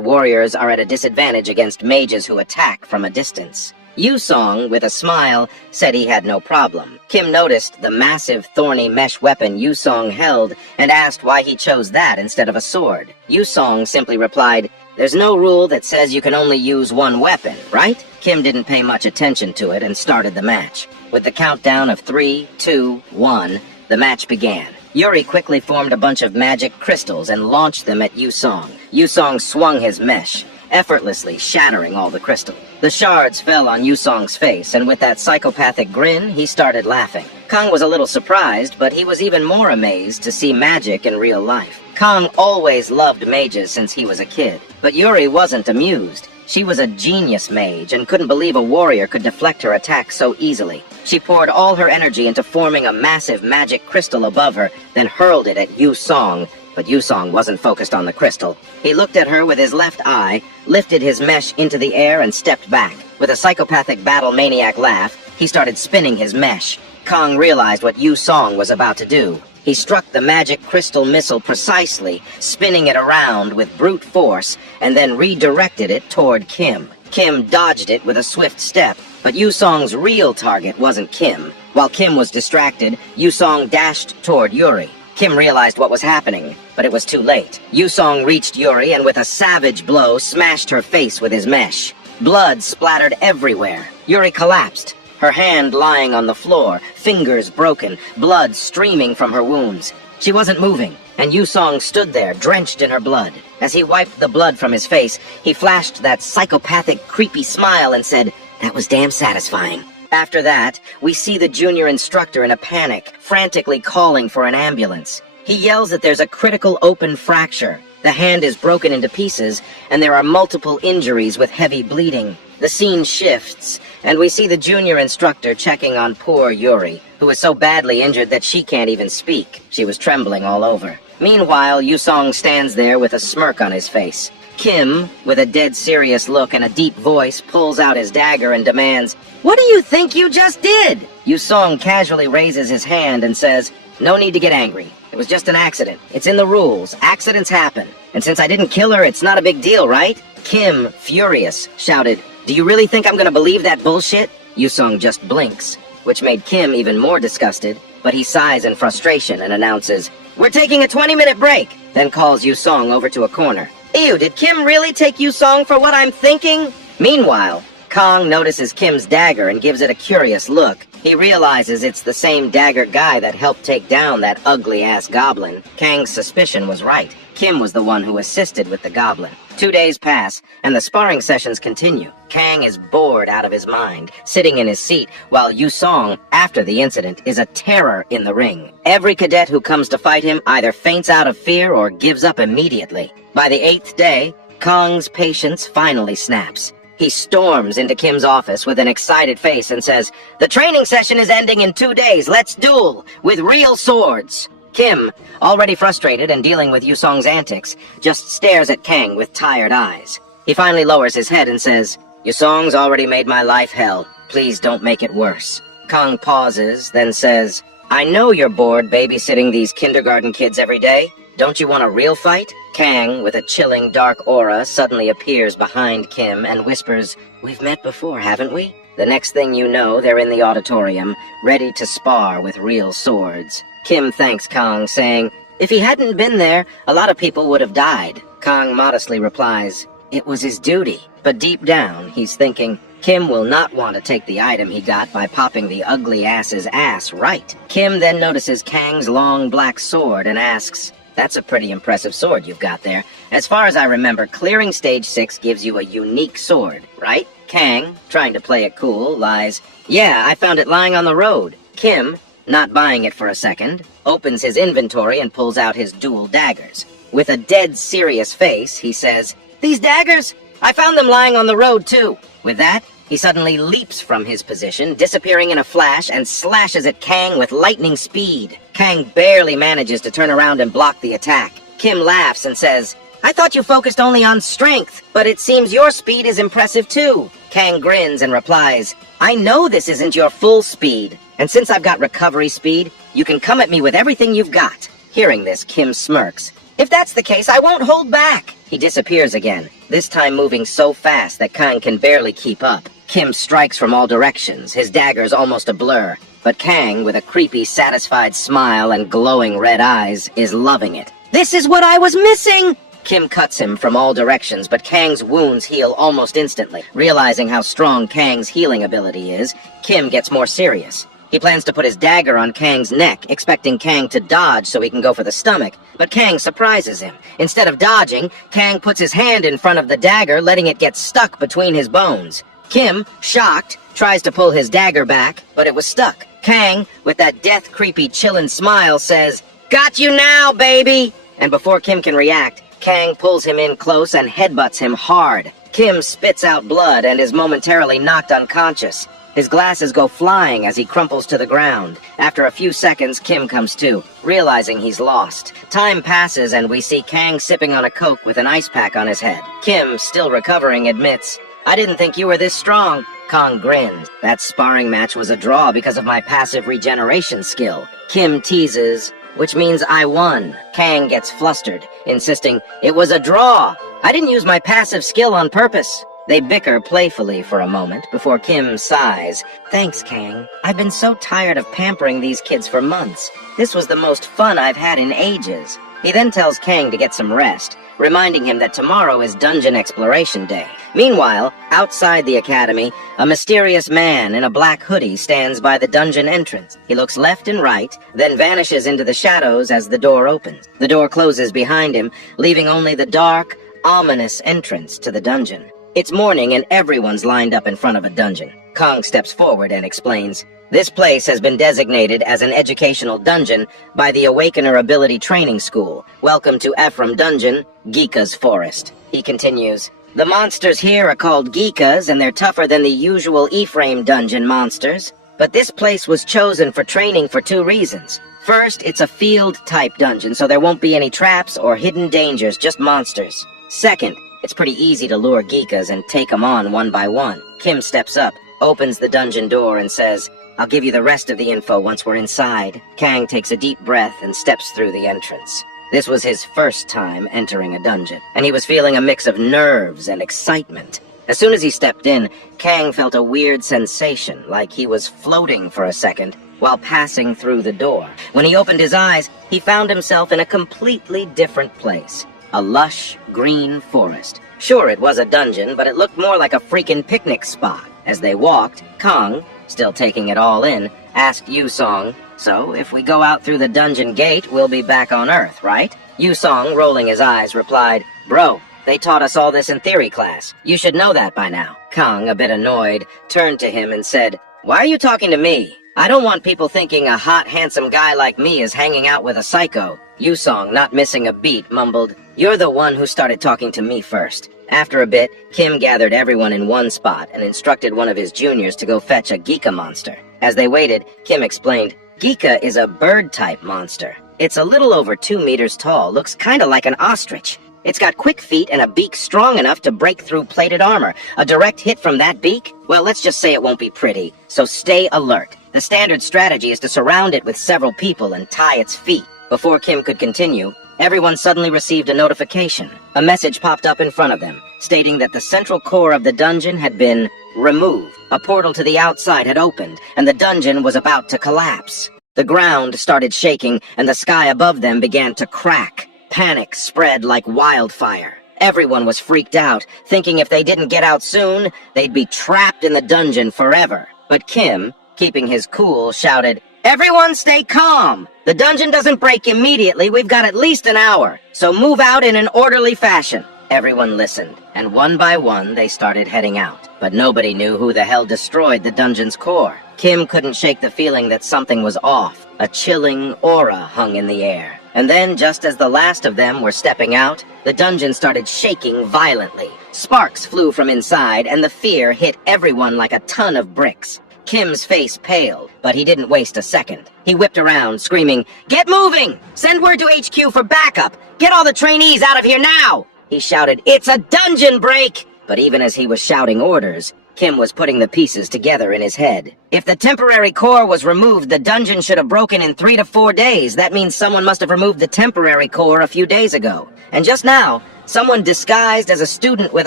warriors are at a disadvantage against mages who attack from a distance. Yu-Song, with a smile, said he had no problem. Kim noticed the massive thorny mesh weapon Yu-Song held and asked why he chose that instead of a sword. Yu-Song simply replied, "There's no rule that says you can only use one weapon, right?" Kim didn't pay much attention to it and started the match. With the countdown of 3, 2, 1, the match began. Yuri quickly formed a bunch of magic crystals and launched them at Yu-Song. Yu-Song swung his mesh, effortlessly shattering all the crystals. The shards fell on Yu-Song's face, and with that psychopathic grin, he started laughing. Kong was a little surprised, but he was even more amazed to see magic in real life. Kong always loved mages since he was a kid, but Yuri wasn't amused. She was a genius mage and couldn't believe a warrior could deflect her attack so easily. She poured all her energy into forming a massive magic crystal above her, then hurled it at Yu-Song, but Yu-Song wasn't focused on the crystal. He looked at her with his left eye, lifted his mesh into the air, and stepped back. With a psychopathic battle maniac laugh, he started spinning his mesh. Kong realized what Yu-Song was about to do. He struck the magic crystal missile precisely, spinning it around with brute force, and then redirected it toward Kim. Kim dodged it with a swift step, but Yu-Song's real target wasn't Kim. While Kim was distracted, Yu-Song dashed toward Yuri. Kim realized what was happening, but it was too late. Yu-Song reached Yuri and with a savage blow smashed her face with his mesh. Blood splattered everywhere. Yuri collapsed, her hand lying on the floor, fingers broken, blood streaming from her wounds. She wasn't moving, and Yu-Song stood there, drenched in her blood. As he wiped the blood from his face, he flashed that psychopathic, creepy smile and said, "That was damn satisfying." After that, we see the junior instructor in a panic, frantically calling for an ambulance. He yells that there's a critical open fracture. The hand is broken into pieces, and there are multiple injuries with heavy bleeding. The scene shifts, and we see the junior instructor checking on poor Yuri, who is so badly injured that she can't even speak. She was trembling all over. Meanwhile, Yu-Song stands there with a smirk on his face. Kim, with a dead serious look and a deep voice, pulls out his dagger and demands, "What do you think you just did?" Yu-Song casually raises his hand and says, "No need to get angry. It was just an accident. It's in the rules. Accidents happen. And since I didn't kill her, it's not a big deal, right?" Kim, furious, shouted, "Do you really think I'm gonna believe that bullshit?" Yu-Song just blinks, which made Kim even more disgusted, but he sighs in frustration and announces, "We're taking a 20-minute break," then calls Yu-Song over to a corner. "Ew, did Kim really take Yu-Song for what I'm thinking?" Meanwhile, Kong notices Kim's dagger and gives it a curious look. He realizes it's the same dagger guy that helped take down that ugly-ass goblin. Kang's suspicion was right. Kim was the one who assisted with the goblin. 2 days pass, and the sparring sessions continue. Kang is bored out of his mind, sitting in his seat, while Yu-Song, after the incident, is a terror in the ring. Every cadet who comes to fight him either faints out of fear or gives up immediately. By the 8th day, Kong's patience finally snaps. He storms into Kim's office with an excited face and says, "The training session is ending in 2 days. Let's duel with real swords." Kim, already frustrated and dealing with Yusong's antics, just stares at Kang with tired eyes. He finally lowers his head and says, "Yusong's already made my life hell. Please don't make it worse." Kong pauses, then says, "I know you're bored babysitting these kindergarten kids every day. Don't you want a real fight?" Kang, with a chilling dark aura, suddenly appears behind Kim and whispers, "We've met before, haven't we?" The next thing you know, they're in the auditorium, ready to spar with real swords. Kim thanks Kong, saying, "If he hadn't been there, a lot of people would have died." Kong modestly replies, "It was his duty." But deep down, he's thinking, Kim will not want to take the item he got by popping the ugly ass's ass right. Kim then notices Kang's long black sword and asks, "That's a pretty impressive sword you've got there. As far as I remember, clearing stage 6 gives you a unique sword, right?" Kang, trying to play it cool, lies, "Yeah, I found it lying on the road." Kim, not buying it for a second, opens his inventory and pulls out his dual daggers. With a dead serious face, he says, "These daggers? I found them lying on the road, too." With that, he suddenly leaps from his position, disappearing in a flash, and slashes at Kang with lightning speed. Kang barely manages to turn around and block the attack. Kim laughs and says, "I thought you focused only on strength, but it seems your speed is impressive too." Kang grins and replies, "I know this isn't your full speed, and since I've got recovery speed, you can come at me with everything you've got." Hearing this, Kim smirks. "If that's the case, I won't hold back." He disappears again, this time moving so fast that Kang can barely keep up. Kim strikes from all directions, his daggers almost a blur, but Kang, with a creepy, satisfied smile and glowing red eyes, is loving it. "This is what I was missing!" Kim cuts him from all directions, but Kang's wounds heal almost instantly. Realizing how strong Kang's healing ability is, Kim gets more serious. He plans to put his dagger on Kang's neck, expecting Kang to dodge so he can go for the stomach, but Kang surprises him. Instead of dodging, Kang puts his hand in front of the dagger, letting it get stuck between his bones. Kim, shocked, tries to pull his dagger back, but it was stuck. Kang, with that death-creepy chillin' smile, says, "Got you now, baby!" And before Kim can react, Kang pulls him in close and headbutts him hard. Kim spits out blood and is momentarily knocked unconscious. His glasses go flying as he crumples to the ground. After a few seconds, Kim comes to, realizing he's lost. Time passes and we see Kang sipping on a Coke with an ice pack on his head. Kim, still recovering, admits, "I didn't think you were this strong." Kong grins. "That sparring match was a draw because of my passive regeneration skill." Kim teases, "Which means I won." Kang gets flustered, insisting, "It was a draw. I didn't use my passive skill on purpose." They bicker playfully for a moment before Kim sighs. "Thanks, Kang. I've been so tired of pampering these kids for months. This was the most fun I've had in ages." He then tells Kang to get some rest, reminding him that tomorrow is Dungeon Exploration Day. Meanwhile, outside the academy, a mysterious man in a black hoodie stands by the dungeon entrance. He looks left and right, then vanishes into the shadows as the door opens. The door closes behind him, leaving only the dark, ominous entrance to the dungeon. It's morning and everyone's lined up in front of a dungeon. Kong steps forward and explains, "This place has been designated as an educational dungeon by the Awakener Ability Training School. Welcome to Ephraim Dungeon, Geeka's Forest." He continues, "The monsters here are called Geekas and they're tougher than the usual Ephraim Dungeon monsters. But this place was chosen for training for 2 reasons. First, it's a field-type dungeon, so there won't be any traps or hidden dangers, just monsters. Second, it's pretty easy to lure Geekas and take them on one by one." Kim steps up, opens the dungeon door and says, "I'll give you the rest of the info once we're inside." Kang takes a deep breath and steps through the entrance. This was his first time entering a dungeon, and he was feeling a mix of nerves and excitement. As soon as he stepped in, Kang felt a weird sensation, like he was floating for a second while passing through the door. When he opened his eyes, he found himself in a completely different place. A lush, green forest. Sure, it was a dungeon, but it looked more like a freaking picnic spot. As they walked, Kong, still taking it all in, asked Yusong, "So, if we go out through the dungeon gate, we'll be back on Earth, right?" Yusong, rolling his eyes, replied, "Bro, they taught us all this in theory class. You should know that by now." Kong, a bit annoyed, turned to him and said, "Why are you talking to me? I don't want people thinking a hot, handsome guy like me is hanging out with a psycho." Yusong, not missing a beat, mumbled, You're the one who started talking to me first. After a bit, Kim gathered everyone in one spot and instructed one of his juniors to go fetch a Geeka monster. As they waited, Kim explained, Geeka is a bird-type monster. It's a little over 2 meters tall, looks kinda like an ostrich. It's got quick feet and a beak strong enough to break through plated armor. A direct hit from that beak? Well, let's just say it won't be pretty, so stay alert. The standard strategy is to surround it with several people and tie its feet. Before Kim could continue, everyone suddenly received a notification. A message popped up in front of them, stating that the central core of the dungeon had been removed. A portal to the outside had opened, and the dungeon was about to collapse. The ground started shaking, and the sky above them began to crack. Panic spread like wildfire. Everyone was freaked out, thinking if they didn't get out soon, they'd be trapped in the dungeon forever. But Kim, keeping his cool, shouted, "Everyone stay calm! The dungeon doesn't break immediately, we've got at least an hour, so move out in an orderly fashion." Everyone listened, and one by one they started heading out. But nobody knew who the hell destroyed the dungeon's core. Kim couldn't shake the feeling that something was off. A chilling aura hung in the air. And then, just as the last of them were stepping out, the dungeon started shaking violently. Sparks flew from inside, and the fear hit everyone like a ton of bricks. Kim's face paled, but he didn't waste a second. He whipped around, screaming, "Get moving! Send word to HQ for backup! Get all the trainees out of here now!" He shouted, "It's a dungeon break!" But even as he was shouting orders, Kim was putting the pieces together in his head. If the temporary core was removed, the dungeon should have broken in 3 to 4 days. That means someone must have removed the temporary core a few days ago. And just now, someone disguised as a student with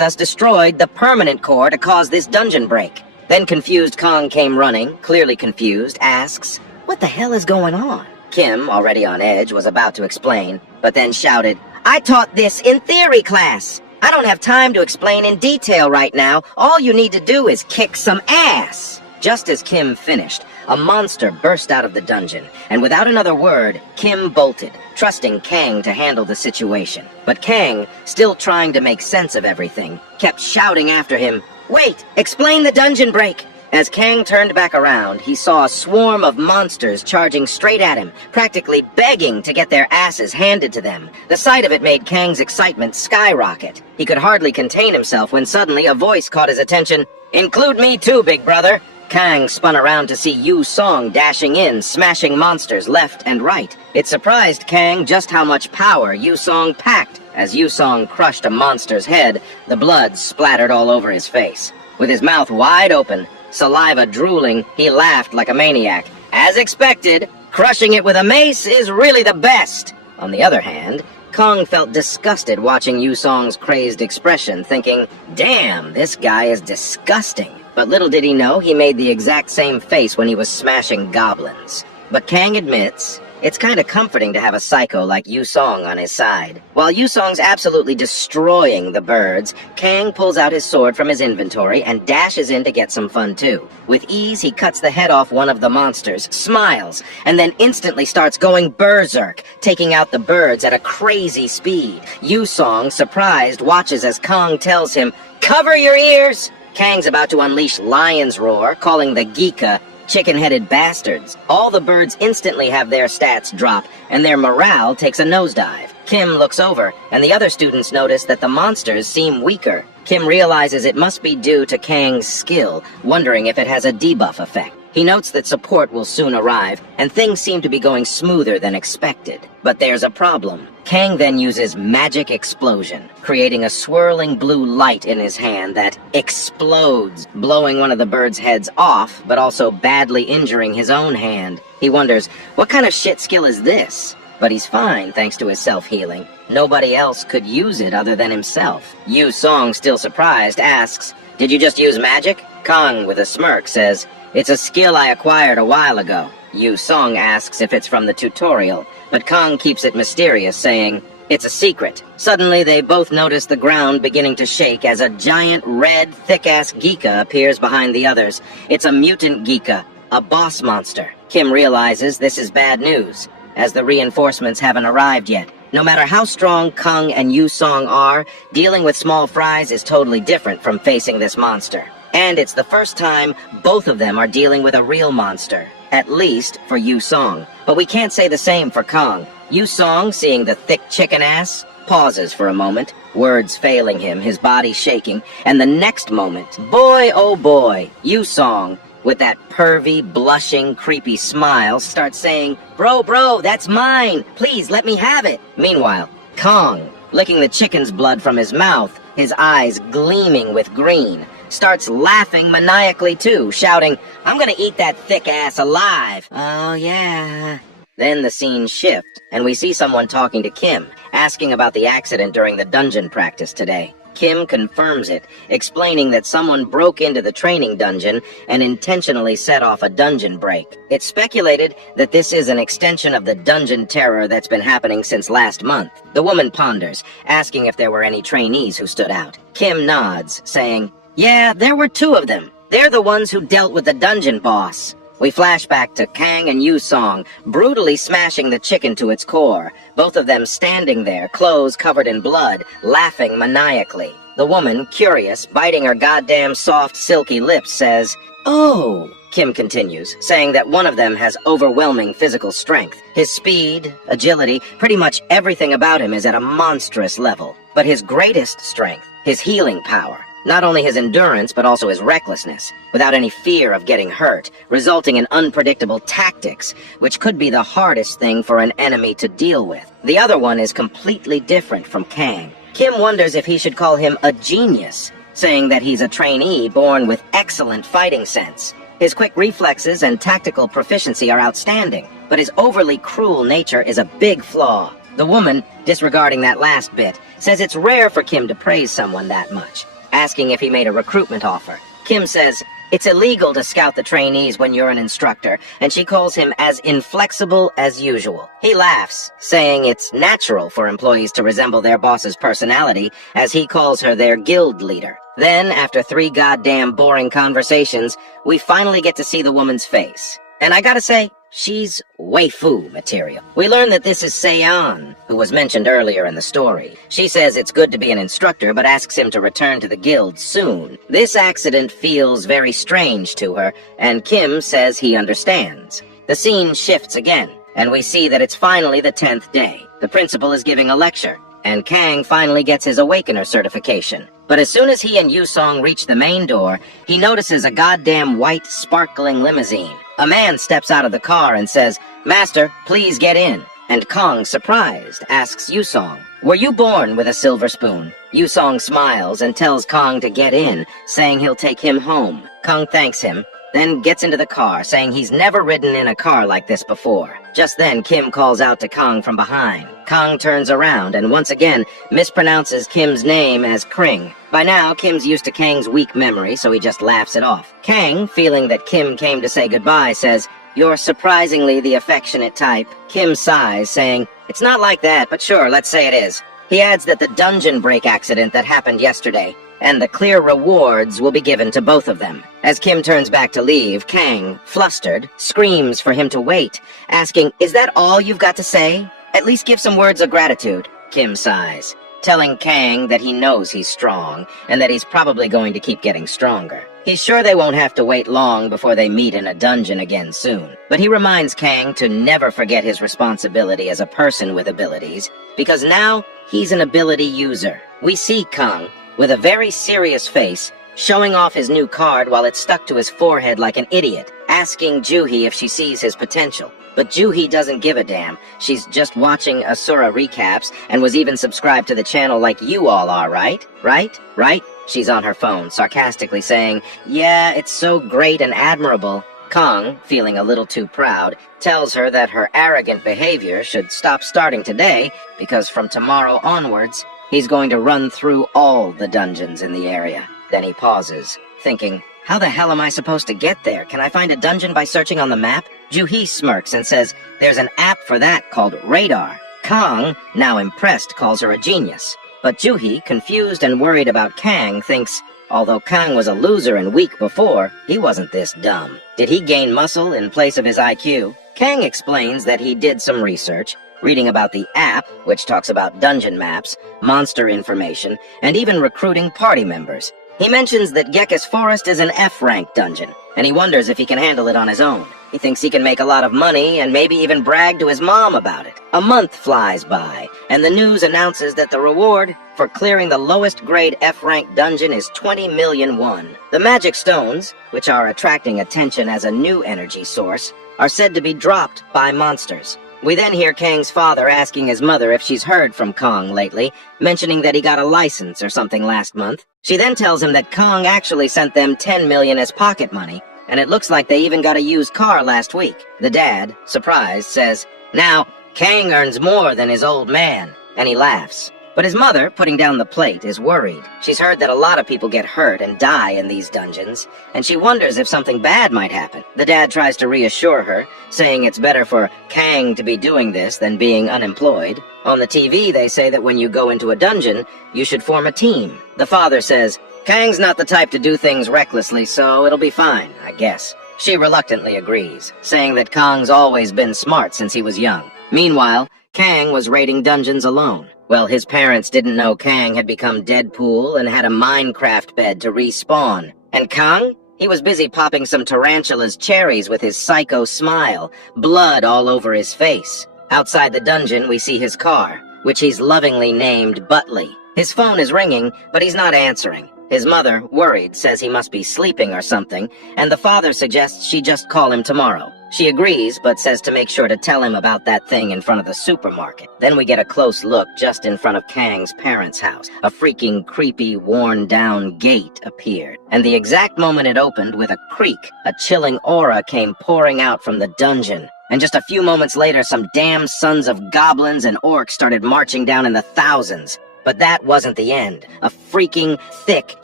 us destroyed the permanent core to cause this dungeon break. Then confused Kong came running, clearly confused, asks, "What the hell is going on?" Kim, already on edge, was about to explain, but then shouted, "I taught this in theory class! I don't have time to explain in detail right now. All you need to do is kick some ass!" Just as Kim finished, a monster burst out of the dungeon, and without another word, Kim bolted, trusting Kang to handle the situation. But Kang, still trying to make sense of everything, kept shouting after him, "Wait! Explain the dungeon break!" As Kang turned back around, he saw a swarm of monsters charging straight at him, practically begging to get their asses handed to them. The sight of it made Kang's excitement skyrocket. He could hardly contain himself when suddenly a voice caught his attention. "Include me too, big brother!" Kang spun around to see Yu Song dashing in, smashing monsters left and right. It surprised Kang just how much power Yu Song packed. As Yu Song crushed a monster's head, the blood splattered all over his face. With his mouth wide open, saliva drooling, he laughed like a maniac. As expected, crushing it with a mace is really the best. On the other hand, Kong felt disgusted watching Yu Song's crazed expression, thinking, "Damn, this guy is disgusting." But little did he know he made the exact same face when he was smashing goblins. But Kang admits, it's kinda comforting to have a psycho like Yu Song on his side. While Yu Song's absolutely destroying the birds, Kang pulls out his sword from his inventory and dashes in to get some fun too. With ease, he cuts the head off one of the monsters, smiles, and then instantly starts going berserk, taking out the birds at a crazy speed. Yu Song, surprised, watches as Kong tells him, "Cover your ears!" Kang's about to unleash Lion's Roar, calling the Geeka chicken-headed bastards. All the birds instantly have their stats drop, and their morale takes a nosedive. Kim looks over, and the other students notice that the monsters seem weaker. Kim realizes it must be due to Kang's skill, wondering if it has a debuff effect. He notes that support will soon arrive, and things seem to be going smoother than expected. But there's a problem. Kang then uses Magic Explosion, creating a swirling blue light in his hand that explodes, blowing one of the birds' heads off, but also badly injuring his own hand. He wonders, what kind of shit skill is this? But he's fine thanks to his self-healing. Nobody else could use it other than himself. Yu Song, still surprised, asks, "Did you just use magic?" Kong, with a smirk, says, "It's a skill I acquired a while ago." Yu Song asks if it's from the tutorial, but Kong keeps it mysterious, saying, "It's a secret." Suddenly, they both notice the ground beginning to shake as a giant, red, thick-ass Geeka appears behind the others. It's a mutant Geeka, a boss monster. Kim realizes this is bad news, as the reinforcements haven't arrived yet. No matter how strong Kong and Yu Song are, dealing with small fries is totally different from facing this monster. And it's the first time both of them are dealing with a real monster. At least for Yu Song. But we can't say the same for Kong. Song, seeing the thick chicken ass, pauses for a moment, words failing him, his body shaking, and the next moment, boy oh boy, Song, with that pervy, blushing, creepy smile, starts saying, Bro, that's mine! Please, let me have it! Meanwhile, Kong, licking the chicken's blood from his mouth, his eyes gleaming with green, starts laughing maniacally too, shouting, I'm gonna eat that thick ass alive! Oh yeah. Then the scene shifts, and we see someone talking to Kim, asking about the accident during the dungeon practice today. Kim confirms it, explaining that someone broke into the training dungeon and intentionally set off a dungeon break. It's speculated that this is an extension of the dungeon terror that's been happening since last month. The woman ponders, asking if there were any trainees who stood out. Kim nods, saying, Yeah, there were 2 of them. They're the ones who dealt with the dungeon boss. We flash back to Kang and Song, brutally smashing the chicken to its core, both of them standing there, clothes covered in blood, laughing maniacally. The woman, curious, biting her goddamn soft, silky lips, says, Oh, Kim continues, saying that one of them has overwhelming physical strength. His speed, agility, pretty much everything about him is at a monstrous level. But his greatest strength, his healing power, not only his endurance, but also his recklessness, without any fear of getting hurt, resulting in unpredictable tactics, which could be the hardest thing for an enemy to deal with. The other one is completely different from Kang. Kim wonders if he should call him a genius, saying that he's a trainee born with excellent fighting sense. His quick reflexes and tactical proficiency are outstanding, but his overly cruel nature is a big flaw. The woman, disregarding that last bit, says it's rare for Kim to praise someone that much, asking if he made a recruitment offer. Kim says, it's illegal to scout the trainees when you're an instructor, and she calls him as inflexible as usual. He laughs, saying it's natural for employees to resemble their boss's personality, as he calls her their guild leader. Then, after 3 goddamn boring conversations, we finally get to see the woman's face. And I gotta say, she's waifu material. We learn that this is Seon, who was mentioned earlier in the story. She says it's good to be an instructor, but asks him to return to the guild soon. This accident feels very strange to her, and Kim says he understands. The scene shifts again, and we see that it's finally the 10th day. The principal is giving a lecture, and Kang finally gets his Awakener certification. But as soon as he and Song reach the main door, he notices a goddamn white, sparkling limousine. A man steps out of the car and says, Master, please get in. And Kong, surprised, asks Song, Were you born with a silver spoon? Song smiles and tells Kong to get in, saying he'll take him home. Kong thanks him, then gets into the car, saying he's never ridden in a car like this before. Just then, Kim calls out to Kong from behind. Kong turns around and once again mispronounces Kim's name as Kring. By now, Kim's used to Kang's weak memory, so he just laughs it off. Kang, feeling that Kim came to say goodbye, says, You're surprisingly the affectionate type. Kim sighs, saying, It's not like that, but sure, let's say it is. He adds that the dungeon break accident that happened yesterday, and the clear rewards will be given to both of them. As Kim turns back to leave, Kang, flustered, screams for him to wait, asking, Is that all you've got to say? At least give some words of gratitude. Kim sighs, telling Kang that he knows he's strong, and that he's probably going to keep getting stronger. He's sure they won't have to wait long before they meet in a dungeon again soon. But he reminds Kang to never forget his responsibility as a person with abilities, because now he's an ability user. We see Kang, with a very serious face, showing off his new card while it's stuck to his forehead like an idiot, asking Juhi if she sees his potential. But Juhi doesn't give a damn. She's just watching Asura recaps and was even subscribed to the channel like you all are, right? Right? She's on her phone, sarcastically saying, Yeah, it's so great and admirable. Kong, feeling a little too proud, tells her that her arrogant behavior should stop starting today, because from tomorrow onwards, he's going to run through all the dungeons in the area. Then he pauses, thinking, How the hell am I supposed to get there? Can I find a dungeon by searching on the map? Juhi smirks and says, There's an app for that called Radar. Kong, now impressed, calls her a genius. But Juhi, confused and worried about Kang, thinks, although Kang was a loser and weak before, he wasn't this dumb. Did he gain muscle in place of his IQ? Kang explains that he did some research, reading about the app, which talks about dungeon maps, monster information, and even recruiting party members. He mentions that Gekka's Forest is an F-rank dungeon, and he wonders if he can handle it on his own. He thinks he can make a lot of money and maybe even brag to his mom about it. A month flies by, and the news announces that the reward for clearing the lowest grade F-rank dungeon is 20 million won. The magic stones, which are attracting attention as a new energy source, are said to be dropped by monsters. We then hear Kang's father asking his mother if she's heard from Kong lately, mentioning that he got a license or something last month. She then tells him that Kong actually sent them 10 million as pocket money, and it looks like they even got a used car last week. The dad, surprised, says, "Now, Kang earns more than his old man," and he laughs. But his mother, putting down the plate, is worried. She's heard that a lot of people get hurt and die in these dungeons, and she wonders if something bad might happen. The dad tries to reassure her, saying it's better for Kang to be doing this than being unemployed. On the TV, they say that when you go into a dungeon, you should form a team. The father says, "Kang's not the type to do things recklessly, so it'll be fine, I guess." She reluctantly agrees, saying that Kong's always been smart since he was young. Meanwhile, Kang was raiding dungeons alone. Well, his parents didn't know Kang had become Deadpool and had a Minecraft bed to respawn. And Kong? He was busy popping some tarantula's cherries with his psycho smile, blood all over his face. Outside the dungeon, we see his car, which he's lovingly named Butley. His phone is ringing, but he's not answering. His mother, worried, says he must be sleeping or something, and the father suggests she just call him tomorrow. She agrees, but says to make sure to tell him about that thing in front of the supermarket. Then we get a close look just in front of Kang's parents' house. A freaking creepy, worn-down gate appeared. And the exact moment it opened, with a creak, a chilling aura came pouring out from the dungeon. And just a few moments later, some damn sons of goblins and orcs started marching down in the thousands. But that wasn't the end. A freaking, thick,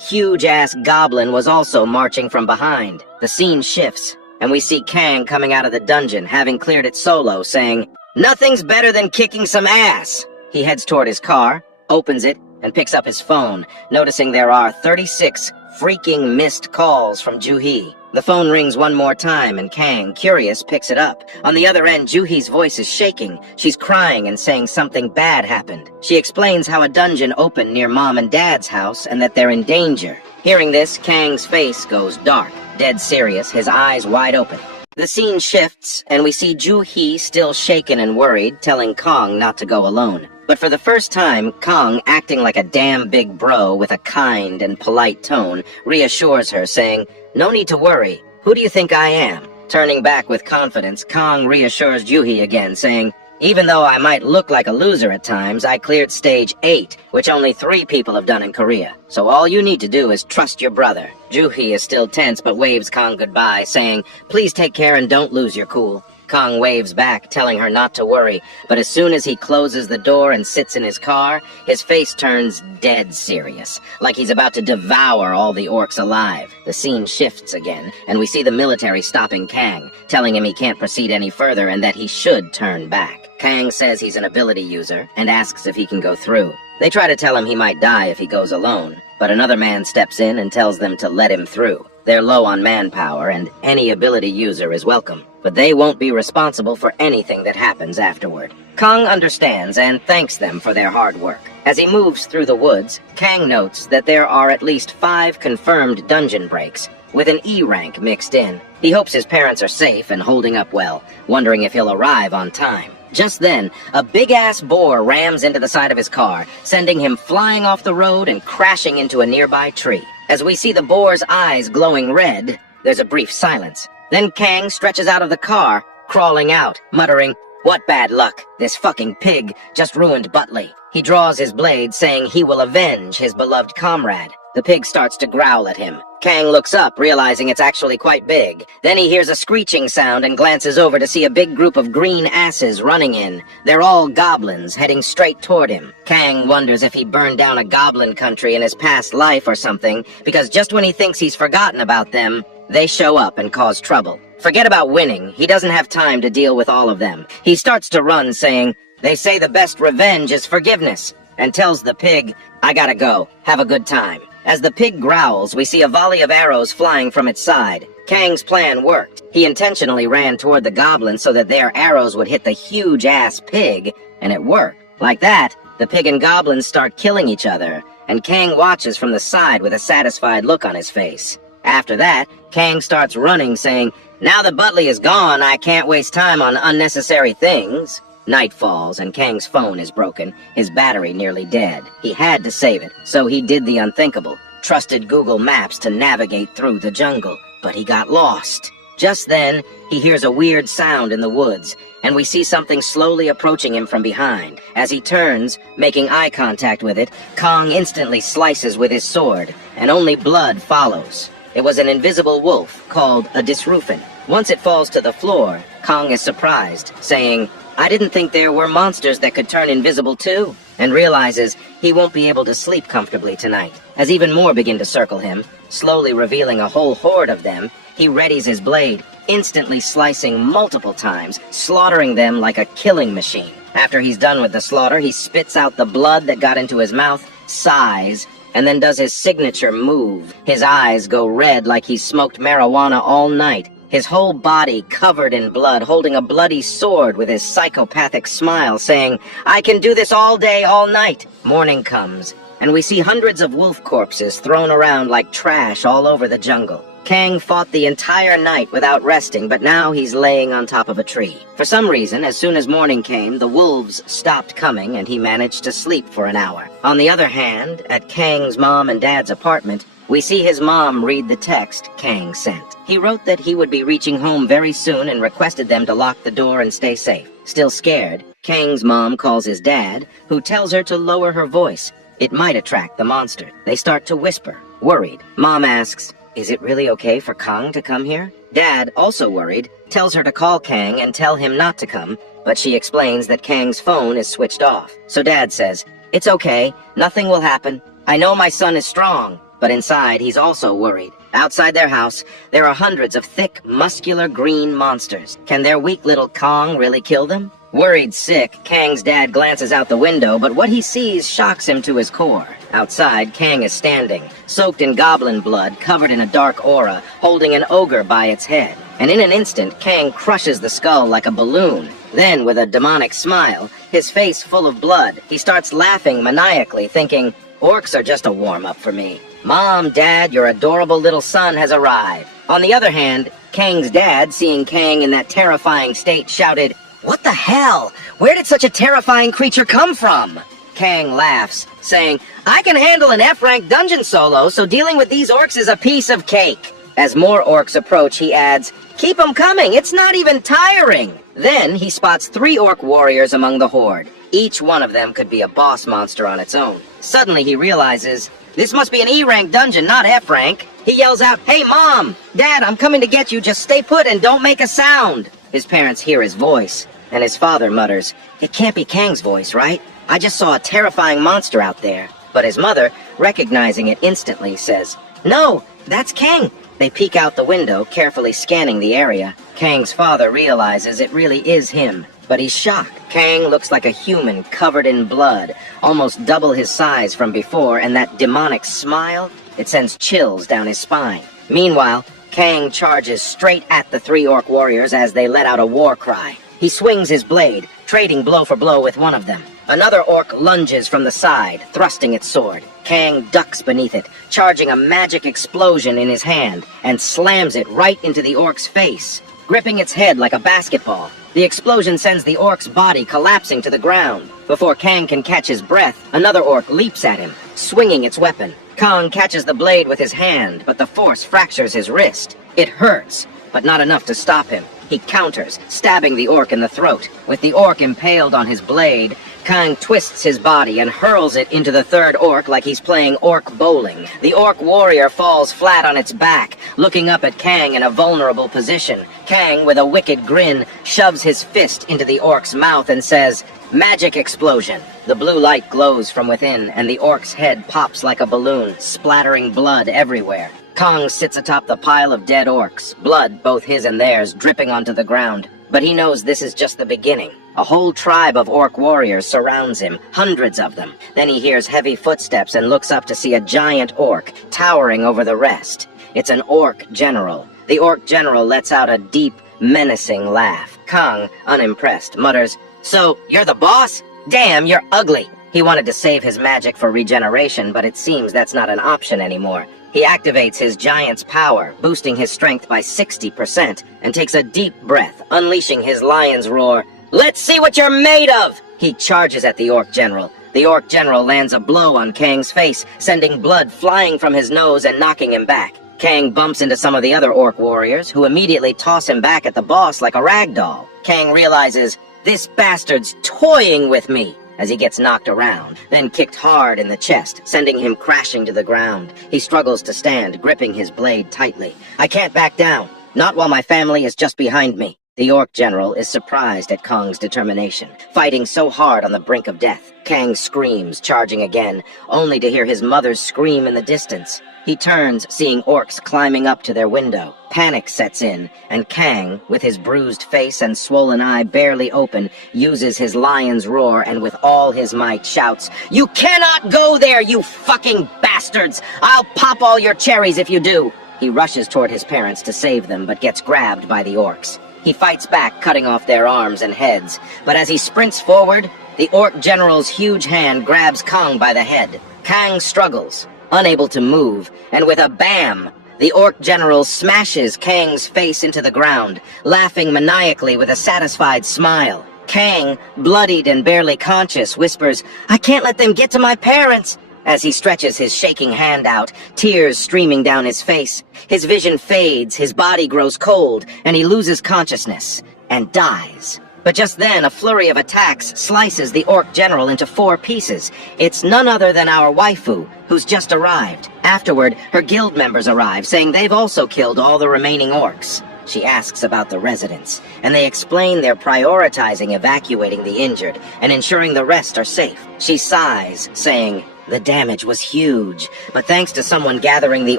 huge-ass goblin was also marching from behind. The scene shifts, and we see Kang coming out of the dungeon, having cleared it solo, saying, "Nothing's better than kicking some ass." He heads toward his car, opens it, and picks up his phone, noticing there are 36 freaking missed calls from Juhi. The phone rings one more time, and Kang, curious, picks it up. On the other end, Juhi's voice is shaking. She's crying and saying something bad happened. She explains how a dungeon opened near Mom and Dad's house and that they're in danger. Hearing this, Kang's face goes dark, dead serious, his eyes wide open. The scene shifts, and we see Juhi still shaken and worried, telling Kong not to go alone. But for the first time, Kong, acting like a damn big bro with a kind and polite tone, reassures her, saying, "No need to worry. Who do you think I am?" Turning back with confidence, Kong reassures Juhi again, saying, "Even though I might look like a loser at times, I cleared stage 8, which only 3 people have done in Korea. So all you need to do is trust your brother." Juhi is still tense but waves Kong goodbye, saying, "Please take care and don't lose your cool." Kong waves back, telling her not to worry, but as soon as he closes the door and sits in his car, his face turns dead serious, like he's about to devour all the orcs alive. The scene shifts again, and we see the military stopping Kang, telling him he can't proceed any further and that he should turn back. Kang says he's an ability user, and asks if he can go through. They try to tell him he might die if he goes alone, but another man steps in and tells them to let him through. They're low on manpower, and any ability user is welcome, but they won't be responsible for anything that happens afterward. Kong understands and thanks them for their hard work. As he moves through the woods, Kang notes that there are at least 5 confirmed dungeon breaks, with an E rank mixed in. He hopes his parents are safe and holding up well, wondering if he'll arrive on time. Just then, a big-ass boar rams into the side of his car, sending him flying off the road and crashing into a nearby tree. As we see the boar's eyes glowing red, there's a brief silence. Then Kang stretches out of the car, crawling out, muttering, "What bad luck! This fucking pig just ruined Butley." He draws his blade, saying he will avenge his beloved comrade. The pig starts to growl at him. Kang looks up, realizing it's actually quite big. Then he hears a screeching sound and glances over to see a big group of green asses running in. They're all goblins, heading straight toward him. Kang wonders if he burned down a goblin country in his past life or something, because just when he thinks he's forgotten about them, they show up and cause trouble. Forget about winning. He doesn't have time to deal with all of them. He starts to run, saying, "They say the best revenge is forgiveness," and tells the pig, "I gotta go. Have a good time." As the pig growls, we see a volley of arrows flying from its side. Kang's plan worked. He intentionally ran toward the goblins so that their arrows would hit the huge-ass pig, and it worked. Like that, the pig and goblins start killing each other, and Kang watches from the side with a satisfied look on his face. After that, Kang starts running, saying, Now that Butley is gone, I can't waste time on unnecessary things. Night falls and Kang's phone is broken, his battery nearly dead. He had to save it, so he did the unthinkable. Trusted Google Maps to navigate through the jungle, but he got lost. Just then, he hears a weird sound in the woods, and we see something slowly approaching him from behind. As he turns, making eye contact with it, Kong instantly slices with his sword, and only blood follows. It was an invisible wolf called a disrufin. Once it falls to the floor, Kong is surprised, saying, "I didn't think there were monsters that could turn invisible too," and realizes he won't be able to sleep comfortably tonight. As even more begin to circle him, slowly revealing a whole horde of them, he readies his blade, instantly slicing multiple times, slaughtering them like a killing machine. After he's done with the slaughter, he spits out the blood that got into his mouth, sighs, and then does his signature move. His eyes go red like he smoked marijuana all night, his whole body covered in blood, holding a bloody sword with his psychopathic smile, saying, "I can do this all day, all night." Morning comes, and we see hundreds of wolf corpses thrown around like trash all over the jungle. Kang fought the entire night without resting, but now he's laying on top of a tree. For some reason, as soon as morning came, the wolves stopped coming and he managed to sleep for an hour. On the other hand, at Kang's mom and dad's apartment, we see his mom read the text Kang sent. He wrote that he would be reaching home very soon and requested them to lock the door and stay safe. Still scared, Kang's mom calls his dad, who tells her to lower her voice. It might attract the monster. They start to whisper, worried. Mom asks, "Is it really okay for Kang to come here?" Dad, also worried, tells her to call Kang and tell him not to come, but she explains that Kang's phone is switched off. So Dad says, "It's okay, nothing will happen. I know my son is strong." But inside, he's also worried. Outside their house, there are hundreds of thick, muscular green monsters. Can their weak little Kong really kill them? Worried sick, Kang's dad glances out the window, but what he sees shocks him to his core. Outside, Kang is standing, soaked in goblin blood, covered in a dark aura, holding an ogre by its head. And in an instant, Kang crushes the skull like a balloon. Then, with a demonic smile, his face full of blood, he starts laughing maniacally, thinking, "Orcs are just a warm-up for me. Mom, Dad, your adorable little son has arrived." On the other hand, Kang's dad, seeing Kang in that terrifying state, shouted, "What the hell? Where did such a terrifying creature come from?" Kang laughs, saying, "I can handle an F-rank dungeon solo, so dealing with these orcs is a piece of cake." As more orcs approach, he adds, "Keep 'em coming, it's not even tiring." Then he spots 3 orc warriors among the horde. Each one of them could be a boss monster on its own. Suddenly he realizes, this must be an E-rank dungeon, not F-rank. He yells out, "Hey Mom! Dad, I'm coming to get you, just stay put and don't make a sound." His parents hear his voice, and his father mutters, "It can't be Kang's voice, right? I just saw a terrifying monster out there." But his mother, recognizing it instantly, says, "No, that's Kang." They peek out the window, carefully scanning the area. Kang's father realizes it really is him, but he's shocked. Kang looks like a human covered in blood, almost double his size from before, and that demonic smile, it sends chills down his spine. Meanwhile, Kang charges straight at the 3 orc warriors as they let out a war cry. He swings his blade, trading blow for blow with one of them. Another orc lunges from the side, thrusting its sword. Kang ducks beneath it, charging a magic explosion in his hand, and slams it right into the orc's face, gripping its head like a basketball. The explosion sends the orc's body collapsing to the ground. Before Kang can catch his breath, another orc leaps at him, swinging its weapon. Kang catches the blade with his hand, but the force fractures his wrist. It hurts, but not enough to stop him. He counters, stabbing the orc in the throat. With the orc impaled on his blade, Kang twists his body and hurls it into the 3rd orc like he's playing orc bowling. The orc warrior falls flat on its back, looking up at Kang in a vulnerable position. Kang, with a wicked grin, shoves his fist into the orc's mouth and says, "Magic explosion." The blue light glows from within, and the orc's head pops like a balloon, splattering blood everywhere. Kang sits atop the pile of dead orcs, blood, both his and theirs, dripping onto the ground. But he knows this is just the beginning. A whole tribe of orc warriors surrounds him, hundreds of them. Then he hears heavy footsteps and looks up to see a giant orc towering over the rest. It's an orc general. The orc general lets out a deep, menacing laugh. Kang, unimpressed, mutters, "So, you're the boss? Damn, you're ugly." He wanted to save his magic for regeneration, but it seems that's not an option anymore. He activates his giant's power, boosting his strength by 60%, and takes a deep breath, unleashing his lion's roar. "Let's see what you're made of!" He charges at the Orc General. The Orc General lands a blow on Kang's face, sending blood flying from his nose and knocking him back. Kang bumps into some of the other Orc warriors, who immediately toss him back at the boss like a rag doll. Kang realizes, "This bastard's toying with me," as he gets knocked around, then kicked hard in the chest, sending him crashing to the ground. He struggles to stand, gripping his blade tightly. "I can't back down, not while my family is just behind me." The Orc General is surprised at Kang's determination, fighting so hard on the brink of death. Kang screams, charging again, only to hear his mother's scream in the distance. He turns, seeing orcs climbing up to their window. Panic sets in, and Kang, with his bruised face and swollen eye barely open, uses his lion's roar and with all his might shouts, "You cannot go there, you fucking bastards! I'll pop all your cherries if you do!" He rushes toward his parents to save them, but gets grabbed by the orcs. He fights back, cutting off their arms and heads, but as he sprints forward, the Orc General's huge hand grabs Kang by the head. Kang struggles, unable to move, and with a bam, the Orc General smashes Kang's face into the ground, laughing maniacally with a satisfied smile. Kang, bloodied and barely conscious, whispers, "I can't let them get to my parents!" As he stretches his shaking hand out, tears streaming down his face. His vision fades, his body grows cold, and he loses consciousness, and dies. But just then, a flurry of attacks slices the Orc General into 4 pieces. It's none other than our waifu, who's just arrived. Afterward, her guild members arrive, saying they've also killed all the remaining orcs. She asks about the residents, and they explain they're prioritizing evacuating the injured and ensuring the rest are safe. She sighs, saying, "The damage was huge, but thanks to someone gathering the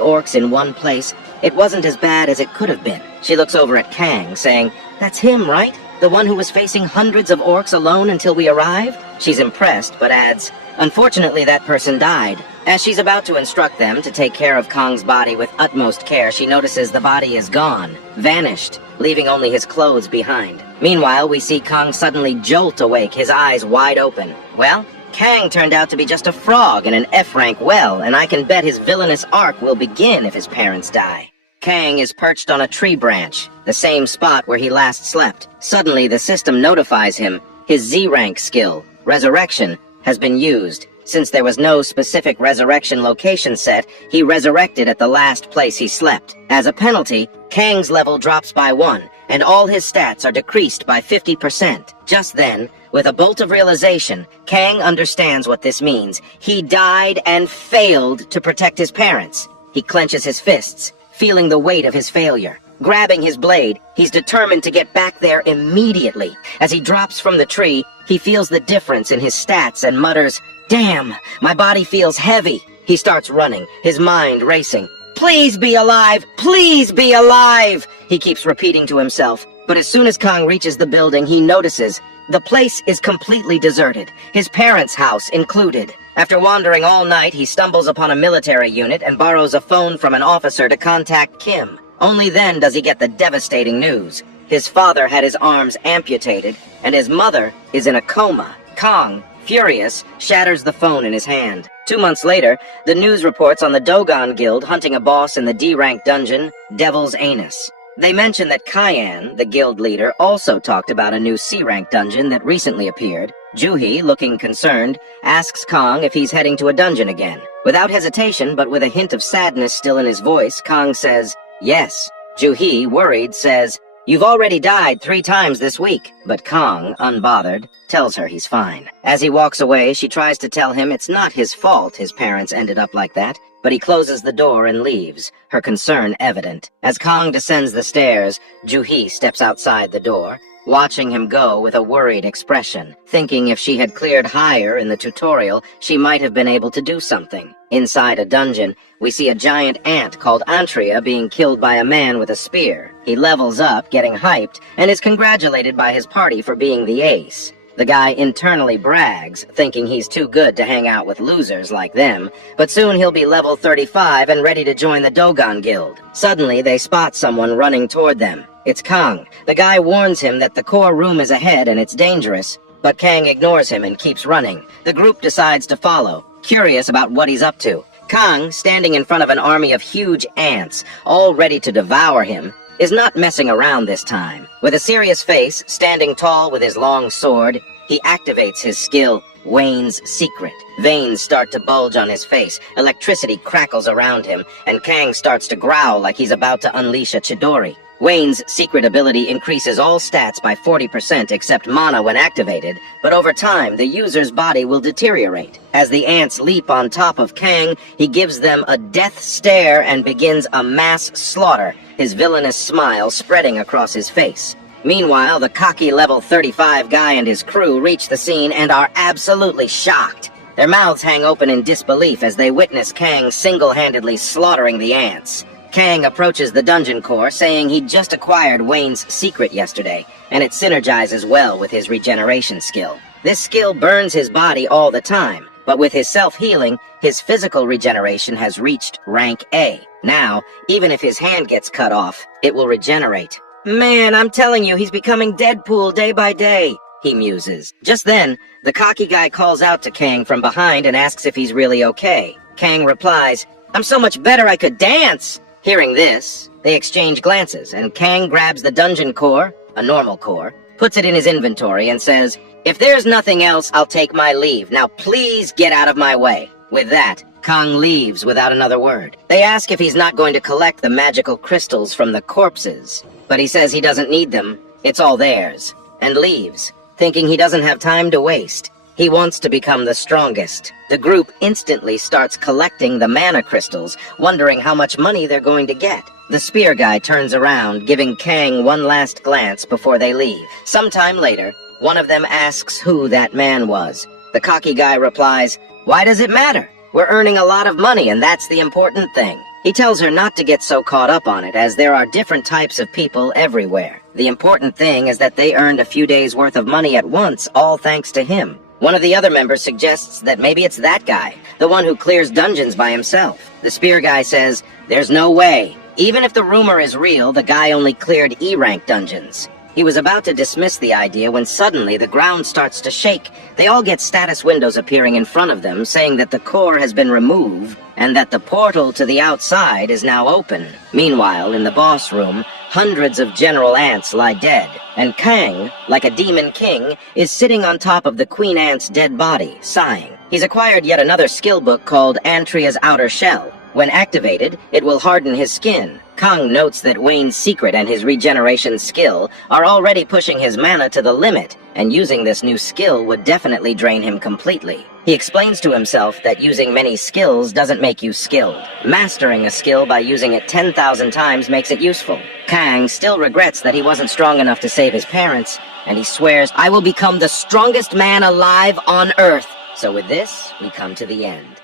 orcs in one place, it wasn't as bad as it could have been." She looks over at Kang, saying, "That's him, right? The one who was facing hundreds of orcs alone until we arrived?" She's impressed, but adds, "Unfortunately, that person died." As she's about to instruct them to take care of Kang's body with utmost care, she notices the body is gone, vanished, leaving only his clothes behind. Meanwhile, we see Kang suddenly jolt awake, his eyes wide open. Well, Kang turned out to be just a frog in an F-rank well, and I can bet his villainous arc will begin if his parents die. Kang is perched on a tree branch, the same spot where he last slept. Suddenly, the system notifies him his Z-rank skill, Resurrection, has been used. Since there was no specific resurrection location set, he resurrected at the last place he slept. As a penalty, Kang's level drops by 1, and all his stats are decreased by 50%. Just then, with a bolt of realization, Kang understands what this means. He died and failed to protect his parents. He clenches his fists, feeling the weight of his failure. Grabbing his blade, he's determined to get back there immediately. As he drops from the tree, he feels the difference in his stats and mutters, "Damn, my body feels heavy." He starts running, his mind racing. "Please be alive! Please be alive!" He keeps repeating to himself. But as soon as Kang reaches the building, he notices the place is completely deserted, his parents' house included. After wandering all night, he stumbles upon a military unit and borrows a phone from an officer to contact Kim. Only then does he get the devastating news. His father had his arms amputated, and his mother is in a coma. Kang, furious, shatters the phone in his hand. 2 months later, the news reports on the Dogon Guild hunting a boss in the D-rank dungeon, Devil's Anus. They mention that Cayenne, the guild leader, also talked about a new C-rank dungeon that recently appeared. Juhi, looking concerned, asks Kang if he's heading to a dungeon again. Without hesitation, but with a hint of sadness still in his voice, Kang says, "Yes." Juhi, worried, says, "You've already died 3 times this week." But Kang, unbothered, tells her he's fine. As he walks away, she tries to tell him it's not his fault his parents ended up like that, but he closes the door and leaves, her concern evident. As Kang descends the stairs, Juhi steps outside the door, watching him go with a worried expression, thinking if she had cleared higher in the tutorial, she might have been able to do something. Inside a dungeon, we see a giant ant called Antria being killed by a man with a spear. He levels up, getting hyped, and is congratulated by his party for being the ace. The guy internally brags, thinking he's too good to hang out with losers like them, but soon he'll be level 35 and ready to join the Dogon Guild. Suddenly, they spot someone running toward them. It's Kang. The guy warns him that the core room is ahead and it's dangerous, but Kang ignores him and keeps running. The group decides to follow, curious about what he's up to. Kang, standing in front of an army of huge ants, all ready to devour him, is not messing around this time. With a serious face, standing tall with his long sword, he activates his skill, Wayne's Secret. Veins start to bulge on his face, electricity crackles around him, and Kang starts to growl like he's about to unleash a Chidori. Wayne's secret ability increases all stats by 40% except mana when activated, but over time, the user's body will deteriorate. As the ants leap on top of Kang, he gives them a death stare and begins a mass slaughter, his villainous smile spreading across his face. Meanwhile, the cocky level 35 guy and his crew reach the scene and are absolutely shocked. Their mouths hang open in disbelief as they witness Kang single-handedly slaughtering the ants. Kang approaches the dungeon core, saying he'd just acquired Wayne's Secret yesterday, and it synergizes well with his regeneration skill. This skill burns his body all the time, but with his self-healing, his physical regeneration has reached rank A. Now, even if his hand gets cut off, it will regenerate. Man, I'm telling you, he's becoming Deadpool day by day, he muses. Just then, the cocky guy calls out to Kang from behind and asks if he's really okay. Kang replies, "I'm so much better I could dance!" Hearing this, they exchange glances, and Kang grabs the dungeon core, a normal core, puts it in his inventory, and says, "If there's nothing else, I'll take my leave. Now please get out of my way." With that, Kang leaves without another word. They ask if he's not going to collect the magical crystals from the corpses, but he says he doesn't need them, it's all theirs, and leaves, thinking he doesn't have time to waste. He wants to become the strongest. The group instantly starts collecting the mana crystals, wondering how much money they're going to get. The spear guy turns around, giving Kang one last glance before they leave. Sometime later, one of them asks who that man was. The cocky guy replies, "Why does it matter? We're earning a lot of money, and that's the important thing." He tells her not to get so caught up on it, as there are different types of people everywhere. The important thing is that they earned a few days' worth of money at once, all thanks to him. One of the other members suggests that maybe it's that guy, the one who clears dungeons by himself. The spear guy says, "There's no way. Even if the rumor is real, the guy only cleared E-rank dungeons." He was about to dismiss the idea when suddenly the ground starts to shake. They all get status windows appearing in front of them, saying that the core has been removed and that the portal to the outside is now open. Meanwhile, in the boss room, hundreds of general ants lie dead, and Kang, like a demon king, is sitting on top of the queen ant's dead body, sighing. He's acquired yet another skill book called Antria's Outer Shell. When activated, it will harden his skin. Kang notes that Wayne's Secret and his regeneration skill are already pushing his mana to the limit, and using this new skill would definitely drain him completely. He explains to himself that using many skills doesn't make you skilled. Mastering a skill by using it 10,000 times makes it useful. Kang still regrets that he wasn't strong enough to save his parents, and he swears, "I will become the strongest man alive on Earth." So with this, we come to the end.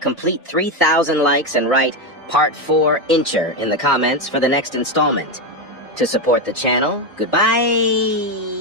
Complete 3,000 likes and write Part 4 Incher in the comments for the next installment. To support the channel, goodbye!